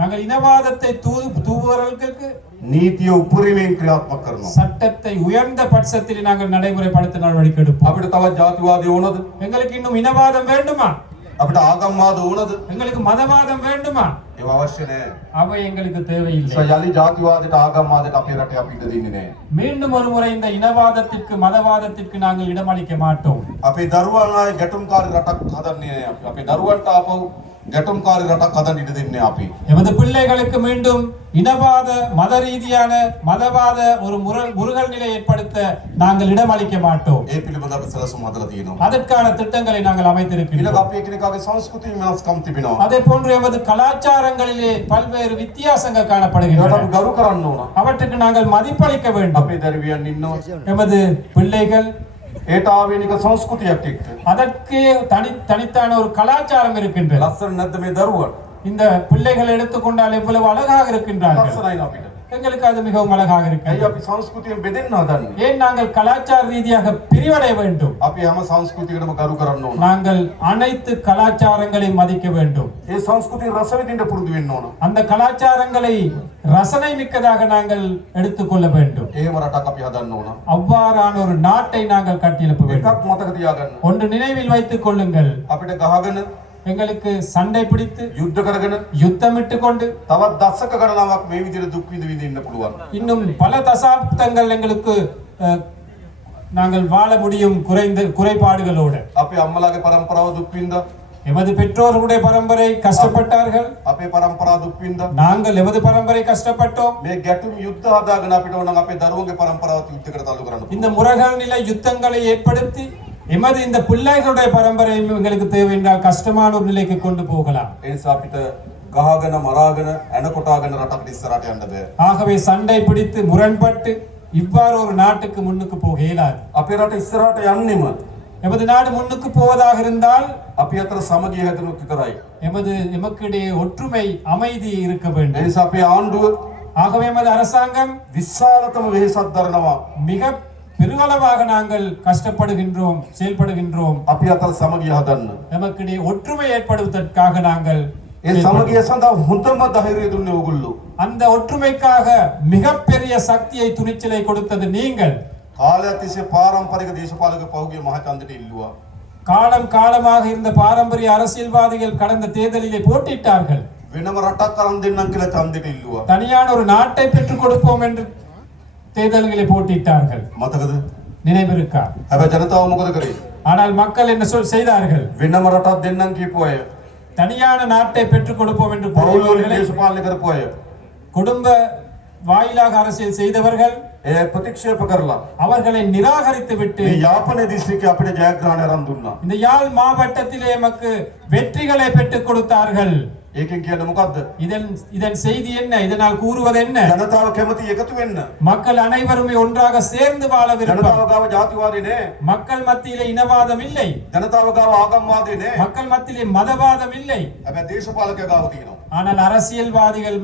நாங்கள் இனவாதத்தை தூவுவர்களுக்கு නීතිය උපරිමයෙන් ක්‍රියාත්මක කරනවා. சட்டத்தை உயர்ந்த பட்சத்தில் நாங்கள் நடைமுறைப்படுத்த நடவடிக்கை எடுப்போம். අපිට තවත් ජාතිවාදී ඕනද? எங்களுக்கு இன்னும் இனவாதம் வேண்டுமா? අපිට ආගම්වාද ඕනද? எங்களுக்கு மதவாதம் வேண்டுமா? ඒව අවශ්‍ය නෑ. அவை எங்களுக்கு தேவையில்லை. යලි ජාතිවාදයට ආගම්වාදයට අපේ රටේ අපි ඉඩ දෙන්නේ නෑ. மீண்டும் ஒரு முறை இந்த இனவாதத்திற்கு மதவாதத்திற்கு நாங்கள் இடமளிக்க மாட்டோம். අපේ දරුවන් ආයේ ගැටුම්කාරී රටක් හදන්නේ නෑ අපි. අපේ දරුවන්ට ආපහු ගැටුම්කාරී රටක් හදන්න ඉඩ දෙන්නේ නෑ අපි. எமது பிள்ளைகளுக்கு மீண்டும் இனவாத மத ரீதியான மதவாத ஒரு முருகல் நிலை ஏற்படுத்த நாங்கள் இடமளிக்க மாட்டோம். ඒ පිළිබඳව අපි සැලසුම් හදලා තියෙනවා. அதற்கான திட்டங்களை நாங்கள் ඊළඟ அமைத்திருக்கிறோம். අපි එකිනෙකාගේ සංස්කෘතිය වෙනස්කම් තිබෙනවා. அதே போன்று எமது கலாச்சாரங்களிலே பல்வேறு வித்தியாசங்கள் ඒවට காணப்படுகின்றன. අපි ගරු කරන්න ඕන. அவற்றுக்கு நாங்கள் மதிப்பளிக்க வேண்டும். අපේ දරුවියන් ඉන්නවා. எமது பிள்ளைகள் ඒට ආවේනික සංස්කෘතියක් එක්ක. அதற்கு தனித்தான ஒரு கலாச்சாரம் இருக்கின்றது. ලස්සන නැද්ද මේ දරුවන්? இந்த பிள்ளைகள் எடுத்துக்கொண்டால் எவ்வளவு அழகாக இருக்கின்றார்கள். ලස්සනයි අපිට. எங்களுக்கு அது மிகவும் அழகாக ඇයි இருக்கிறது. අපි සංස්කෘතියෙන් බෙදෙන්න හදන්නේ? ஏன் நாங்கள் கலாச்சார ரீதியாக பிரிவடைய வேண்டும்? අපි හැම සංස්කෘතියකටම ගරු කරන්න ඕන. நாங்கள் அனைத்து கலாச்சாரங்களையும் மதிக்க வேண்டும். ඒ සංස්කෘතිය රස විඳින්න පුරුදු වෙන්න ඕන. அந்த கலாச்சாரங்களை ரசனை மிக்கதாக நாங்கள் எடுத்துக்கொள்ள வேண்டும். එහෙම රටක් අපි හදන්න ඕන. அவ்வாறான ஒரு நாட்டை நாங்கள் கட்டியெழுப்ப வேண்டும். එකක් මතක තියාගන්න. ஒன்று நினைவில் வைத்துக் கொள்ளுங்கள், අපිට ගහගෙන எங்களுக்கு சண்டை பிடித்து යුද්ධ කරගෙන யுத்தமிட்டு கொண்டு තවත් දශක ගණනාවක් මේ විදිහට දුක් විඳ ඉන්න පුළුවන්. இன்னும் பல தசாப்தங்கள் எங்களுக்கு நாங்கள் வாழ முடியும் குறைபாடுகளோடு. අපේ අම්මලාගේ පරම්පරාව දුක් විඳා, எமது பெற்றோர்களுடைய பரம்பரை கஷ்டப்பட்டார்கள், අපේ පරම්පරාව දුක් විඳා. நாங்கள் எமது பரம்பரை கஷ்டப்பட்டோம். මේ ගැටුම් යුද්ධ හදාගෙන අපිට ඕන අපේ දරුවන්ගේ පරම්පරාවත් යුද්ධයකට තල්ලු කරන්න. இந்த முරகல் நிலை யுத்தங்களை ஏற்படுத்தி எமது இந்த பிள்ளைகளுடைய பரம்பரை எங்களுக்கு தேவை என்றால் கஷ்டமான ஒரு நிலைக்கு கொண்டு போகலாம். ඒ නිසා අපිට ගහගෙන මරාගෙන ඇනකොටාගෙන රටකට ඉස්සරහට යන්න බෑ. ஆகவே சண்டை பிடித்து முரண்பட்டு இவ்வாறு ஒரு நாட்டுக்கு முன்னுக்கு போக இயலாது. අපේ රට ඉස්සරහට යන්නෙම எமது நாடு முன்னுக்கு போவதாக இருந்தால் අපි අතර සමගිය හැදෙනු විතරයි. எமக்கிடையே ஒற்றுமை, அமைதி இருக்க ඒ வேண்டும். නිසා අපේ ආණ්ඩුව ஆகவே எமது அரசாங்கம் විශාලතම වෙහෙසක් දරනවා. மிக பெருவளவாக நாங்கள் கஷ்டப்படுகின்றோம், செயல்படுகின்றோம். අපි අතර සමගිය හදන්න. எமக்கிடையே ஒற்றுமை ஏற்படுவதற்காக நாங்கள் ඒ සමගිය සඳහා හොඳම ධෛර්යය දුන්නේ ඕගොල්ලෝ. அந்த ஒற்றுமைக்காக மிகப்பெரிய சக்தியை, துணிச்சலை கொடுத்தது நீங்கள். කාලයක් තිස්සේ පාරම්පරික දේශපාලක පහුගිය මහචන්දට ඉල්ලුවා. காலம் காலமாக இருந்த பாரம்பரிய அரசியல்வாதிகள் கடந்த தேர்தலிலே போட்டியிட்டார்கள். වෙනම රටක් අරන් දෙන්නම් කියලා ඡන්දෙට ඉල්ලුවා. தனியான ஒரு நாட்டை பெற்றுக் கொடுப்போம் என்று தேர்தல்களை போட்டியிட்டார்கள். මතකද? நினைவிருக்கா? හැබැයි ජනතාව මොකද කරේ? ஆனால் மக்கள் என்ன செய்தார்கள்? වෙනම රටක් දෙන්නම් කියපු අය, தனியான நாட்டை பெற்றுக் கொடுப்போம் என்று පෞල් වලින් கூறியவர்களை, දේශපාලනය කරපු අය குடும்ப வாயிலாக அரசியல் செய்தவர்கள் ඒ ප්‍රතික්ෂේප කරලා அவர்களை நிராகரித்து விட்டு මේ යාපනයේ දිස්ත්‍රික්කයේ අපිට ජයග්‍රහණය අරන් දුන්නා. இந்த யாழ் மாவட்டத்திலே எமக்கு வெற்றிகளை பெற்றுக் கொடுத்தார்கள். ඒකෙන් කියන්නේ මොකද්ද? இதன் செய்தி என்ன? இதனால் கூறுவது என்ன? ජනතාව කැමති එකතු වෙන්න. மக்கள் அனைவருமே ஒன்றாக சேர்ந்து வாழ விரும்பும். ජනතාව ගාව ජාතිවාදී නෑ. மக்கள் மத்தியிலே இனவாதம் இல்லை. ජනතාව ගාව ආගම්වාදී නෑ. மக்கள் மத்தியிலே மதவாதம் இல்லை. හැබැයි දේශපාලකයා ගාව තියෙනවා. ஆனால் அரசியல்வாதிகள்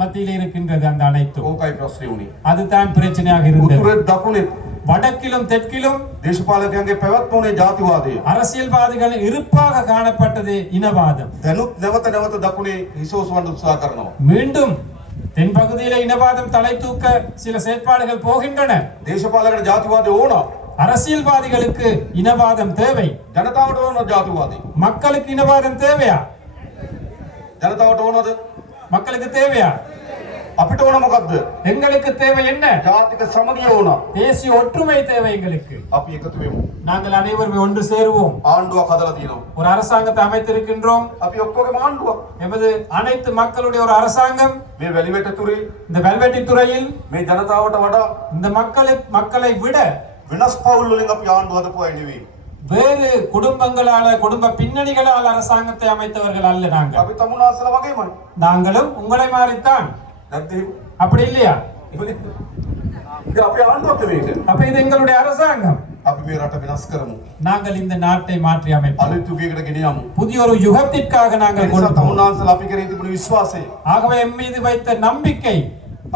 மத்தியிலே இருக்கின்றது அந்த அனைத்தும். ඕකයි ප්‍රශ්නේ උනේ. அதுதான் பிரச்சனையாக இருந்தது. උතුරේ දකුණේ வடக்கிலும் தெற்கிலும் දේශපාලකයන්ගේ පැවැත්මනේ ජාතිවාදය. அரசியல்வாதிகள் இருப்பாக காணப்பட்டது இனவாதம். දැනුත් නැවත නැවත දකුණේ හිසෝසවන්න උත්සාහ කරනවා. மீண்டும் தென்பகுதியிலே இனவாதம் தலை தூக்க சில செயற்பாடுகள் போகின்றன. දේශපාලකයට ජාතිවාදය ඕන. அரசியல்வாதிகளுக்கு இனவாதம் தேவை. ජනතාවට ඕන ජාතිවාදී. மக்களுக்கு இனவாதம் தேவையா? ජනතාවට ඕනද? மக்களுக்கு தேவையா? අපිට ඕන මොකද්ද? எங்களுக்கு தேவை என்ன? ජාතික සමගිය ඕන. தேசிய ஒற்றுமை தேவை எங்களுக்கு. අපි එකතු වෙමු. நாங்கள் அனைவரும் ஒன்று சேருவோம். ආණ්ඩුවක් හදලා තියෙනවා. ஒரு அரசாங்கத்தை அமைத்திருக்கின்றோம். අපි ඔක්කොගේම ආණ්ඩුවක්. எமது அனைத்து மக்களுடைய ஒரு அரசாங்கம். මේ වැලිවෙට තුරේ இந்த வெல்வெட்டி துறையில் මේ ජනතාවට වඩා இந்த மக்களை விட වෙනස් පවුල් වලින් අපි ආණ්ඩුව හදපු අය නෙවෙයි. வேறு குடும்பங்களால குடும்ப பின்னணிகளால் அரசாங்கத்தை அமைத்தவர்கள் அல்ல நாங்கள். අපි තමුනාසල වගේමයි. நாங்களும் உங்களை மாதிரித்தான். නැත්නම් அப்படி இல்லையா? ඉතින් අපි ආණ්ඩුවක් මේක. அப்ப இது எங்களுடைய அரசாங்கம். අපි මේ රට වෙනස් කරමු. நாங்கள் இந்த நாட்டை மாற்றி அமைப்போம். අලුත් යුගයකට ගෙනියමු. புதிய ஒரு யுகத்திற்காக நாங்கள் கொண்டு போவோம். තමුනාසල අපි කරේ තිබුණු විශ්වාසය ஆகவே எம் மீது வைத்த நம்பிக்கை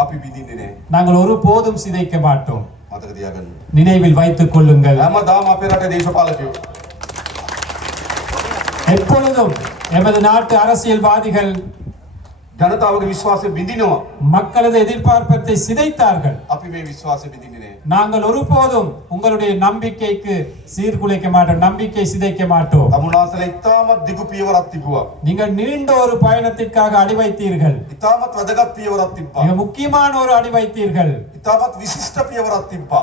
අපි විඳින්නේ නැහැ. நாங்கள் ஒரு போதும் சிதைக்க மாட்டோம். මතක තියාගන්න. நினைவில் வைத்துக் கொள்ளுங்கள். හැමදාම අපේ රටේ දේශපාලකයෝ எப்பொழுதும் எமது நாட்டு அரசியல்வாதிகள் ජනතාවගේ විශ්වාසය බිඳිනවා. மக்களது எதிர்பார்ப்பை சிதைத்தார்கள். අපි මේ විශ්වාසය බිඳින්නේ නැහැ. நாங்கள் ஒருபோதும் உங்களுடைய நம்பிக்கைக்கு சீர்குலைக்க மாட்டோம், நம்பிக்கை சிதைக்க மாட்டோம். තමුනාසල ඉතාමත් දිගු පියවරක් තිබුවා. நீங்கள் நீண்ட ஒரு பயணத்திற்காக அடி வைத்தீர்கள். ඉතාමත් වැදගත් පියවරක් තිබ්බා. மிக முக்கியமான ஒரு அடி வைத்தீர்கள். ඉතාමත් විශිෂ්ට පියවරක් තිබ්බා.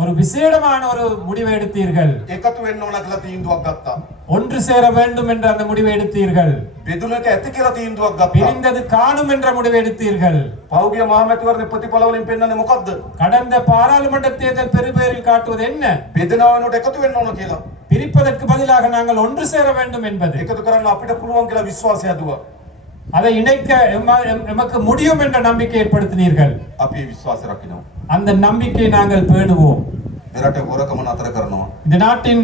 ஒரு விசேடமான ஒரு முடிவை எடுத்தீர்கள். එකතු වෙන්න ඕන කියලා තීන්දුවක් ගත්තා. ஒன்று சேர வேண்டும் என்ற அந்த முடிவை எடுத்தீர்கள். බෙදුනක ඇති කියලා තීන්දුවක් ගත්තා. பிரிந்தது காணும் என்ற முடிவை எடுத்தீர்கள். පෞගිය මහමැතිවරණ ප්‍රතිඵල වලින් පෙන්වන්නේ මොකද්ද? கடந்த பாராளுமன்ற தேர்தல் பெருபேரில் காட்டுவது என்ன? බෙදනවනට එකතු වෙන්න ඕන කියලා. பிரிப்பதற்கு பதிலாக நாங்கள் ஒன்று சேர வேண்டும் என்பது. එකතු කරන්න අපිට පුළුවන් කියලා විශ්වාසය හදුවා. அதை இணைக்க எமக்கு முடியும் என்ற நம்பிக்கை ஏற்படுத்தினீர்கள். අපි ඒ විශ්වාසය රකිනවා. அந்த நம்பிக்கையை நாங்கள் பேணுவோம். මෙරට හොරකම නතර කරනවා. இந்த நாட்டின்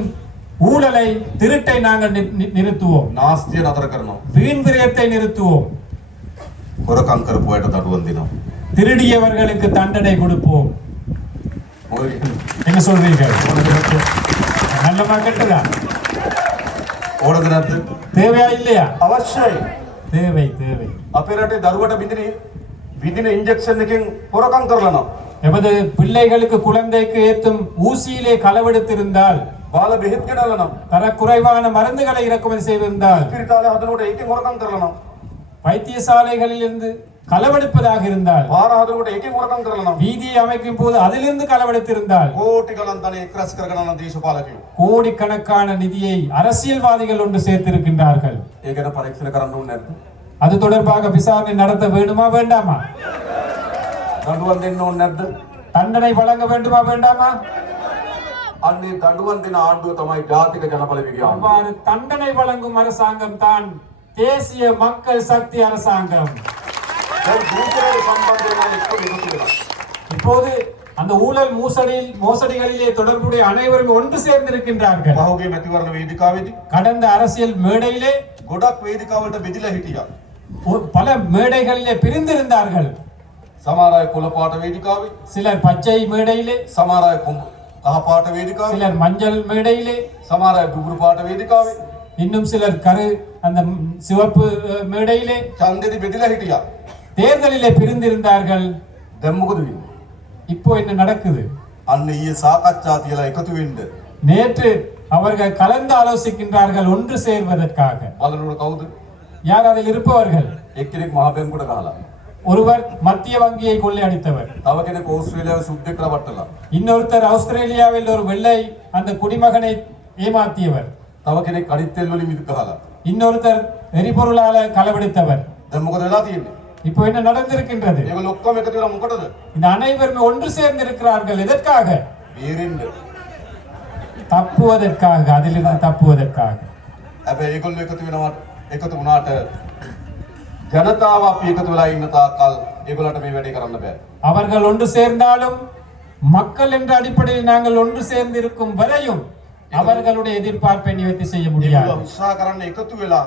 ஊழலை, திருட்டை நாங்கள் நிறுத்துவோம். නාස්තිය නතර කරනවා. வீண் விரயத்தை நிறுத்துவோம். හොරකම් කරපු අයට දඩුවම් දෙනවා. திருடியவர்களுக்கு தண்டனை கொடுப்போம். මොකද என்ன சொல்றீங்க? நல்லமா கெட்டதா? ඕනද නැද්ද? தேவையா இல்லையா? අවශ්‍යයි. தேவை தேவை. අපේ රටේ දරුවට විදින ඉන්ජෙක්ෂන් එකෙන් හොරකම් කරලා නම් எமது பிள்ளைகளுக்கு குழந்தைக்கு ஏத்தும் ஊசியிலே களவெடுத்திருந்தால், බාල බෙහෙත් ගෙනල්ලා නම් தரக்குறைவான மருந்துகளை இறக்குமதி செய்திருந்தால், ස්පිරිතාලේ හදනකොට ඒකෙන් හොරකම් කරලා නම් வைத்தியசாலைகளில் இருந்து களவெடுப்பதாக இருந்தால், පාර හදනකොට ඒකෙන් හොරකම් කරලා නම් வீதியை அமைக்கும் போது அதிலிருந்து களவெடுத்திருந்தால், කෝටි ගණන් ධනෙ එක්රැස් කරගෙන යන දේශපාලකයෝ கோடிக்கணக்கான நிதியை அரசியல்வாதிகள் ஒன்று சேர்த்திருக்கின்றார்கள். ඒ ගැන පරීක්ෂණ කරන්න ඕනේ නැද්ද? அது தொடர்பாக விசாரணை நடத்த வேண்டுமா வேண்டாமா? දඬුවම් දෙන්න ඕනේ නැද්ද? தண்டனை வழங்க வேண்டுமா வேண்டாமா? අන්නේ දඬුවම් දෙන ආණ්ඩුව තමයි ජාතික ජනබලවේගය ආණ්ඩුව. அவ்வாறு தண்டனை வழங்கும் அரசாங்கம் தான் தேசிய மக்கள் சக்தி அரசாங்கம். දැන් දූතරේ සම්බන්ධ වෙන එක්ක එකතු වෙනවා. இப்போது அந்த ஊழல் மோசடிகளிலே தொடர்புடைய அனைவரும் ஒன்று சேர்ந்திருக்கின்றார்கள். පහුගිය මැතිවරණ වේදිකාවේදී கடந்த அரசியல் மேடையிலே ගොඩක් වේදිකාවලට බෙදිලා හිටියා. பல மேடைகளிலே பிரிந்திருந்தார்கள். සමහර අය කොළ පාට වේදිකාවේ, சிலர் பச்சை மேடையிலே, සමහර අය කහ පාට වේදිකාවේ, சிலர் மஞ்சள் மேடையிலே, සමහර අය දුගුරු පාට වේදිකාවේ இன்னும் சிலர் அந்த சிவப்பு மேடையிலே ඡන්දෙදි බෙදිලා හිටියා. தேர்தலிலே பிரிந்திருந்தார்கள். දැන් මොකද වෙන්නේ? இப்போ என்ன நடக்குது? අන්න ඊයේ සාකච්ඡා තියලා එකතු වෙන්න நேற்று அவர்கள் கலந்து ஆலோசிக்கின்றார்கள் ஒன்று சேர்வதற்காக. බලනකොට කවුද? யார் அதில் இருப்பவர்கள்? එක්කෙනෙක් මහ බැංකුවට ගහලා, ஒருவர் மத்திய வங்கியை கொள்ளையடித்தவர், තව කෙනෙක් ඕස්ට්‍රේලියාවේ සුද්දෙක් රවට්ටලා, இன்னொருத்தர் ஆஸ்திரேலியாவில் ஒரு வெள்ளை அந்த குடிமகனை ஏமாத்தியவர், තව කෙනෙක් අනිත් තෙල් වලින් මිද ගහලා. இன்னொருத்தர் எரிபொருளால களவெடுத்தவர். දැන් මොකද වෙලා තියෙන්නේ? இப்போ என்ன நடந்திருக்கின்றது? ඒගොල්ලෝ ඔක්කොම එකතු වෙලා මොකටද? இந்த அனைவருமே ஒன்று சேர்ந்திருக்கிறார்கள். எதற்காக? බේරෙන්න. தப்புவதற்காக, அதிலிருந்து தப்புவதற்காக. හැබැයි ඒගොල්ලෝ එකතු වුණාට ජනතාව අපි එකතු වෙලා ඉන්න තාක්කල් ඒගොල්ලන්ට මේ වැඩේ කරන්න බෑ. அவர்கள் ஒன்று சேர்ந்தாலும் மக்கள் என்ற அடிப்படையில் நாங்கள் ஒன்று சேர்ந்து இருக்கும் வரையும் அவர்களுடைய எதிர்பார்ப்பை நிவர்த்தி செய்ய முடியாது. ඒගොල්ලෝ උත්සාහ කරන්නේ එකතු වෙලා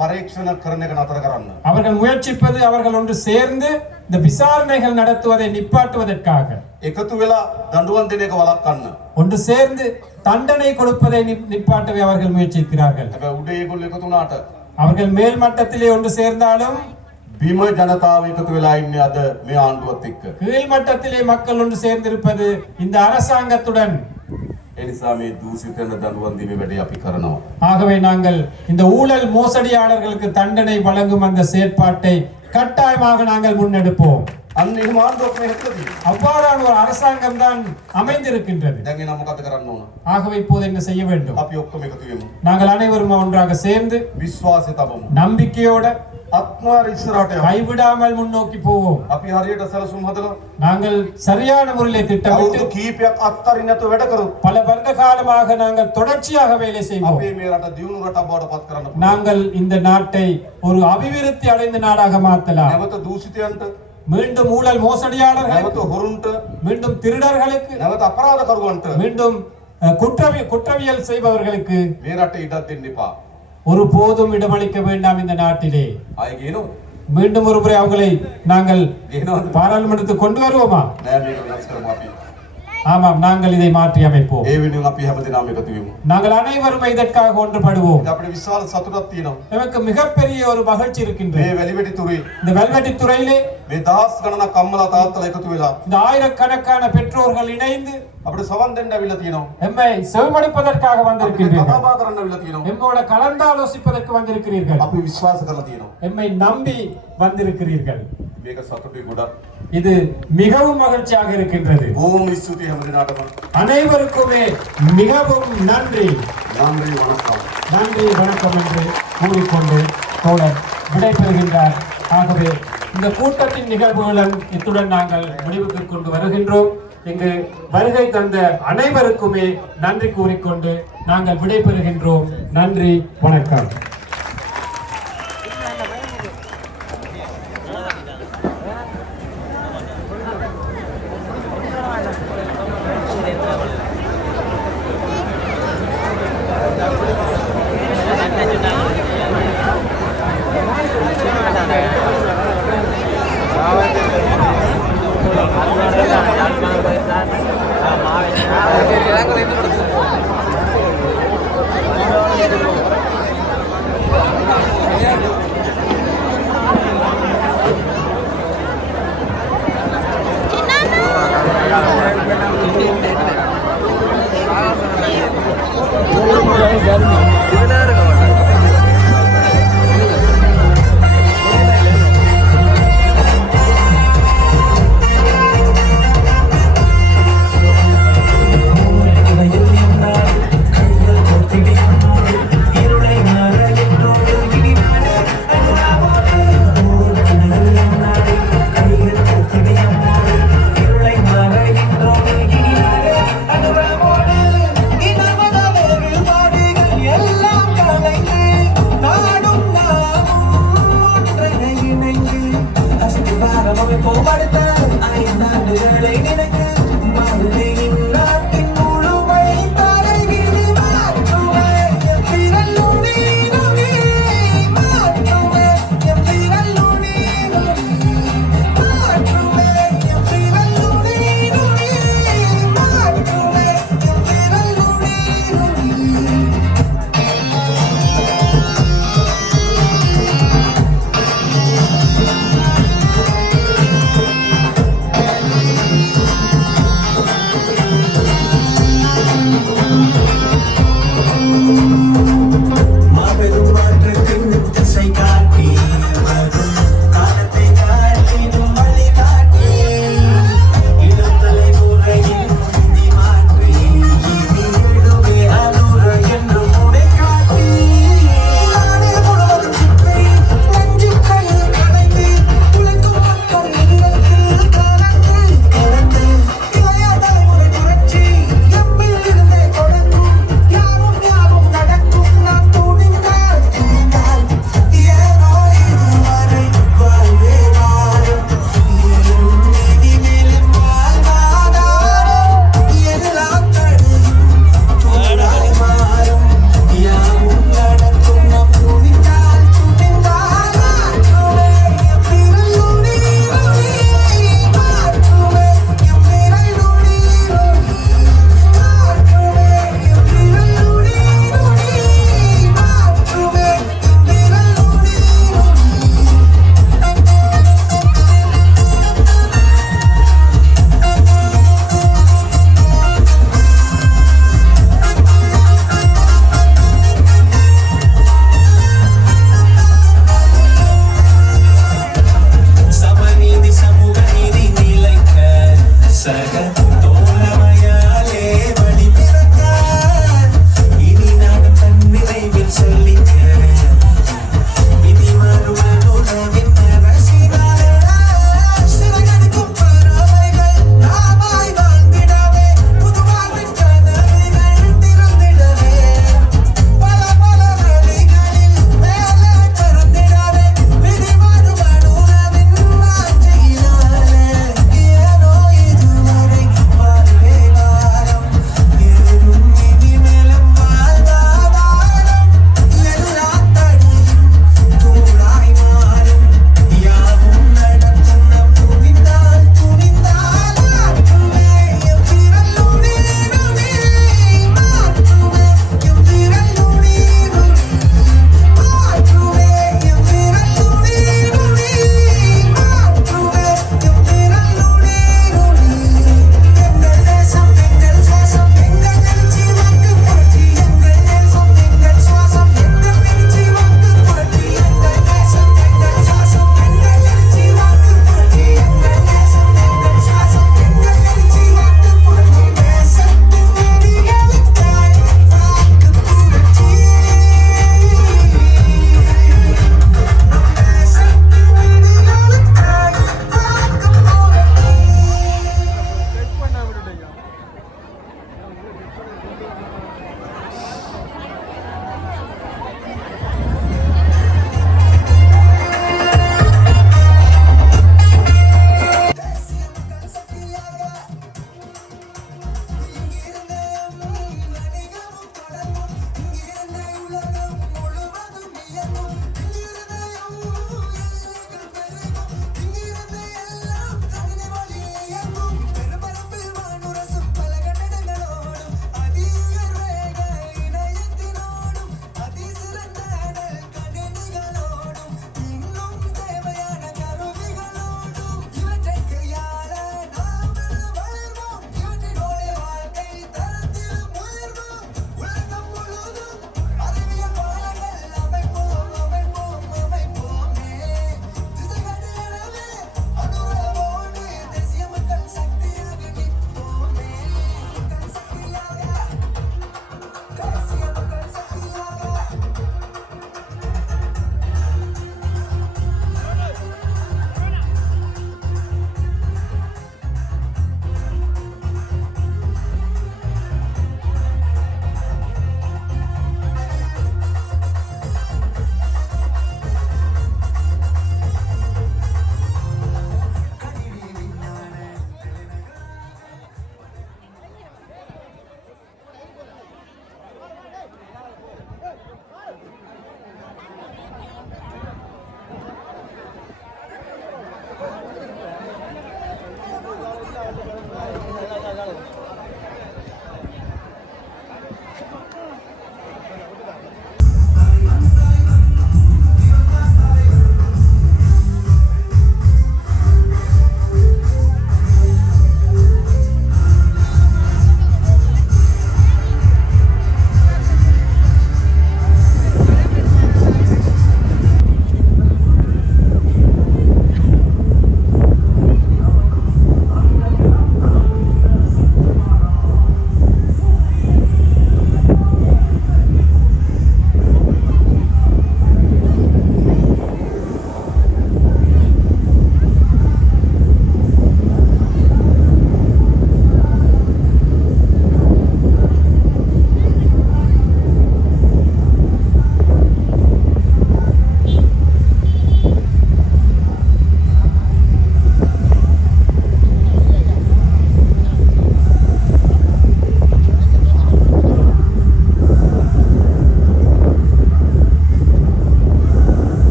පරීක්ෂණ කරන එක නතර කරන්න. அவர்கள் முயற்சிப்பது அவர்கள் ஒன்று சேர்ந்து இந்த விசாரணைகள் நடத்துவதை நிப்பாட்டுவதற்காக. එකතු වෙලා දඬුවම් දෙන එක වළක්වන්න. ஒன்று சேர்ந்து தண்டனை கொடுப்பதை நிப்பாட்டவே அவர்கள் முயற்சிக்கிறார்கள். හැබැයි උඩ ඒගොල්ලෝ එකතු වුණාට அவர்கள் மேல் மட்டத்திலே ஒன்று சேர்ந்தாலும் බිම ජනතාව එකතු වෙලා ඉන්නේ අද මේ ආණ්ඩුවත් එක්ක. கீழ் மட்டத்திலே மக்கள் ஒன்று சேர்ந்திருப்பது இந்த அரசாங்கத்துடன். ඒ නිසා මේ දූෂිතන දඬුවම් දීමේ වැඩේ අපි කරනවා. ஆகவே நாங்கள் இந்த ஊழல் மோசடியாளர்களுக்கு தண்டனை வழங்கும் அந்த செயற்பாட்டை கட்டாயமாக நாங்கள் முன்னெடுப்போம். අන්න එහෙම ආණ්ඩුවක් මේ හැදෙන්නේ. அவ்வாறான ஒரு அரசாங்கம் தான் அமைந்திருக்கின்றது. දැන් එන මොකද කරන්න ඕන? ஆகவே இப்போது என்ன செய்ய வேண்டும்? අපි ඔක්කොම එකතු වෙමු. நாங்கள் அனைவரும் ஒன்றாக சேர்ந்து විශ්වාසය තබමු. நம்பிக்கையோட අත්මාර ඉස්සරහට යමු. கைவிடாமல் முன்னோக்கி போவோம். අපි හරියට සැලසුම් හදලා நாங்கள் சரியான முறையிலே திட்டமிட்டு අවුරුදු කීපයක් අත්තරින් නැතුව වැඩ කරමු. பல வருட காலமாக நாங்கள் தொடர்ச்சியாக வேலை செய்வோம். අපි මේ රට දියුණු රටක් බවට පත් කරන්න පුළුවන්. நாங்கள் இந்த நாட்டை ஒரு அபிவிருத்தி அடைந்த நாடாக மாற்றலாம். නැවත දූෂිතයන්ට, மீண்டும் ஊழல் மோசடியாளர்களுக்கு, නැවත හොරුන්ට, மீண்டும் திருடர்களுக்கு, නැවත අපරාධකරුවන්ට மீண்டும் குற்றவியல் செய்பவர்களுக்கு මේ රටේ ඉඩක් දෙන්න එපා. ஒரு போதும் இடமளிக்க வேண்டாம் இந்த நாட்டிலே. ආයෙ ගේනවද? மீண்டும் ஒரு முறை அவங்களை நாங்கள் ගේනවද? பாராளுமன்றத்துக்கு கொண்டு வருவோமா? නෑ මේක වෙනස් කරමු අපි. ஆமாம், நாங்கள் இதை மாற்றி அமைப்போம். ඒ වෙනුවෙන් අපි හැමදෙනාම එකතු වෙමු. நாங்கள் அனைவரும் இதற்காக ஒன்றுபடுவோம். අපිට විශාල සතුටක් තියෙනවා. நமக்கு மிகப்பெரிய ஒரு மகிழ்ச்சி இருக்கின்றது. මේ වැලිවැටි තුරේ இந்த வெல்வெட்டி துறையிலே මේ දහස් ගණනක් අම්මලා තාත්තලා එකතු වෙලා இந்த ஆயிரக்கணக்கான பெற்றோர்கள் இணைந்து අපිට සවන් දෙන්න අවිලා තියෙනවා. எம்மை செவிமடுப்பதற்காக අපිට வந்திருக்கின்றீர்கள். කතා කරන්න අවිලා තියෙනවා. எம்மோட கலந்தாலோசிப்பதற்கு வந்திருக்கிறீர்கள். අපි විශ්වාස කරලා තියෙනවා. எம்மை நம்பி வந்திருக்கிறீர்கள். මේක සතුටුයි ගොඩක්. இது மிகவும் மகிழ்ச்சியாக இருக்கின்றது. බොහොම ස්තුතියි හැමදෙනාටම. அனைவருக்குமே மிகவும் நன்றி. නන්දි වණක්කම්. நன்றி வணக்கம் என்று கூறிக்கொண்டு தோழர் விடைபெறுகின்றார். ஆகவே இந்த கூட்டத்தின் நிகழ்வுகளும் இத்துடன் நாங்கள் முடிவுக்கு கொண்டு வருகின்றோம். இங்கு வருகை தந்த அனைவருக்குமே நன்றி கூறிக்கொண்டு நாங்கள் விடைபெறுகின்றோம். நன்றி, வணக்கம்.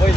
போய்